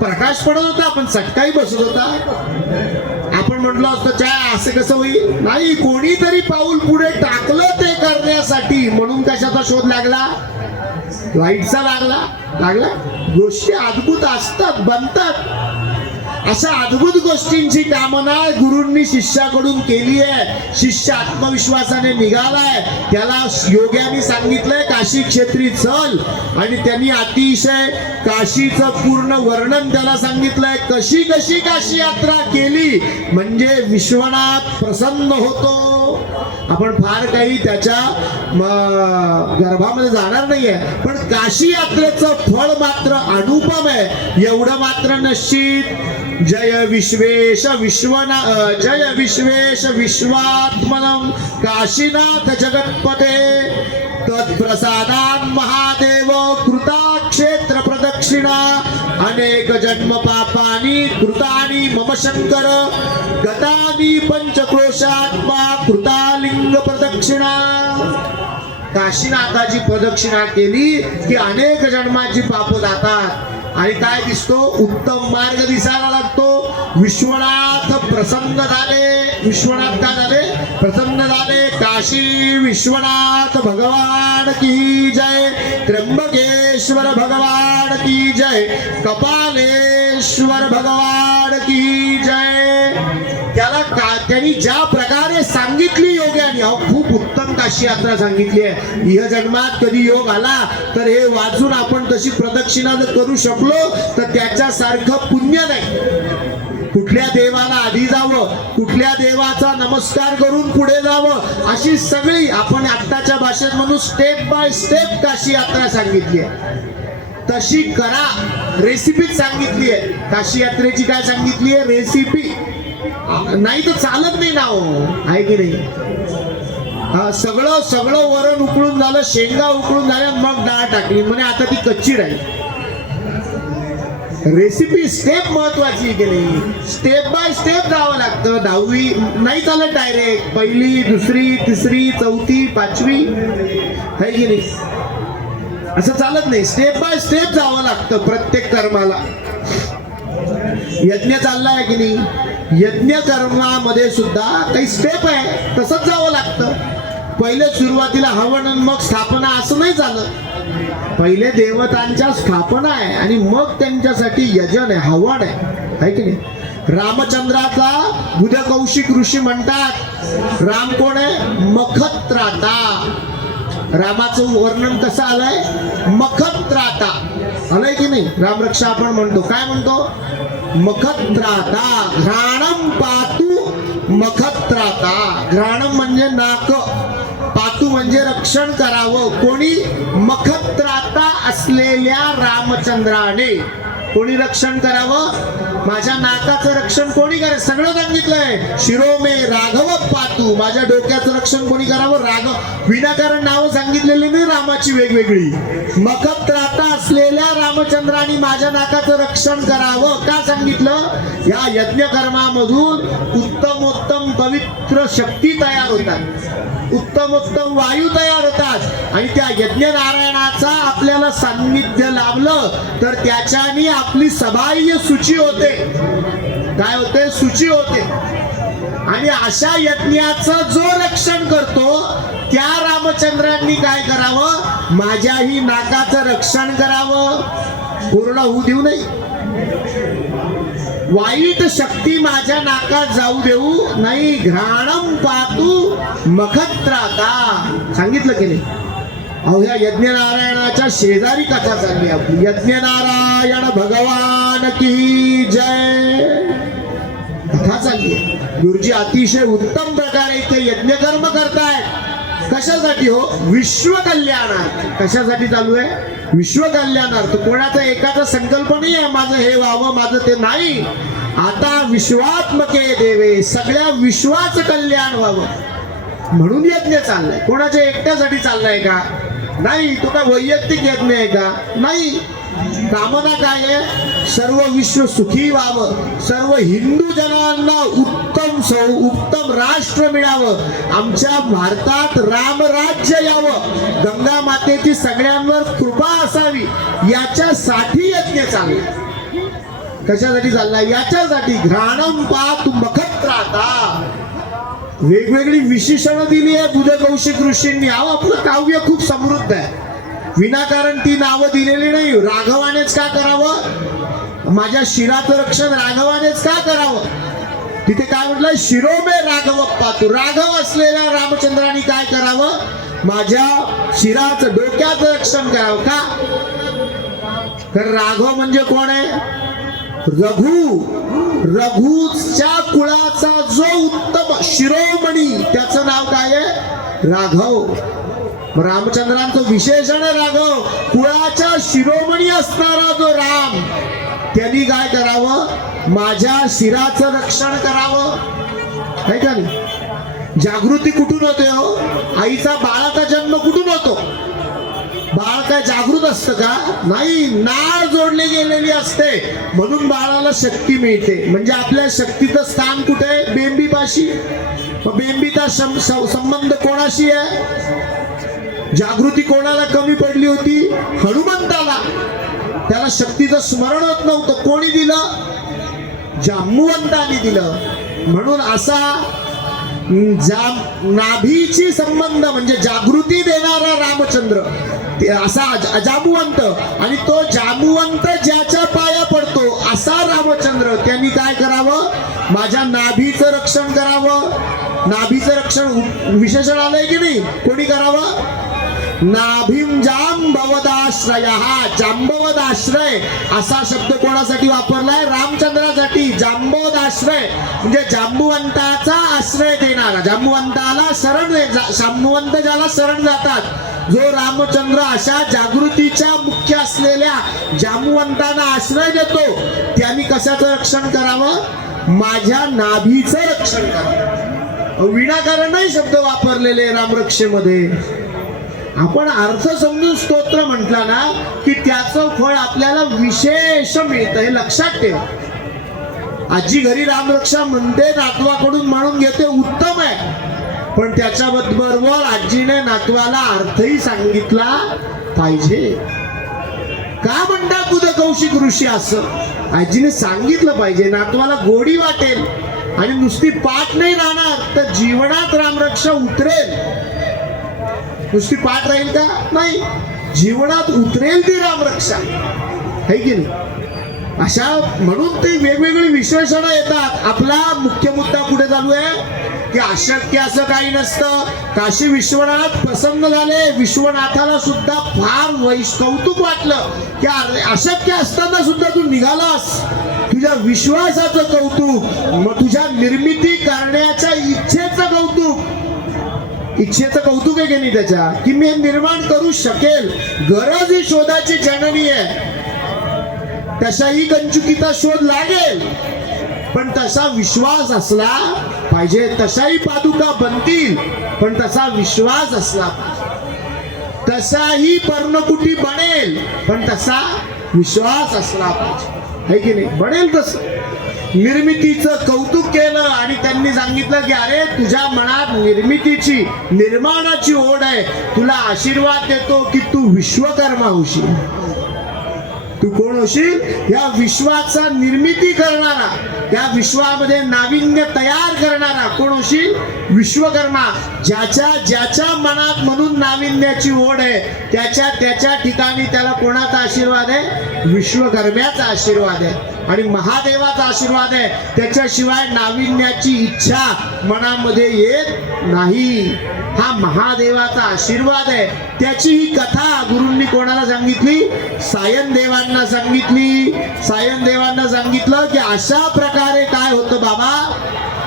प्रकाश पडत होता पण चटकाही बसत होता. आपण म्हटलं असतं च्या असं कसं होईल? नाही. कोणीतरी पाऊल पुढे टाकलं ते करण्यासाठी, म्हणून कशाचा शोध लागला? लाईटचा लागला. गोष्टी अद्भुत असतात, बनतात. अशा अद्भुत गोष्टींची कामना गुरूंनी शिष्याकडून केली आहे. शिष्य आत्मविश्वासाने निघालाय. त्याला योग्याने सांगितलंय काशी क्षेत्री चल, आणि त्यांनी अतिशय काशीचं पूर्ण वर्णन त्याला सांगितलंय. कशी कशी काशी यात्रा केली म्हणजे विश्वनाथ प्रसन्न होतो. आपण फार काही त्याच्या गर्भामध्ये जाणार नाहीये, पण काशी यात्रेचं फळ मात्र अनुपम आहे एवढं मात्र निश्चित. जय विश्वेश विश्वात्मनम काशीनाथ जगत्पते तत्प्रसादान महादेव कृता क्षेत्र प्रदक्षिणा अनेक जन्म पापानी कृतानी मम शंकर गतानी पंचक्रोशात्मा कृतालिंग प्रदक्षिणा. काशीनाथाची प्रदक्षिणा केली की अनेक जन्माची पाप जातात आणि काय दिसतो, उत्तम मार्ग दिसायला लागतो. विश्वनाथ प्रसन्न झाले. विश्वनाथ काय झाले, प्रसन्न झाले. काशी विश्वनाथ भगवान की जय. त्र्यंबकेश्वर भगवान की जय. कपालेश्वर भगवान की जय. त्यांनी ज्या प्रकारे सांगितली योग्याने, खूप उत्तम काशी यात्रा सांगितली आहे. इह जन्मात कधी योग आला तर हे वाचून आपण तशी प्रदक्षिणा जर करू शकलो तर त्याच्यासारखं पुण्य नाही. कुठल्या देवाला आधी जावं, कुठल्या देवाचा नमस्कार करून पुढे जावं, अशी सगळी आपण आत्ताच्या भाषेत म्हणून स्टेप बाय स्टेप काशी यात्रा सांगितली आहे. तशी करा. रेसिपी सांगितली आहे काशी यात्रेची. काय सांगितली आहे, रेसिपी. नाही तर चालत नाही ना हो, आहे की नाही. सगळं वरण उकळून झालं, शेंगा उकळून झाल्या, मग डाळ टाकली म्हणे आता ती कच्ची राहील. रेसिपी स्टेप महत्वाची आहे की नाही. स्टेप बाय स्टेप जावं लागतं. 10वी नाही चालत डायरेक्ट, पहिली दुसरी तिसरी चौथी पाचवी, आहे की नाही. असं चालत नाही. स्टेप बाय स्टेप जावं लागतं प्रत्येक कर्माला. यज्ञ चाललाय की नाही, यज्ञ कर्मामध्ये सुद्धा काही स्टेप आहे, तसंच जावं लागतं. पहिले सुरुवातीला हवन आणि मग स्थापना असं नाही झालं. पहिले देवतांच्या स्थापना आहे आणि मग त्यांच्यासाठी यजन आहे, हवन आहे की नाही. रामचंद्राचा बुध कौशिक ऋषी म्हणतात, राम कोण आहे, मखत्राता. रामाचं वर्णन कसं आलंय, मखत्राता आलंय की नाही. रामरक्षा आपण म्हणतो, काय म्हणतो, मखत्राता. घ्राणम पातू मखत्राता. घ्राणम म्हणजे नाक, पातू म्हणजे रक्षण करावं. कोणी, मखत्राता असलेल्या रामचंद्राने. कोणी रक्षण करावं, माझ्या नाकाचं रक्षण कोणी करावं, सगळं सांगितलंय. शिरोमे राघव पातू. माझ्या डोक्याचं रक्षण कोणी करावं, राघव. विनाकारण नावं सांगितलेली नाही रामाची वेगवेगळी. मखत्राता असलेल्या रामचंद्राने माझ्या नाकाचं रक्षण करावं. का सांगितलं, या यज्ञ कर्मामधून उत्तमोत्तम पवित्र शक्ती तयार होतात, उत्तमोत्तम वायू तयार होतात आणि त्या यज्ञ नारायणाचा आपल्याला सान्निध्य लाभलं तर त्याच्याने आपली सबाह्य शुची होते. काय होते, शुची होते. आणि अशा यज्ञाचं जो रक्षण करतो त्या रामचंद्रांनी काय करावं, माझ्याही नाकाचं रक्षण करावं. पूर्ण होऊ देऊ नये, वाईट शक्ती माझ्या नाकात जाऊ देऊ नाही. घ्राणम पातू मखत्राता. सांगितलं की नाही. अहो या यज्ञ नारायणाच्या शेजारी कथा चालली आपली. यज्ञ नारायण भगवान की जय कथा चालली आहे. गुरुजी अतिशय उत्तम प्रकारे इथे यज्ञ कर्म करतायत. कशासाठी हो, विश्व कल्याणार्थ. कशासाठी चालू आहे, विश्व कल्याणार्थ. कोणाचा एकाचा संकल्प नाही आहे माझं हे व्हावं माझं ते नाही. आता विश्वात्मके देवे, सगळ्या विश्वाचं कल्याण व्हावं म्हणून यज्ञ चाललाय. कोणाच्या एकट्यासाठी चाललाय का, नाही. तो काय वैयक्तिक यज्ञ आहे का, नाही. कामना काय आहे, सर्व विश्व सुखी व्हावं, सर्व हिंदू जनांना उत्तम राष्ट्र मिळावं, आमच्या भारतात रामराज्य यावं, गंगा मातेची सगळ्यांवर कृपा असावी, याच्यासाठी यज्ञ चाललाय. कशासाठी चाललाय, याच्यासाठी. घ्राणम पातु मखत्राता. वेगवेगळी विशेषणं दिली आहे बुध कौशिक ऋषींनी. अहो आपलं काव्य खूप समृद्ध आहे, विनाकारण ती नावं दिलेली नाही. राघवानेच का करावं, माझ्या शिराचं रक्षण राघवानेच का करावं. तिथे काय म्हटलंय, शिरोमे राघव पातू. राघव असलेल्या रामचंद्राने काय करावं, माझ्या शिराचं डोक्याचं रक्षण करावं. का, तर राघव म्हणजे कोण आहे, रघुच्या कुळाचा जो उत्तम शिरोमणी त्याचं नाव काय आहे? राघव. रामचंद्रांचं विशेषण आहे राघव. कुळाच्या शिरोमणी असणारा जो राम, त्यांनी काय करावं? माझ्या शिराचं रक्षण करावं. आहे का नाही? जागृती कुठून होते हो? आईचा बाळाचा जन्म कुठून होतो? बाळ काय जागृत असतं का? नाही, नाळ जोडली गेलेली असते म्हणून बाळाला शक्ती मिळते. म्हणजे आपल्या शक्तीचं स्थान कुठे? बेंबीपाशी. बेंबीचा संबंध कोणाशी आहे? जागृती कोणाला कमी पडली होती? हनुमंताला. त्याला शक्तीचं स्मरण होत नव्हतं. कोणी दिलं? जांबुवंताने दिलं. म्हणून असा नाभीची संबंध म्हणजे जागृती देणारा रामचंद्र असा जांबुवंत, आणि तो जांबुवंत ज्याच्या पाया पडतो असा रामचंद्र, त्यांनी काय करावं? माझ्या नाभीचं रक्षण करावं. नाभीचं रक्षण विशेषण आलंय की नाही? कोणी करावं? नाभीम जांबवदाश्रय. हा जांबवद आश्रय असा शब्द कोणासाठी वापरलाय? रामचंद्रासाठी. जांबवद आश्रय म्हणजे जांबुवंताचा आश्रय देणारा, जांबुवंताला शरण, जांबुवंत ज्याला शरण जातात, जो रामचंद्र अशा जागृतीच्या मुख्य असलेल्या जांबुवंतांना आश्रय देतो, त्यांनी कशाचं रक्षण करावं? माझ्या नाभीचं रक्षण करावं. विनाकारण शब्द वापरलेले रामरक्षेमध्ये. आपण अर्थ समजून स्तोत्र म्हटला ना की त्याचं फळ आपल्याला विशेष मिळतं, हे लक्षात ठेव. आजी घरी रामरक्षा म्हणते, नातवाकडून म्हणून घेते, उत्तम आहे. पण त्याच्याबरोबर आजीने नातवाला अर्थही सांगितला पाहिजे. का म्हणतात तुझं कौशिक ऋषी असं? आजीने सांगितलं पाहिजे, नातवाला गोडी वाटेल आणि नुसती पाठ नाही राहणार तर जीवनात रामरक्षा उतरेल. नुसती पाठ राहील का? नाही, जीवनात उतरेल ती रामरक्षा. है की नाही? अशा म्हणून ते वेगवेगळे विशेषण येतात. आपला मुख्य मुद्दा कुठे चालू आहे की अशक्य असं काही नसतं. काशी विश्वनाथ प्रसन्न झाले. विश्वनाथाला सुद्धा फार कौतुक वाटलं की अशक्य असताना सुद्धा तू निघालास. तुझ्या विश्वासाचं कौतुक, मग तुझ्या निर्मिती करण्याच्या इच्छेचं कौतुक. इच्छेचं कौतुक आहे की नाही त्याच्या, की मी निर्माण करू शकेल. गरज ही शोधाची जननी आहे. तशाही कंचुकीचा शोध लागेल, पण तसा विश्वास असला पाहिजे. तशाही पादुका बनतील, पण तसा विश्वास असला पाहिजे. तसाही पर्णकुटी बनेल, पण तसा विश्वास असला पाहिजे. है की नाही? बनेल तसं. निर्मितीचं कौतुक केलं आणि त्यांनी सांगितलं की अरे तुझ्या मनात निर्मितीची, निर्माणाची ओढ आहे. तुला आशीर्वाद देतो की तू विश्वकर्मा होशील. तू कोण होशील? या विश्वाचा निर्मिती करणारा, त्या विश्वामध्ये नाविन्य तयार करणारा कोण होशील? विश्वकर्मा. ज्याच्या मनात म्हणून नाविन्याची ओढ आहे त्याच्या त्याच्या ठिकाणी त्याला कोणाचा आशीर्वाद आहे? विश्वकर्म्याचा आशीर्वाद आहे. आणि महादेवाचा आशीर्वाद आहे. त्याच्याशिवाय नाविन्याची इच्छा मनामध्ये येत नाही. हा महादेवाचा आशीर्वाद आहे. त्याची ही कथा गुरूंनी कोणाला सांगितली? सायनदेवांना सांगितली. सायनदेवांना सांगितलं की अशा प्रकारे काय होतं बाबा,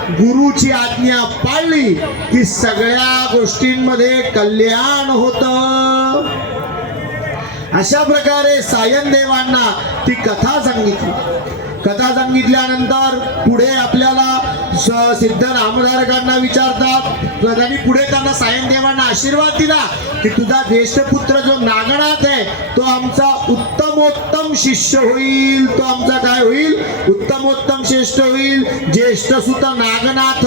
गुरुची आज्ञा पाळली की सगळ्या गोष्टींमध्ये कल्याण होतं. अशा प्रकारे सायनदेवांना ती कथा सांगितली. कथा सांगितल्यानंतर पुढे आपल्याला सिद्ध नामधारकांना विचारतात. त्यांनी पुढे त्यांना सायनदेवांना आशीर्वाद दिला की तुझा ज्येष्ठ पुत्र जो नागनाथ आहे तो आमचा उत्तमोत्तम शिष्य होईल. तो आमचा काय होईल? उत्तमोत्तम श्रेष्ठ होईल. ज्येष्ठ सुत नागनाथ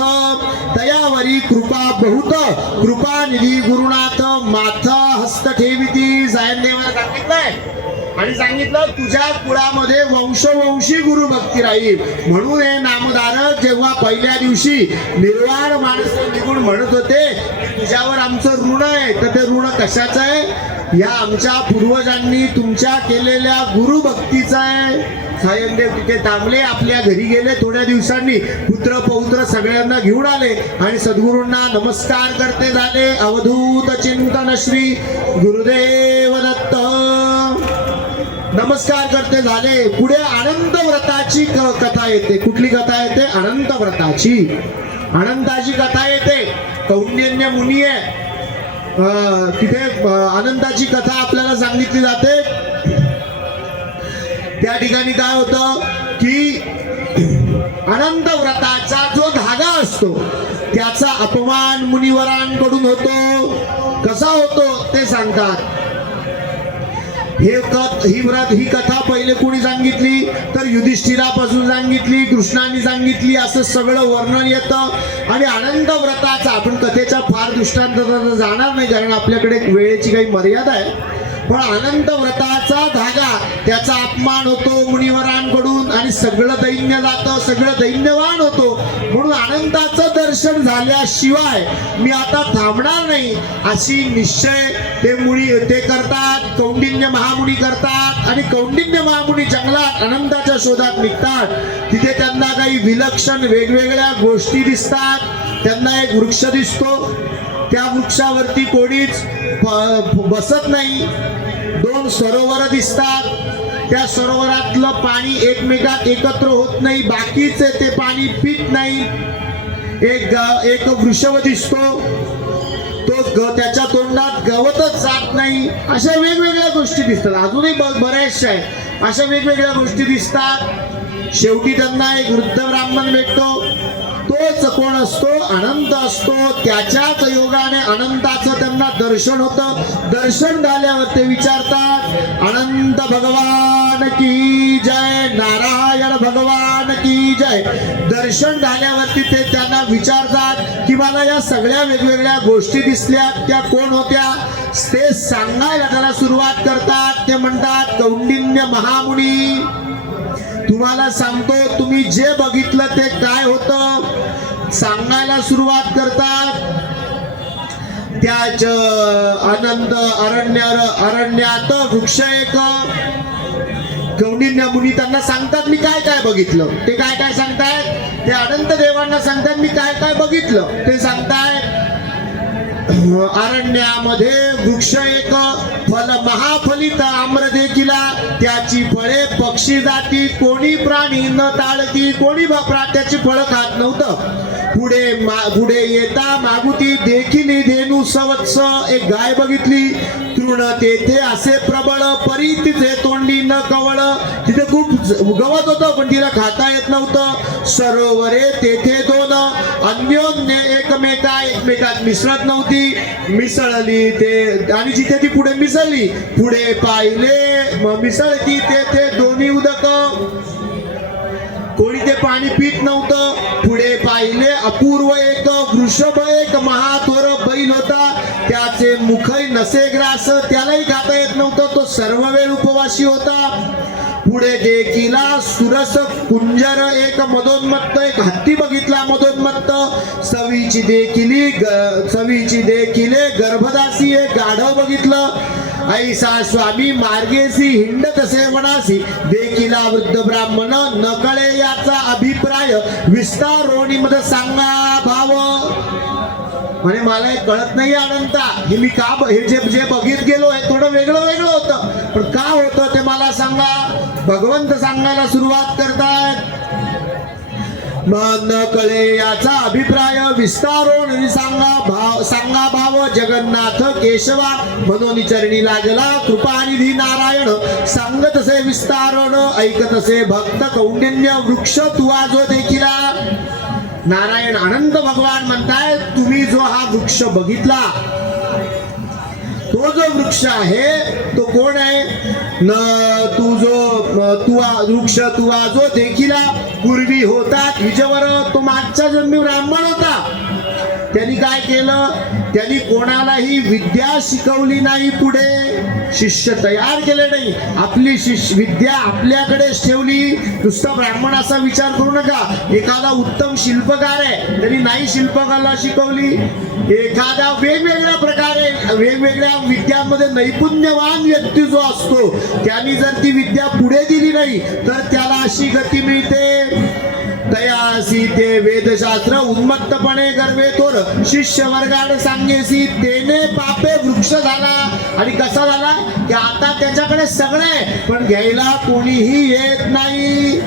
तयावरी कृपा बहुत, कृपा निधी गुरुनाथ माथ हस्त ठेविती. सायनदेवाला सांगितलंय आणि सांगितलं तुझ्या कुळामध्ये वंशवंशी गुरुभक्ती राहील. म्हणून हे नामधारक जेव्हा पहिल्या दिवशी निर्वाण माणसं निघून म्हणत होते तुझ्यावर आमचं ऋण आहे, तर ते ऋण कशाचं आहे? या आमच्या पूर्वजांनी तुमच्या केलेल्या गुरुभक्तीचं आहे. सायनदेव तिथे थांबले, आपल्या घरी गेले. थोड्या दिवसांनी पुत्र पौत्र सगळ्यांना घेऊन आले आणि सद्गुरूंना नमस्कार करते झाले. अवधूत चिंतन श्री गुरुदेव दत्त. नमस्कार करते झाले. पुढे अनंत व्रताची कथा येते. कुठली कथा येते? अनंत व्रताची. अनंताची कथा येते. कौंडिन्य मुनी आहे तिथे अनंताची कथा आपल्याला सांगितली जाते. त्या ठिकाणी काय होतं की अनंत व्रताचा जो धागा असतो त्याचा अपमान मुनिवरांकडून होतो. कसा होतो ते सांगतात. ही कथा पहिले कोणी सांगितली तर युधिष्ठिरापासून सांगितली, कृष्णाने सांगितली, असं सगळं वर्णन येतं. आणि अनंत व्रताचा आपण कथेच्या फार दृष्टांत जाणार नाही कारण आपल्याकडे वेळेची काही मर्यादा आहे. पण अनंत व्रताचा धागा त्याचा अपमान होतो मुनिवरांकडून आणि सगळं दैन्य जातं, सगळं दैन्यवान होतो. म्हणून अनंताचं दर्शन झाल्याशिवाय मी आता थांबणार नाही अशी निश्चय ते करतात. कौंडिन्य महामुनी करतात आणि कौंडिन्य महामुनी जंगलात अनंताच्या शोधात निघतात. तिथे त्यांना काही विलक्षण वेगवेगळ्या गोष्टी दिसतात. त्यांना एक वृक्ष दिसतो. त्या वृक्षावरती कोणीच बसत नाही. 2 सरोवर दिसतात. त्या सरोवरातलं पाणी एकमेकात एकत्र होत नाही. बाकीचे ते पाणी पित नाही. एक वृषभ दिसतो. तो त्याच्या तोंडात गवतच जात नाही. अशा वेगवेगळ्या गोष्टी दिसतात. अजूनही बऱ्याचशा आहेत. अशा वेगवेगळ्या गोष्टी दिसतात. शेवटी त्यांना एक वृद्ध ब्राह्मण भेटतो. तोच कोण असतो? अनंत असतो. त्याच्याच योगाने अनंताचं त्यांना दर्शन होतं. दर्शन झाल्यावर ते विचारतात अनंत भगवान की जय, नारायण भगवान की जय. दर्शन झाल्यावरती ते त्यांना विचारतात की मला या सगळ्या वेगवेगळ्या गोष्टी दिसल्या त्या कोण होत्या ते सांगायला त्याला सुरुवात करतात. ते म्हणतात कौंडिन्य महामुनी तुम्हाला सांगतो तुम्ही जे बघितलं ते काय होतं सांगायला सुरुवात करतात. त्याच आनंद अरण्यात वृक्ष एक. कौंडिन्य मुनी त्यांना सांगतात मी काय काय बघितलं. ते काय काय सांगतायत? ते अनंत देवांना सांगतात मी काय काय बघितलं ते सांगतायत. अरण्यामध्ये वृक्ष एक, फल महाफलित आम्र देखिला, त्याची फळे पक्षी जाती, कोणी प्राणी न ताळती, कोणी त्याची फळं खात नव्हतं. पुढे येता मागुती देखिली धेनू सवत्स, एक गाय बघितली. तृण तेथे असे प्रबळ, परी तिचे तोंडी न कवळ. तिथे खूप गवत होतं पण तिला खाता येत नव्हतं. सरोवरे तेथे 2, अन्योन्य एकमेकात मिसळत नव्हती. मिसळली ते आणि जिथे ती पुढे मिसळली पुढे पाहिले मिसळती तेथे 2 उदक. कोणी ते पाणी पित नव्हतं. पुढे पाहिले अपूर्व एक वृषभ, एक महाथोर बैल होता. त्याचे मुखही नसे ग्रास, त्यालाही खाता येत नव्हतं. तो सर्व वेळ उपवासी होता. पुढे देखिला सुरस कुंजर, एक मदोन्मत्त, एक हत्ती बघितला मदोन्मत्त. सवीची देखिले गर्भदासी, एक गाढव बघितलं. ऐसा स्वामी मार्गेसी हिंडत सेवनासी, देखिला वृद्ध ब्राह्मण, नकळे याचा अभिप्राय, विस्तारोणी मध्ये सांगा भाव. म्हणे मला हे कळत नाही अनंता, हे मी का हे जे बघित गेलो हे थोडं वेगळं होतं पण का होतं ते मला सांगा. भगवंत सांगायला सुरुवात करतात. न कळे याचा अभिप्राय, विस्तारोण सांगा भाव. जगन्नाथ केशवा म्हणून चरणी लागला, कृपानिधी नारायण सांगत असे विस्तारण. ऐकत असे भक्त कौंडिन्य, वृक्ष तुवा जो देखिला. नारायण अनंत भगवान म्हणताय तुम्ही जो हा वृक्ष बघितला तो जो वृक्ष आहे तो कोण आहे? न वृक्ष तुवा जो देखिला, पूर्वी होता द्विजवर, तो मागच्या जन्मी ब्राह्मण होता. त्यांनी काय केलं? त्यांनी कोणालाही विद्या शिकवली नाही. पुढे शिष्य तयार केले नाही. आपली विद्या आपल्याकडेच ठेवली. नुसता ब्राह्मण असा विचार करू नका. एखादा उत्तम शिल्पकार आहे त्यांनी नाही शिल्पकला शिकवली. एखादा वेगवेगळ्या प्रकारे वेगवेगळ्या विद्यांमध्ये नैपुण्यवान व्यक्ती जो असतो त्यांनी जर ती विद्या पुढे दिली नाही तर त्याला अशी गती मिळते. तयासी ते वेदशास्त्र उन्मत्तपणे गर्वे थोर शिष्य वर्गाने सांगेसी तेने पापे वृक्ष झाला. आणि कसा झाला की आता त्याच्याकडे सगळे पण घ्यायला कोणीही येत नाही.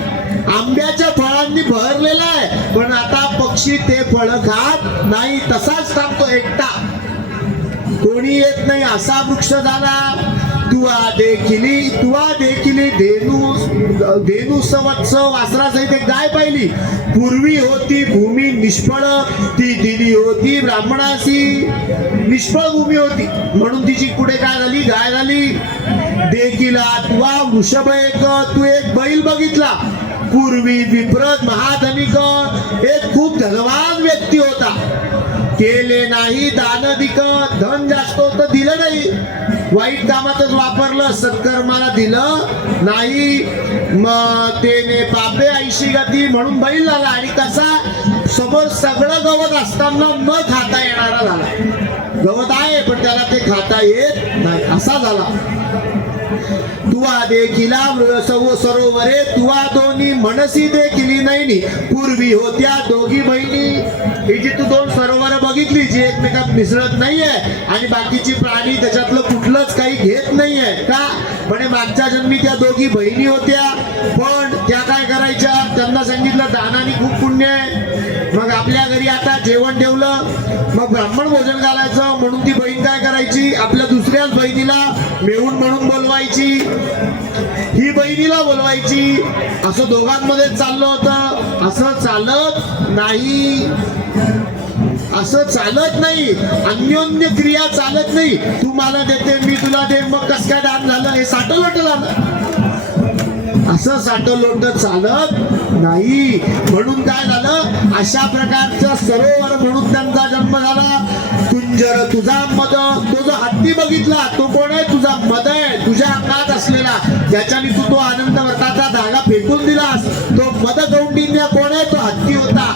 आंब्याच्या फळांनी भरलेला आहे पण आता पक्षी ते फळ खात नाही, तसाच थांबतो एकटा, कोणी येत नाही असा वृक्ष झाला. तुवा देखिली धेनू संवत्स वासरासहित एक गाय पाहिली. पूर्वी होती भूमी निष्फळ ती दिली होती ब्राह्मणासी. निष्फळ भूमी होती म्हणून तिची पुढे काय झाली, गाय झाली. देखिला तुवा वृषभ तू एक बैल बघितला. पूर्वी विप्रत महाधनिक एक खूप धनवान व्यक्ती होता. केले नाही दानधिक, धन जास्त होतं दिलं नाही, वाईट कामातच वापरलं, सत्कर्माला दिलं नाही. मग तेने पापे ऐशी गती म्हणून बैल झाला. आणि कसा समोर सगळं गवत असताना न खाता येणारा झाला. गवत आहे पण त्याला ते खाता येत नाही असा झाला. तुवा देखिला सरोवरे तुवा दोन्ही मनसी देखिली नाही. पूर्वी होत्या दोघी बहिणी. ही जी तू दोन सरोवर बघितली जी एकमेकात मिसळत नाहीये आणि बाकीची प्राणी त्याच्यातलं कुठलंच काही घेत नाहीये का, म्हणे मागच्या जन्मी त्या दोघी बहिणी होत्या पण त्या काय करायच्या, त्यांना सांगितलं दानाने खूप पुण्य आहे. मग आपल्या घरी आता जेवण ठेवलं मग ब्राह्मण भोजन घालायचं म्हणून ती बहीण काय करायची, आपल्या दुसऱ्याच बहिणीला मेहून म्हणून बोलवायची, ही बहिणीला बोलवायची. असं दोघांमध्ये चाललं होतं. असं चालत नाही, असं चालत नाही. अन्योन्य क्रिया चालत नाही. तू मला देते मी तुला दे मग कस काय दान झालं, हे साठलोट झालं. असं साठलोट चालत नाही. म्हणून काय झालं, अशा प्रकारचं सरोवर म्हणून त्यांचा जन्म झाला. कुंजर तुझा मद, तो जो हत्ती बघितला तो कोण आहे, तुझा मद आहे, तुझ्या अंगात असलेला, ज्याच्याने तू तो आनंद व्रताचा धागा फेकून दिलास तो मद कौंडिन्य कोण आहे, तो हत्ती होता.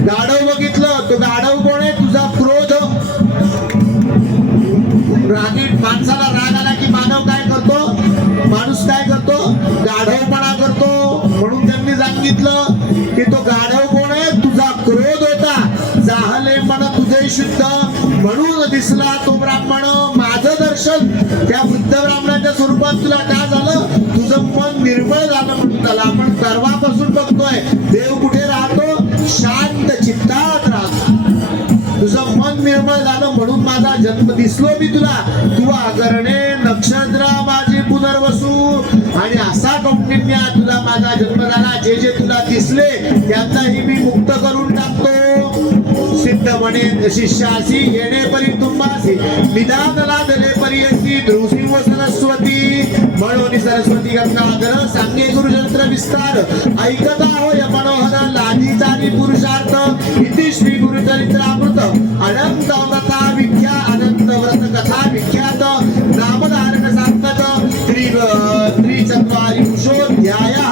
गाढव बघितलं, तो गाढव कोण आहे, तुझा क्रोध. रागीट माणसाला राग आला की मानव काय करतो, माणूस काय करतो, गाढवपणा करतो. म्हणून त्यांनी सांगितलं की तो गाढव कोण आहे, तुझा क्रोध होता. जाहले मन तुझे शुद्ध म्हणून दिसला तो ब्राह्मण. माझं दर्शन त्या वृद्ध ब्राह्मणाच्या स्वरूपात तुला काय झालं, तुझं मन निर्मळ झालं म्हणून त्याला आपण गर्वापासून बघतोय. देव कुठे राहतो, शांत चित्तात राहतो. तुझं मन निर्मळ झालं म्हणून माझा जन्म दिसलो मी तुला. तू आगरणे नक्षत्र माझी पुनर्वसू. आणि असा कौंडिन्या तुला माझा जन्म झाला. जे जे तुला दिसले त्यांनाही मी मुक्त करून टाकतो. सिद्ध म्हणे शिष्यासी येणे परी तुम्हासी निदान लादले परियसी ध्रुसी व सरस्वती. म्हणून सरस्वती गंगाधर सांगे गुरुजंत्र विस्तार. ऐकता होय मनोहर लादीचा पुरुषार्थ. इति श्री गुरुचरित्रामृत अनंत कथा विख्या अनंत व्रत कथा विख्यात नामधारक सांगत त्रिचत्वारि पुरुषोऽध्यायः.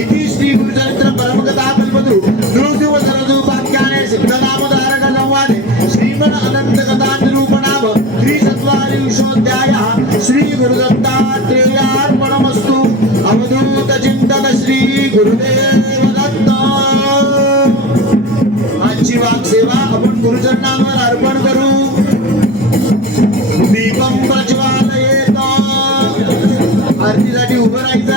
इति श्री गुरुचरित्र परमकथा कल्पतरु नृसिंह सरदुपाख्याने सिद्धनामधारक संवादे श्रीमद अनंत कथा निरूपणाम त्रिचत्वारि पुरुषोऽध्यायः. श्री गुरुदत्तात्रेयार्पणमस्तु. अवधूत चिंतन श्री गुरुदेव दत्त. आजची वाक सेवा आपण गुरुचरणावर अर्पण करू. दीपम प्रज्वालयेत. आरतीसाठी उभं राहायचं.